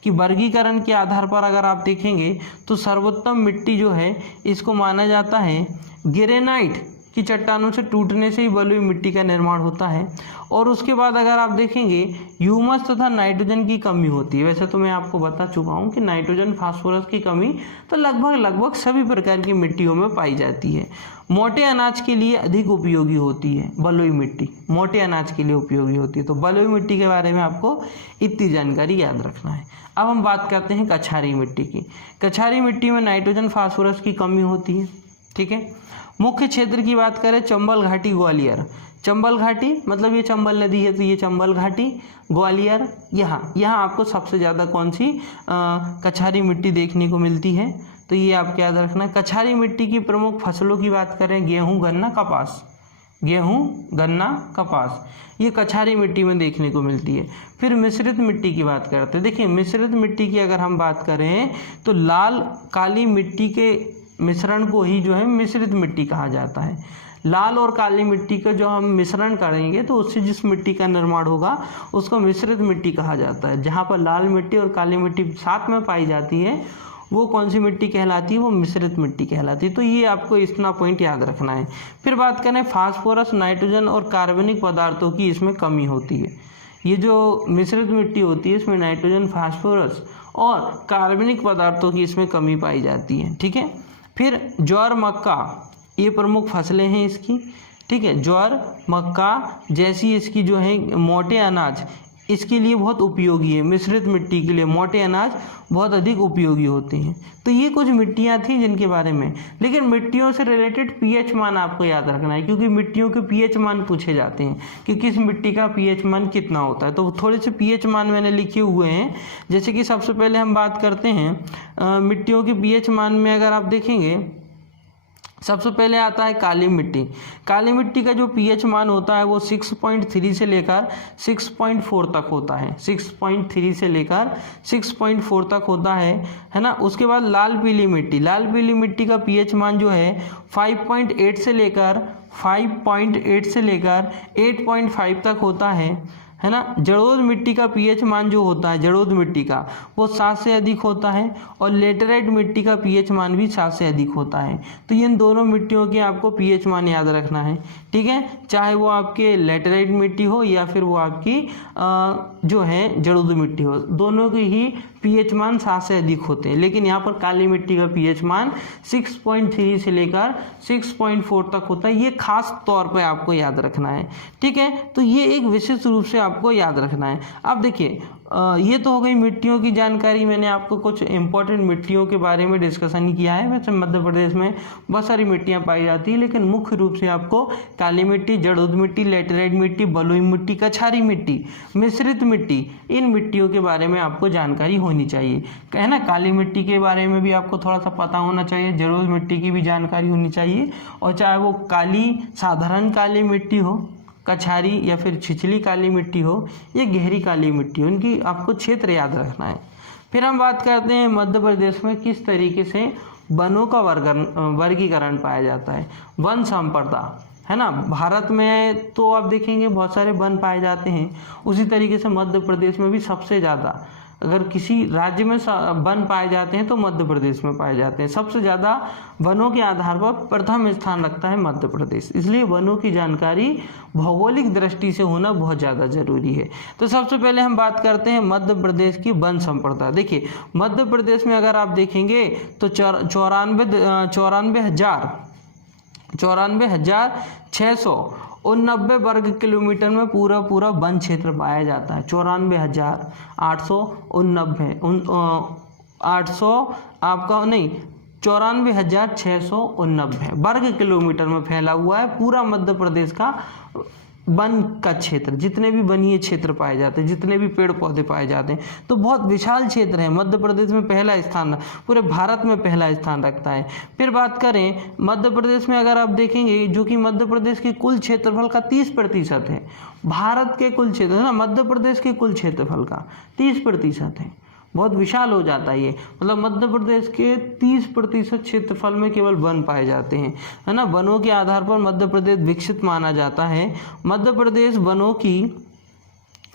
कि वर्गीकरण के आधार पर अगर आप देखेंगे तो सर्वोत्तम मिट्टी जो है इसको माना जाता है ग्रेनाइट की चट्टानों से टूटने से ही बलुई मिट्टी का निर्माण होता है। और उसके बाद अगर आप देखेंगे ह्यूमस तथा नाइट्रोजन की कमी होती है। वैसे तो मैं आपको बता चुका हूँ कि नाइट्रोजन फास्फोरस की कमी तो लगभग सभी प्रकार की मिट्टियों में पाई जाती है। मोटे अनाज के लिए अधिक उपयोगी होती है बलुई मिट्टी, मोटे अनाज के लिए उपयोगी होती है। तो बलुई मिट्टी के बारे में आपको इतनी जानकारी याद रखना है। अब हम बात करते हैं कछारी मिट्टी की। कछारी मिट्टी में नाइट्रोजन फास्फोरस की कमी होती है। ठीक है, मुख्य क्षेत्र की बात करें चंबल घाटी, ग्वालियर। चंबल घाटी मतलब ये चंबल नदी है तो ये चंबल घाटी, ग्वालियर, यहाँ आपको सबसे ज़्यादा कौन सी कछारी मिट्टी देखने को मिलती है, तो ये आपको याद रखना है। कछारी मिट्टी की प्रमुख फसलों की बात करें गेहूँ, गन्ना, कपास, ये कछारी मिट्टी में देखने को मिलती है। फिर मिश्रित मिट्टी की बात करते हैं। देखिए, मिश्रित मिट्टी की अगर हम बात करें तो लाल काली मिट्टी के मिश्रण को ही जो है मिश्रित मिट्टी कहा जाता है। लाल और काली मिट्टी का जो हम मिश्रण करेंगे तो उससे जिस मिट्टी का निर्माण होगा उसको मिश्रित मिट्टी कहा जाता है। जहाँ पर लाल मिट्टी और काली मिट्टी साथ में पाई जाती है वो कौन सी मिट्टी कहलाती है, वो मिश्रित मिट्टी कहलाती है। तो ये आपको इतना पॉइंट याद रखना है। फिर बात करें फास्फोरस, नाइट्रोजन और कार्बनिक पदार्थों की इसमें कमी होती है। ये जो मिश्रित मिट्टी होती है इसमें नाइट्रोजन, फास्फोरस और कार्बनिक पदार्थों की इसमें कमी पाई जाती है। ठीक है। फिर ज्वार, मक्का ये प्रमुख फसलें हैं इसकी। ठीक है। ज्वार, मक्का जैसी इसकी जो है मोटे अनाज इसके लिए बहुत उपयोगी है। मिश्रित मिट्टी के लिए मोटे अनाज बहुत अधिक उपयोगी होते हैं। तो ये कुछ मिट्टियाँ थी जिनके बारे में, लेकिन मिट्टियों से रिलेटेड पीएच मान आपको याद रखना है, क्योंकि मिट्टियों के पीएच मान पूछे जाते हैं कि किस मिट्टी का पीएच मान कितना होता है। तो थोड़े से पीएच मान मैंने लिखे हुए हैं। जैसे कि सबसे पहले हम बात करते हैं मिट्टियों के पीएच मान में। अगर आप देखेंगे सबसे पहले आता है काली मिट्टी। काली मिट्टी का जो पीएच मान होता है वो 6.3 से लेकर 6.4 तक होता है। 6.3 से लेकर 6.4 तक होता है ना। उसके बाद लाल पीली मिट्टी, लाल पीली मिट्टी का पीएच मान जो है 5.8 से लेकर 8.5 तक होता है ना। जड़ोद मिट्टी का पीएच मान जो होता है, जड़ोद मिट्टी का, वो 7 से अधिक होता है और लेटेराइट मिट्टी का पीएच मान भी 7 से अधिक होता है। तो इन दोनों मिट्टियों के आपको पीएच मान याद रखना है। ठीक है। चाहे वो आपके लेटेराइट मिट्टी हो या फिर वो आपकी जो है जड़ोद मिट्टी हो, दोनों के ही पीएच मान 7 से अधिक होते हैं। लेकिन यहाँ पर काली मिट्टी का पीएच मान 6.3 से लेकर 6.4 तक होता है। ये खास तौर पे आपको याद रखना है। ठीक है। तो ये एक विशेष रूप से आपको याद रखना है। अब देखिए ये तो हो गई मिट्टियों की जानकारी। मैंने आपको कुछ इंपॉर्टेंट मिट्टियों के बारे में डिस्कशन किया है। वैसे मध्य प्रदेश में बहुत सारी मिट्टियाँ पाई जाती है, लेकिन मुख्य रूप से आपको काली मिट्टी, जड़ोद मिट्टी, लेटेराइट मिट्टी, बलुई मिट्टी, कछारी मिट्टी, मिश्रित मिट्टी, इन मिट्टियों के बारे में आपको जानकारी होनी चाहिए, है ना। काली मिट्टी के बारे में भी आपको थोड़ा सा पता होना चाहिए, जड़ोद मिट्टी की भी जानकारी होनी चाहिए। और चाहे वो काली साधारण काली मिट्टी हो, कछारी या फिर छिछली काली मिट्टी हो या गहरी काली मिट्टी हो, इनकी आपको क्षेत्र याद रखना है। फिर हम बात करते हैं मध्य प्रदेश में किस तरीके से वनों का वर्गीकरण पाया जाता है। वन संपदा, है ना। भारत में तो आप देखेंगे बहुत सारे वन पाए जाते हैं, उसी तरीके से मध्य प्रदेश में भी सबसे ज़्यादा, अगर किसी राज्य में वन पाए जाते हैं तो मध्य प्रदेश में पाए जाते हैं। सबसे ज़्यादा वनों के आधार पर प्रथम स्थान रखता है मध्य प्रदेश। इसलिए वनों की जानकारी भौगोलिक दृष्टि से होना बहुत ज़्यादा जरूरी है। तो सबसे पहले हम बात करते हैं मध्य प्रदेश की वन संपदा। देखिए मध्य प्रदेश में अगर आप देखेंगे तो 94,689 वर्ग किलोमीटर में पूरा वन क्षेत्र पाया जाता है। 94,689 वर्ग किलोमीटर में फैला हुआ है पूरा मध्य प्रदेश का वन का क्षेत्र। जितने भी वनीय क्षेत्र पाए जाते हैं, जितने भी पेड़ पौधे पाए जाते हैं, तो बहुत विशाल क्षेत्र है। मध्य प्रदेश में पहला स्थान, पूरे भारत में पहला स्थान रखता है। फिर बात करें मध्य प्रदेश में, अगर आप देखेंगे जो कि मध्य प्रदेश के कुल क्षेत्रफल का 30% है। भारत के कुल क्षेत्र है ना, मध्य प्रदेश के कुल क्षेत्रफल का 30% है। बहुत विशाल हो जाता है ये, मतलब मध्य प्रदेश के 30% क्षेत्रफल में केवल वन पाए जाते हैं, है ना। वनों के आधार पर मध्य प्रदेश विकसित माना जाता है। मध्य प्रदेश वनों की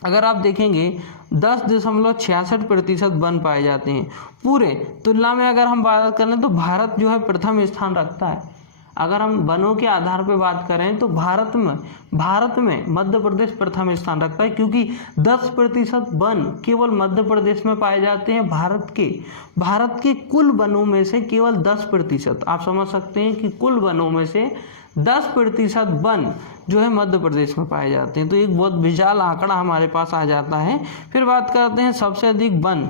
अगर आप देखेंगे 10.66% वन पाए जाते हैं पूरे। तुलना में अगर हम बात करें तो भारत जो है प्रथम स्थान रखता है। अगर हम वनों के आधार पर बात करें तो भारत में मध्य प्रदेश प्रथम स्थान रखता है, क्योंकि 10% वन केवल मध्य प्रदेश में पाए जाते हैं। भारत के कुल वनों में से केवल 10%, आप समझ सकते हैं कि कुल वनों में से 10% वन जो है मध्य प्रदेश में पाए जाते हैं। तो एक बहुत विशाल आंकड़ा हमारे पास आ जाता है। फिर बात करते हैं सबसे अधिक वन।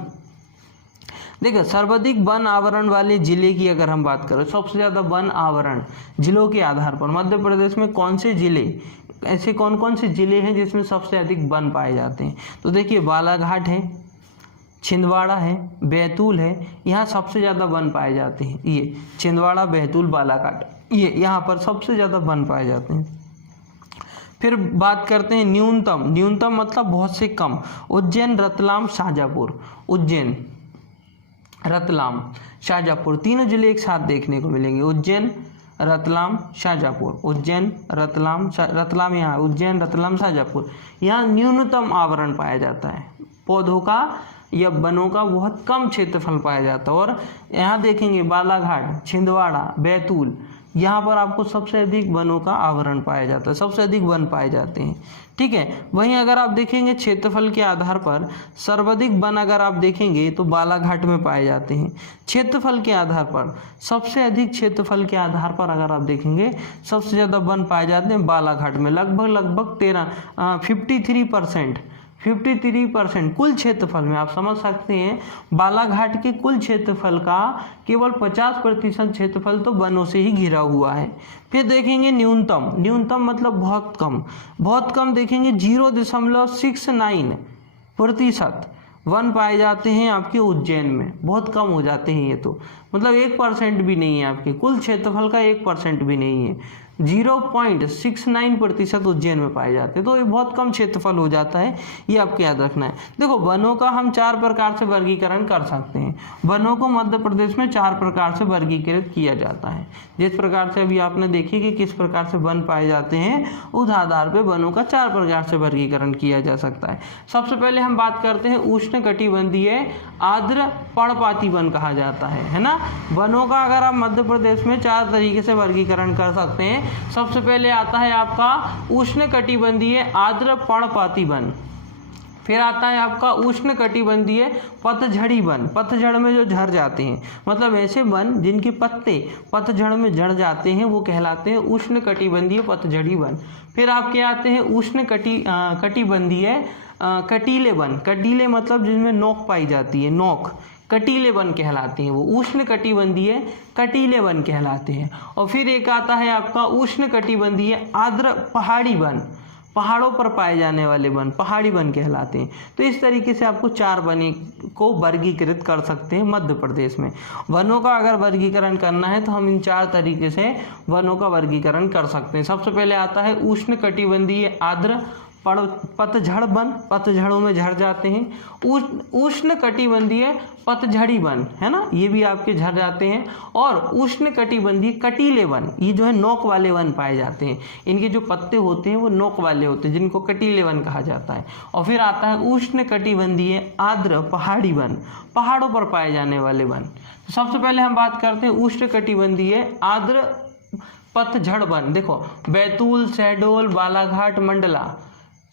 देखिए सर्वाधिक वन आवरण वाले जिले की अगर हम बात करें, सबसे ज़्यादा वन आवरण जिलों के आधार पर मध्य प्रदेश में कौन से जिले, ऐसे कौन कौन से जिले हैं जिसमें सबसे अधिक वन पाए जाते हैं। तो देखिए बालाघाट है, छिंदवाड़ा है, बैतूल है, यहाँ सबसे ज़्यादा वन पाए जाते हैं। ये छिंदवाड़ा, बैतूल, बालाघाट, ये यहाँ पर सबसे ज़्यादा वन पाए जाते हैं। फिर बात करते हैं न्यूनतम मतलब बहुत से कम। उज्जैन, रतलाम, शाजापुर। उज्जैन, रतलाम, शाजापुर तीनों जिले एक साथ देखने को मिलेंगे। उज्जैन, रतलाम, शाजापुर। उज्जैन, रतलाम यहाँ, उज्जैन, रतलाम, शाजापुर, यहाँ न्यूनतम आवरण पाया जाता है। पौधों का या वनों का बहुत कम क्षेत्रफल पाया जाता है। और यहाँ देखेंगे बालाघाट, छिंदवाड़ा, बैतूल, यहाँ पर आपको सबसे अधिक वनों का आवरण पाया जाता है, सबसे अधिक वन पाए जाते हैं। ठीक है, वहीं अगर आप देखेंगे क्षेत्रफल के आधार पर सर्वाधिक वन अगर आप देखेंगे तो बालाघाट में पाए जाते हैं। क्षेत्रफल के आधार पर सबसे अधिक क्षेत्रफल के आधार पर अगर आप देखेंगे सबसे ज़्यादा वन पाए जाते हैं बालाघाट में, लगभग 53% कुल क्षेत्रफल में। आप समझ सकते हैं बालाघाट के कुल क्षेत्रफल का केवल 50% क्षेत्रफल तो वनों से ही घिरा हुआ है। फिर देखेंगे न्यूनतम मतलब बहुत कम देखेंगे 0.69% वन पाए जाते हैं आपके उज्जैन में। बहुत कम हो जाते हैं ये तो, मतलब 1% भी नहीं है, आपके कुल क्षेत्रफल का 1% भी नहीं है। 0.69% उज्जैन में पाए जाते हैं, तो ये बहुत कम क्षेत्रफल हो जाता है, ये आपको याद रखना है। देखो वनों का हम 4 प्रकार से वर्गीकरण कर सकते हैं। वनों को मध्य प्रदेश में 4 प्रकार से वर्गीकृत किया जाता है। जिस प्रकार से अभी आपने देखी कि किस प्रकार से वन पाए जाते हैं, उस आधार पर वनों का 4 प्रकार से वर्गीकरण किया जा सकता है। सबसे पहले हम बात करते हैं उष्णकटिबंधीय आर्द्र पर्णपाती वन कहा जाता है ना। वनों का अगर आप मध्य प्रदेश में 4 तरीके से वर्गीकरण कर सकते हैं। सबसे पहले आता है आपका उष्णकटिबंधीय आर्द्र पर्णपाती वन, फिर आता है आपका उष्णकटिबंधीय पतझड़ी वन, पतझड़ में जो झड़ जाते हैं, मतलब ऐसे वन जिनके पत्ते पतझड़ में झड़ जाते हैं, वो कहलाते हैं उष्णकटिबंधीय पतझड़ी वन। फिर आपके आते हैं उष्णकटिबंधीय कटीले वन, कटीले मतलब जिसमें नोक पाई जाती है, नोक, कटीले वन कहलाते हैं, वो उष्णकटिबंधीय कटीले वन कहलाते हैं। और फिर एक आता है आपका उष्णकटिबंधीय आर्द्र पहाड़ी वन, पहाड़ों पर पाए जाने वाले वन पहाड़ी वन कहलाते हैं। तो इस तरीके से आपको 4 वन को वर्गीकृत कर सकते हैं मध्य प्रदेश में। वनों का अगर वर्गीकरण करना है तो हम इन 4 तरीके से वनों का वर्गीकरण कर सकते हैं। सबसे पहले आता है उष्णकटिबंधीय आर्द्र पतझड़ वन, पतझड़ों में झड़ जाते हैं। उष्णकटिबंधीय पतझड़ी वन है ना, ये भी आपके झड़ जाते हैं। और उष्णकटिबंधीय कटीले वन, ये जो है नोक वाले वन पाए जाते हैं, इनके जो पत्ते होते हैं वो नोक वाले होते हैं, जिनको कटीले वन कहा जाता है। और फिर आता है उष्णकटिबंधीय आर्द्र पहाड़ी वन, पहाड़ों पर पाए जाने वाले वन। तो सबसे पहले हम बात करते हैं उष्णकटिबंधीय आर्द्र पतझड़ वन। देखो बैतूल, शहडोल, बालाघाट, मंडला,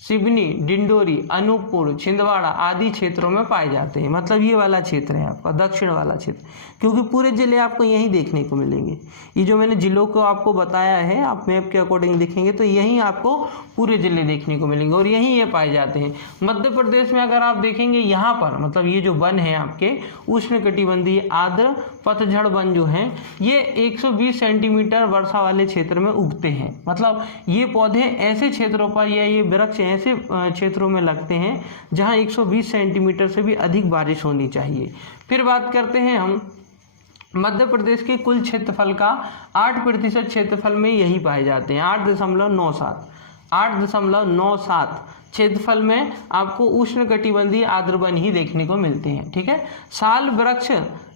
सिवनी, डिंडोरी, अनूपपुर, छिंदवाड़ा आदि क्षेत्रों में पाए जाते हैं। मतलब ये वाला क्षेत्र है आपका दक्षिण वाला क्षेत्र, क्योंकि पूरे जिले आपको यहीं देखने को मिलेंगे। ये जो मैंने जिलों को आपको बताया है, आप मैप के अकॉर्डिंग देखेंगे तो यहीं आपको पूरे जिले देखने को मिलेंगे और यहीं ये पाए जाते हैं। मध्य प्रदेश में अगर आप देखेंगे यहाँ पर, मतलब ये जो वन है आपके उष्णकटिबंधीय आर्द्र पतझड़ वन जो हैं, ये 120 सेंटीमीटर वर्षा वाले क्षेत्र में उगते हैं। मतलब ये पौधे ऐसे क्षेत्रों पर या ये वृक्ष ऐसे क्षेत्रों में लगते हैं जहां 120 सेंटीमीटर से भी अधिक बारिश होनी चाहिए। फिर बात करते हैं हम मध्य प्रदेश के कुल क्षेत्रफल का 8% क्षेत्रफल में यही पाए जाते हैं। 8.97 क्षेत्रफल में आपको उष्णकटिबंधीय आर्द्र वन ही देखने को मिलते हैं। ठीक है, साल वृक्ष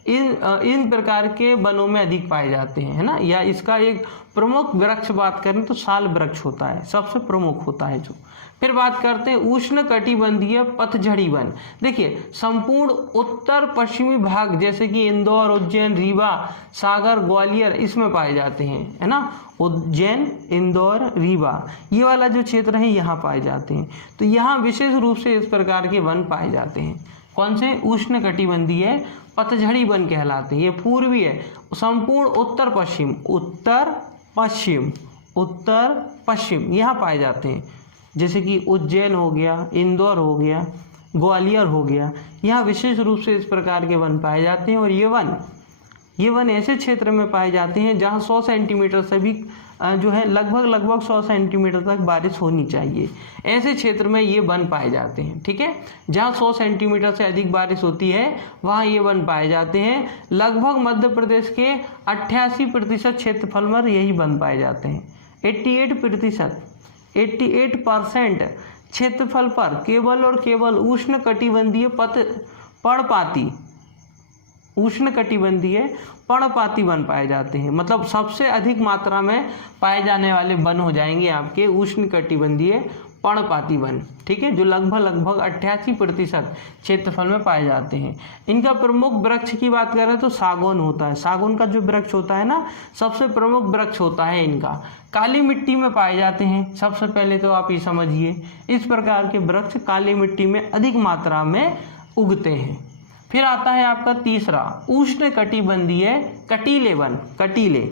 इन प्रकार के वनों में अधिक पाए जाते हैं, है ना। या इसका एक प्रमुख वृक्ष बात करें तो साल वृक्ष होता है, सबसे प्रमुख होता है जो। फिर बात करते हैं उष्णकटिबंधीय पतझड़ी वन। देखिए संपूर्ण उत्तर पश्चिमी भाग जैसे कि इंदौर, उज्जैन, रीवा, सागर, ग्वालियर इसमें पाए जाते हैं, है ना। उज्जैन, इंदौर, रीवा ये वाला जो क्षेत्र है यहाँ पाए जाते हैं। तो यहाँ विशेष रूप से इस प्रकार के वन पाए जाते हैं। कौन से? उष्णकटिबंधीय पतझड़ी वन कहलाते हैं। ये पूर्वी है, संपूर्ण उत्तर पश्चिम यहाँ पाए जाते हैं। जैसे कि उज्जैन हो गया, इंदौर हो गया, ग्वालियर हो गया, यहाँ विशेष रूप से इस प्रकार के वन पाए जाते हैं। और ये वन ऐसे क्षेत्र में पाए जाते हैं जहाँ 100 सेंटीमीटर से भी जो है लगभग 100 सेंटीमीटर तक बारिश होनी चाहिए। ऐसे क्षेत्र में ये वन पाए जाते हैं। ठीक है, जहाँ 100 सेंटीमीटर से अधिक बारिश होती है वहाँ ये वन पाए जाते हैं। लगभग मध्य प्रदेश के 88% क्षेत्रफल में यही वन पाए जाते हैं। 88% क्षेत्रफल पर केवल और केवल उष्णकटिबंधीय पर्णपाती उष्णकटिबंधीय पर्णपाती वन पाए जाते हैं। मतलब सबसे अधिक मात्रा में पाए जाने वाले वन हो जाएंगे आपके उष्णकटिबंधीय पर्णपाती वन, ठीक है, जो लगभग 88% क्षेत्रफल में पाए जाते हैं। इनका प्रमुख वृक्ष की बात करें तो सागौन होता है। सागौन का जो वृक्ष होता है ना, सबसे प्रमुख वृक्ष होता है इनका। काली मिट्टी में पाए जाते हैं। सबसे पहले तो आप ये समझिए, इस प्रकार के वृक्ष काली मिट्टी में अधिक मात्रा में उगते हैं। फिर आता है आपका तीसरा, उष्णकटिबंधीय कटीले वन। कटीले,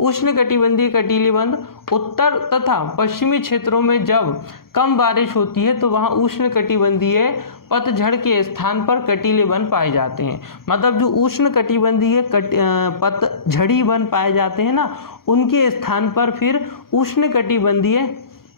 उष्णकटिबंधीय कटीले वन उत्तर तथा पश्चिमी क्षेत्रों में जब कम बारिश होती है तो वहाँ उष्णकटिबंधीय पतझड़ के स्थान पर कटीले वन पाए जाते हैं। मतलब जो उष्णकटिबंधीय पतझड़ी वन पाए जाते हैं ना, उनके स्थान पर फिर उष्णकटिबंधीय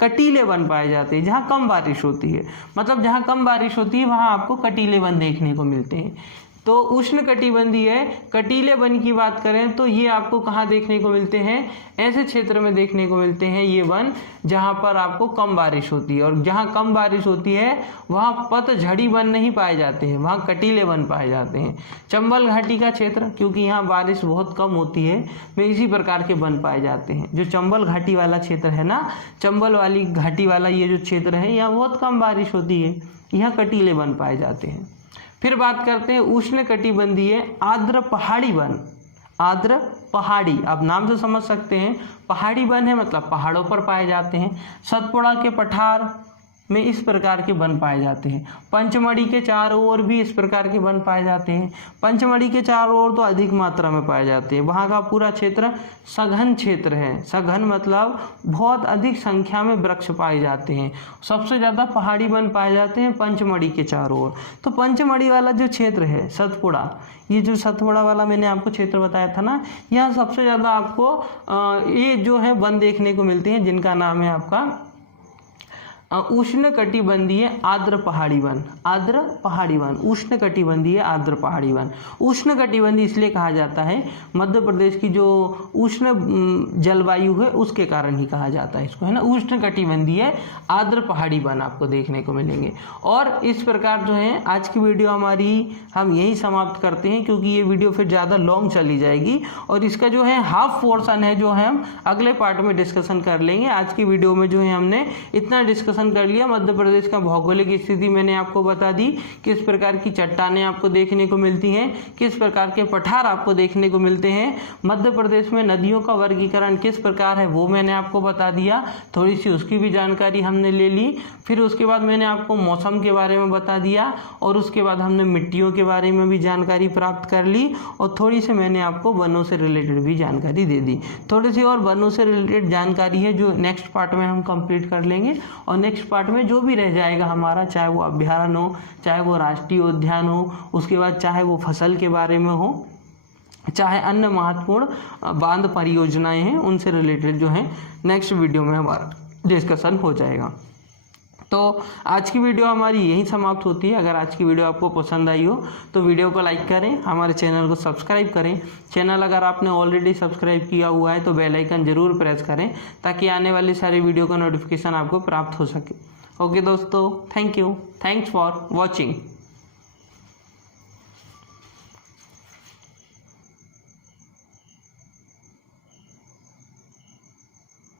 कटीले वन पाए जाते हैं जहाँ कम बारिश होती है। मतलब जहाँ कम बारिश होती है वहाँ आपको कटीले वन देखने को मिलते हैं। तो उष्णकटिबंधीय कटीले वन की बात करें तो ये आपको कहाँ देखने को मिलते हैं? ऐसे क्षेत्र में देखने को मिलते हैं ये वन जहाँ पर आपको कम बारिश होती है। और जहाँ कम बारिश होती है वहाँ पतझड़ी वन नहीं पाए जाते हैं, वहाँ कटीले वन पाए जाते हैं। चंबल घाटी का क्षेत्र, क्योंकि यहाँ बारिश बहुत कम होती है, में इसी प्रकार के वन पाए जाते हैं। जो चंबल घाटी वाला क्षेत्र है ना, चंबल वाली घाटी वाला ये जो क्षेत्र है, यहाँ बहुत कम बारिश होती है, यहाँ कटीले वन पाए जाते हैं। फिर बात करते हैं उष्णकटिबंधीय आर्द्र पहाड़ी वन। आर्द्र पहाड़ी, आप नाम से समझ सकते हैं, पहाड़ी वन है मतलब पहाड़ों पर पाए जाते हैं। सतपुड़ा के पठार में इस प्रकार के वन पाए जाते हैं। पंचमढ़ी के चारों ओर भी इस प्रकार के वन पाए जाते हैं। पंचमढ़ी के चारों ओर तो अधिक मात्रा में पाए जाते हैं। वहाँ का पूरा क्षेत्र सघन क्षेत्र है। सघन मतलब बहुत अधिक संख्या में वृक्ष पाए जाते हैं। सबसे ज़्यादा पहाड़ी वन पाए जाते हैं पंचमढ़ी के चारों ओर। तो पंचमढ़ी वाला जो क्षेत्र है सतपुड़ा, ये जो सतपुड़ा वाला मैंने आपको क्षेत्र बताया था ना, यहाँ सबसे ज़्यादा आपको ये जो है वन देखने को मिलते हैं, जिनका नाम है आपका उष्णकटिबंधीय आर्द्र पहाड़ी वन। आर्द्र पहाड़ी वन, उष्णकटिबंधीय आर्द्र पहाड़ी वन। उष्णकटिबंधीय इसलिए कहा जाता है, मध्य प्रदेश की जो उष्ण जलवायु है उसके कारण ही कहा जाता है इसको, है ना। उष्णकटिबंधीय आर्द्र पहाड़ी वन आपको देखने को मिलेंगे। और इस प्रकार जो है आज की वीडियो हमारी हम यही समाप्त करते हैं, क्योंकि ये वीडियो फिर ज़्यादा लॉन्ग चली जाएगी। और इसका जो है हाफ पोर्शन है जो है हम अगले पार्ट में डिस्कशन कर लेंगे। आज की वीडियो में जो है हमने इतना डिस्कशन कर लिया। मध्य प्रदेश का भौगोलिक स्थिति मैंने आपको बता दी, किस प्रकार की चट्टानें आपको देखने को मिलती हैं, किस प्रकार के पठार आपको देखने को मिलते हैं। मध्य प्रदेश में नदियों का वर्गीकरण किस प्रकार है वो मैंने आपको बता दिया, थोड़ी सी उसकी भी जानकारी हमने ले ली। फिर उसके बाद मैंने आपको मौसम के बारे में बता दिया, और उसके बाद हमने मिट्टियों के बारे में भी जानकारी प्राप्त कर ली, और थोड़ी सी मैंने आपको वनों से रिलेटेड भी जानकारी दे दी। थोड़ी सी और वनों से रिलेटेड जानकारी है जो नेक्स्ट पार्ट में हम कंप्लीट कर लेंगे। और नेक्स्ट पार्ट में जो भी रह जाएगा हमारा, चाहे वो अभ्यारण्य हो, चाहे वो राष्ट्रीय उद्यान हो, उसके बाद चाहे वो फसल के बारे में हो, चाहे अन्य महत्वपूर्ण बांध परियोजनाएं हैं, उनसे रिलेटेड जो है नेक्स्ट वीडियो में हमारा डिस्कशन हो जाएगा। तो आज की वीडियो हमारी यहीं समाप्त होती है। अगर आज की वीडियो आपको पसंद आई हो तो वीडियो को लाइक करें, हमारे चैनल को सब्सक्राइब करें। चैनल अगर आपने ऑलरेडी सब्सक्राइब किया हुआ है तो बेल आइकन जरूर प्रेस करें, ताकि आने वाली सारी वीडियो का नोटिफिकेशन आपको प्राप्त हो सके। ओके दोस्तों, thank you, thanks for watching.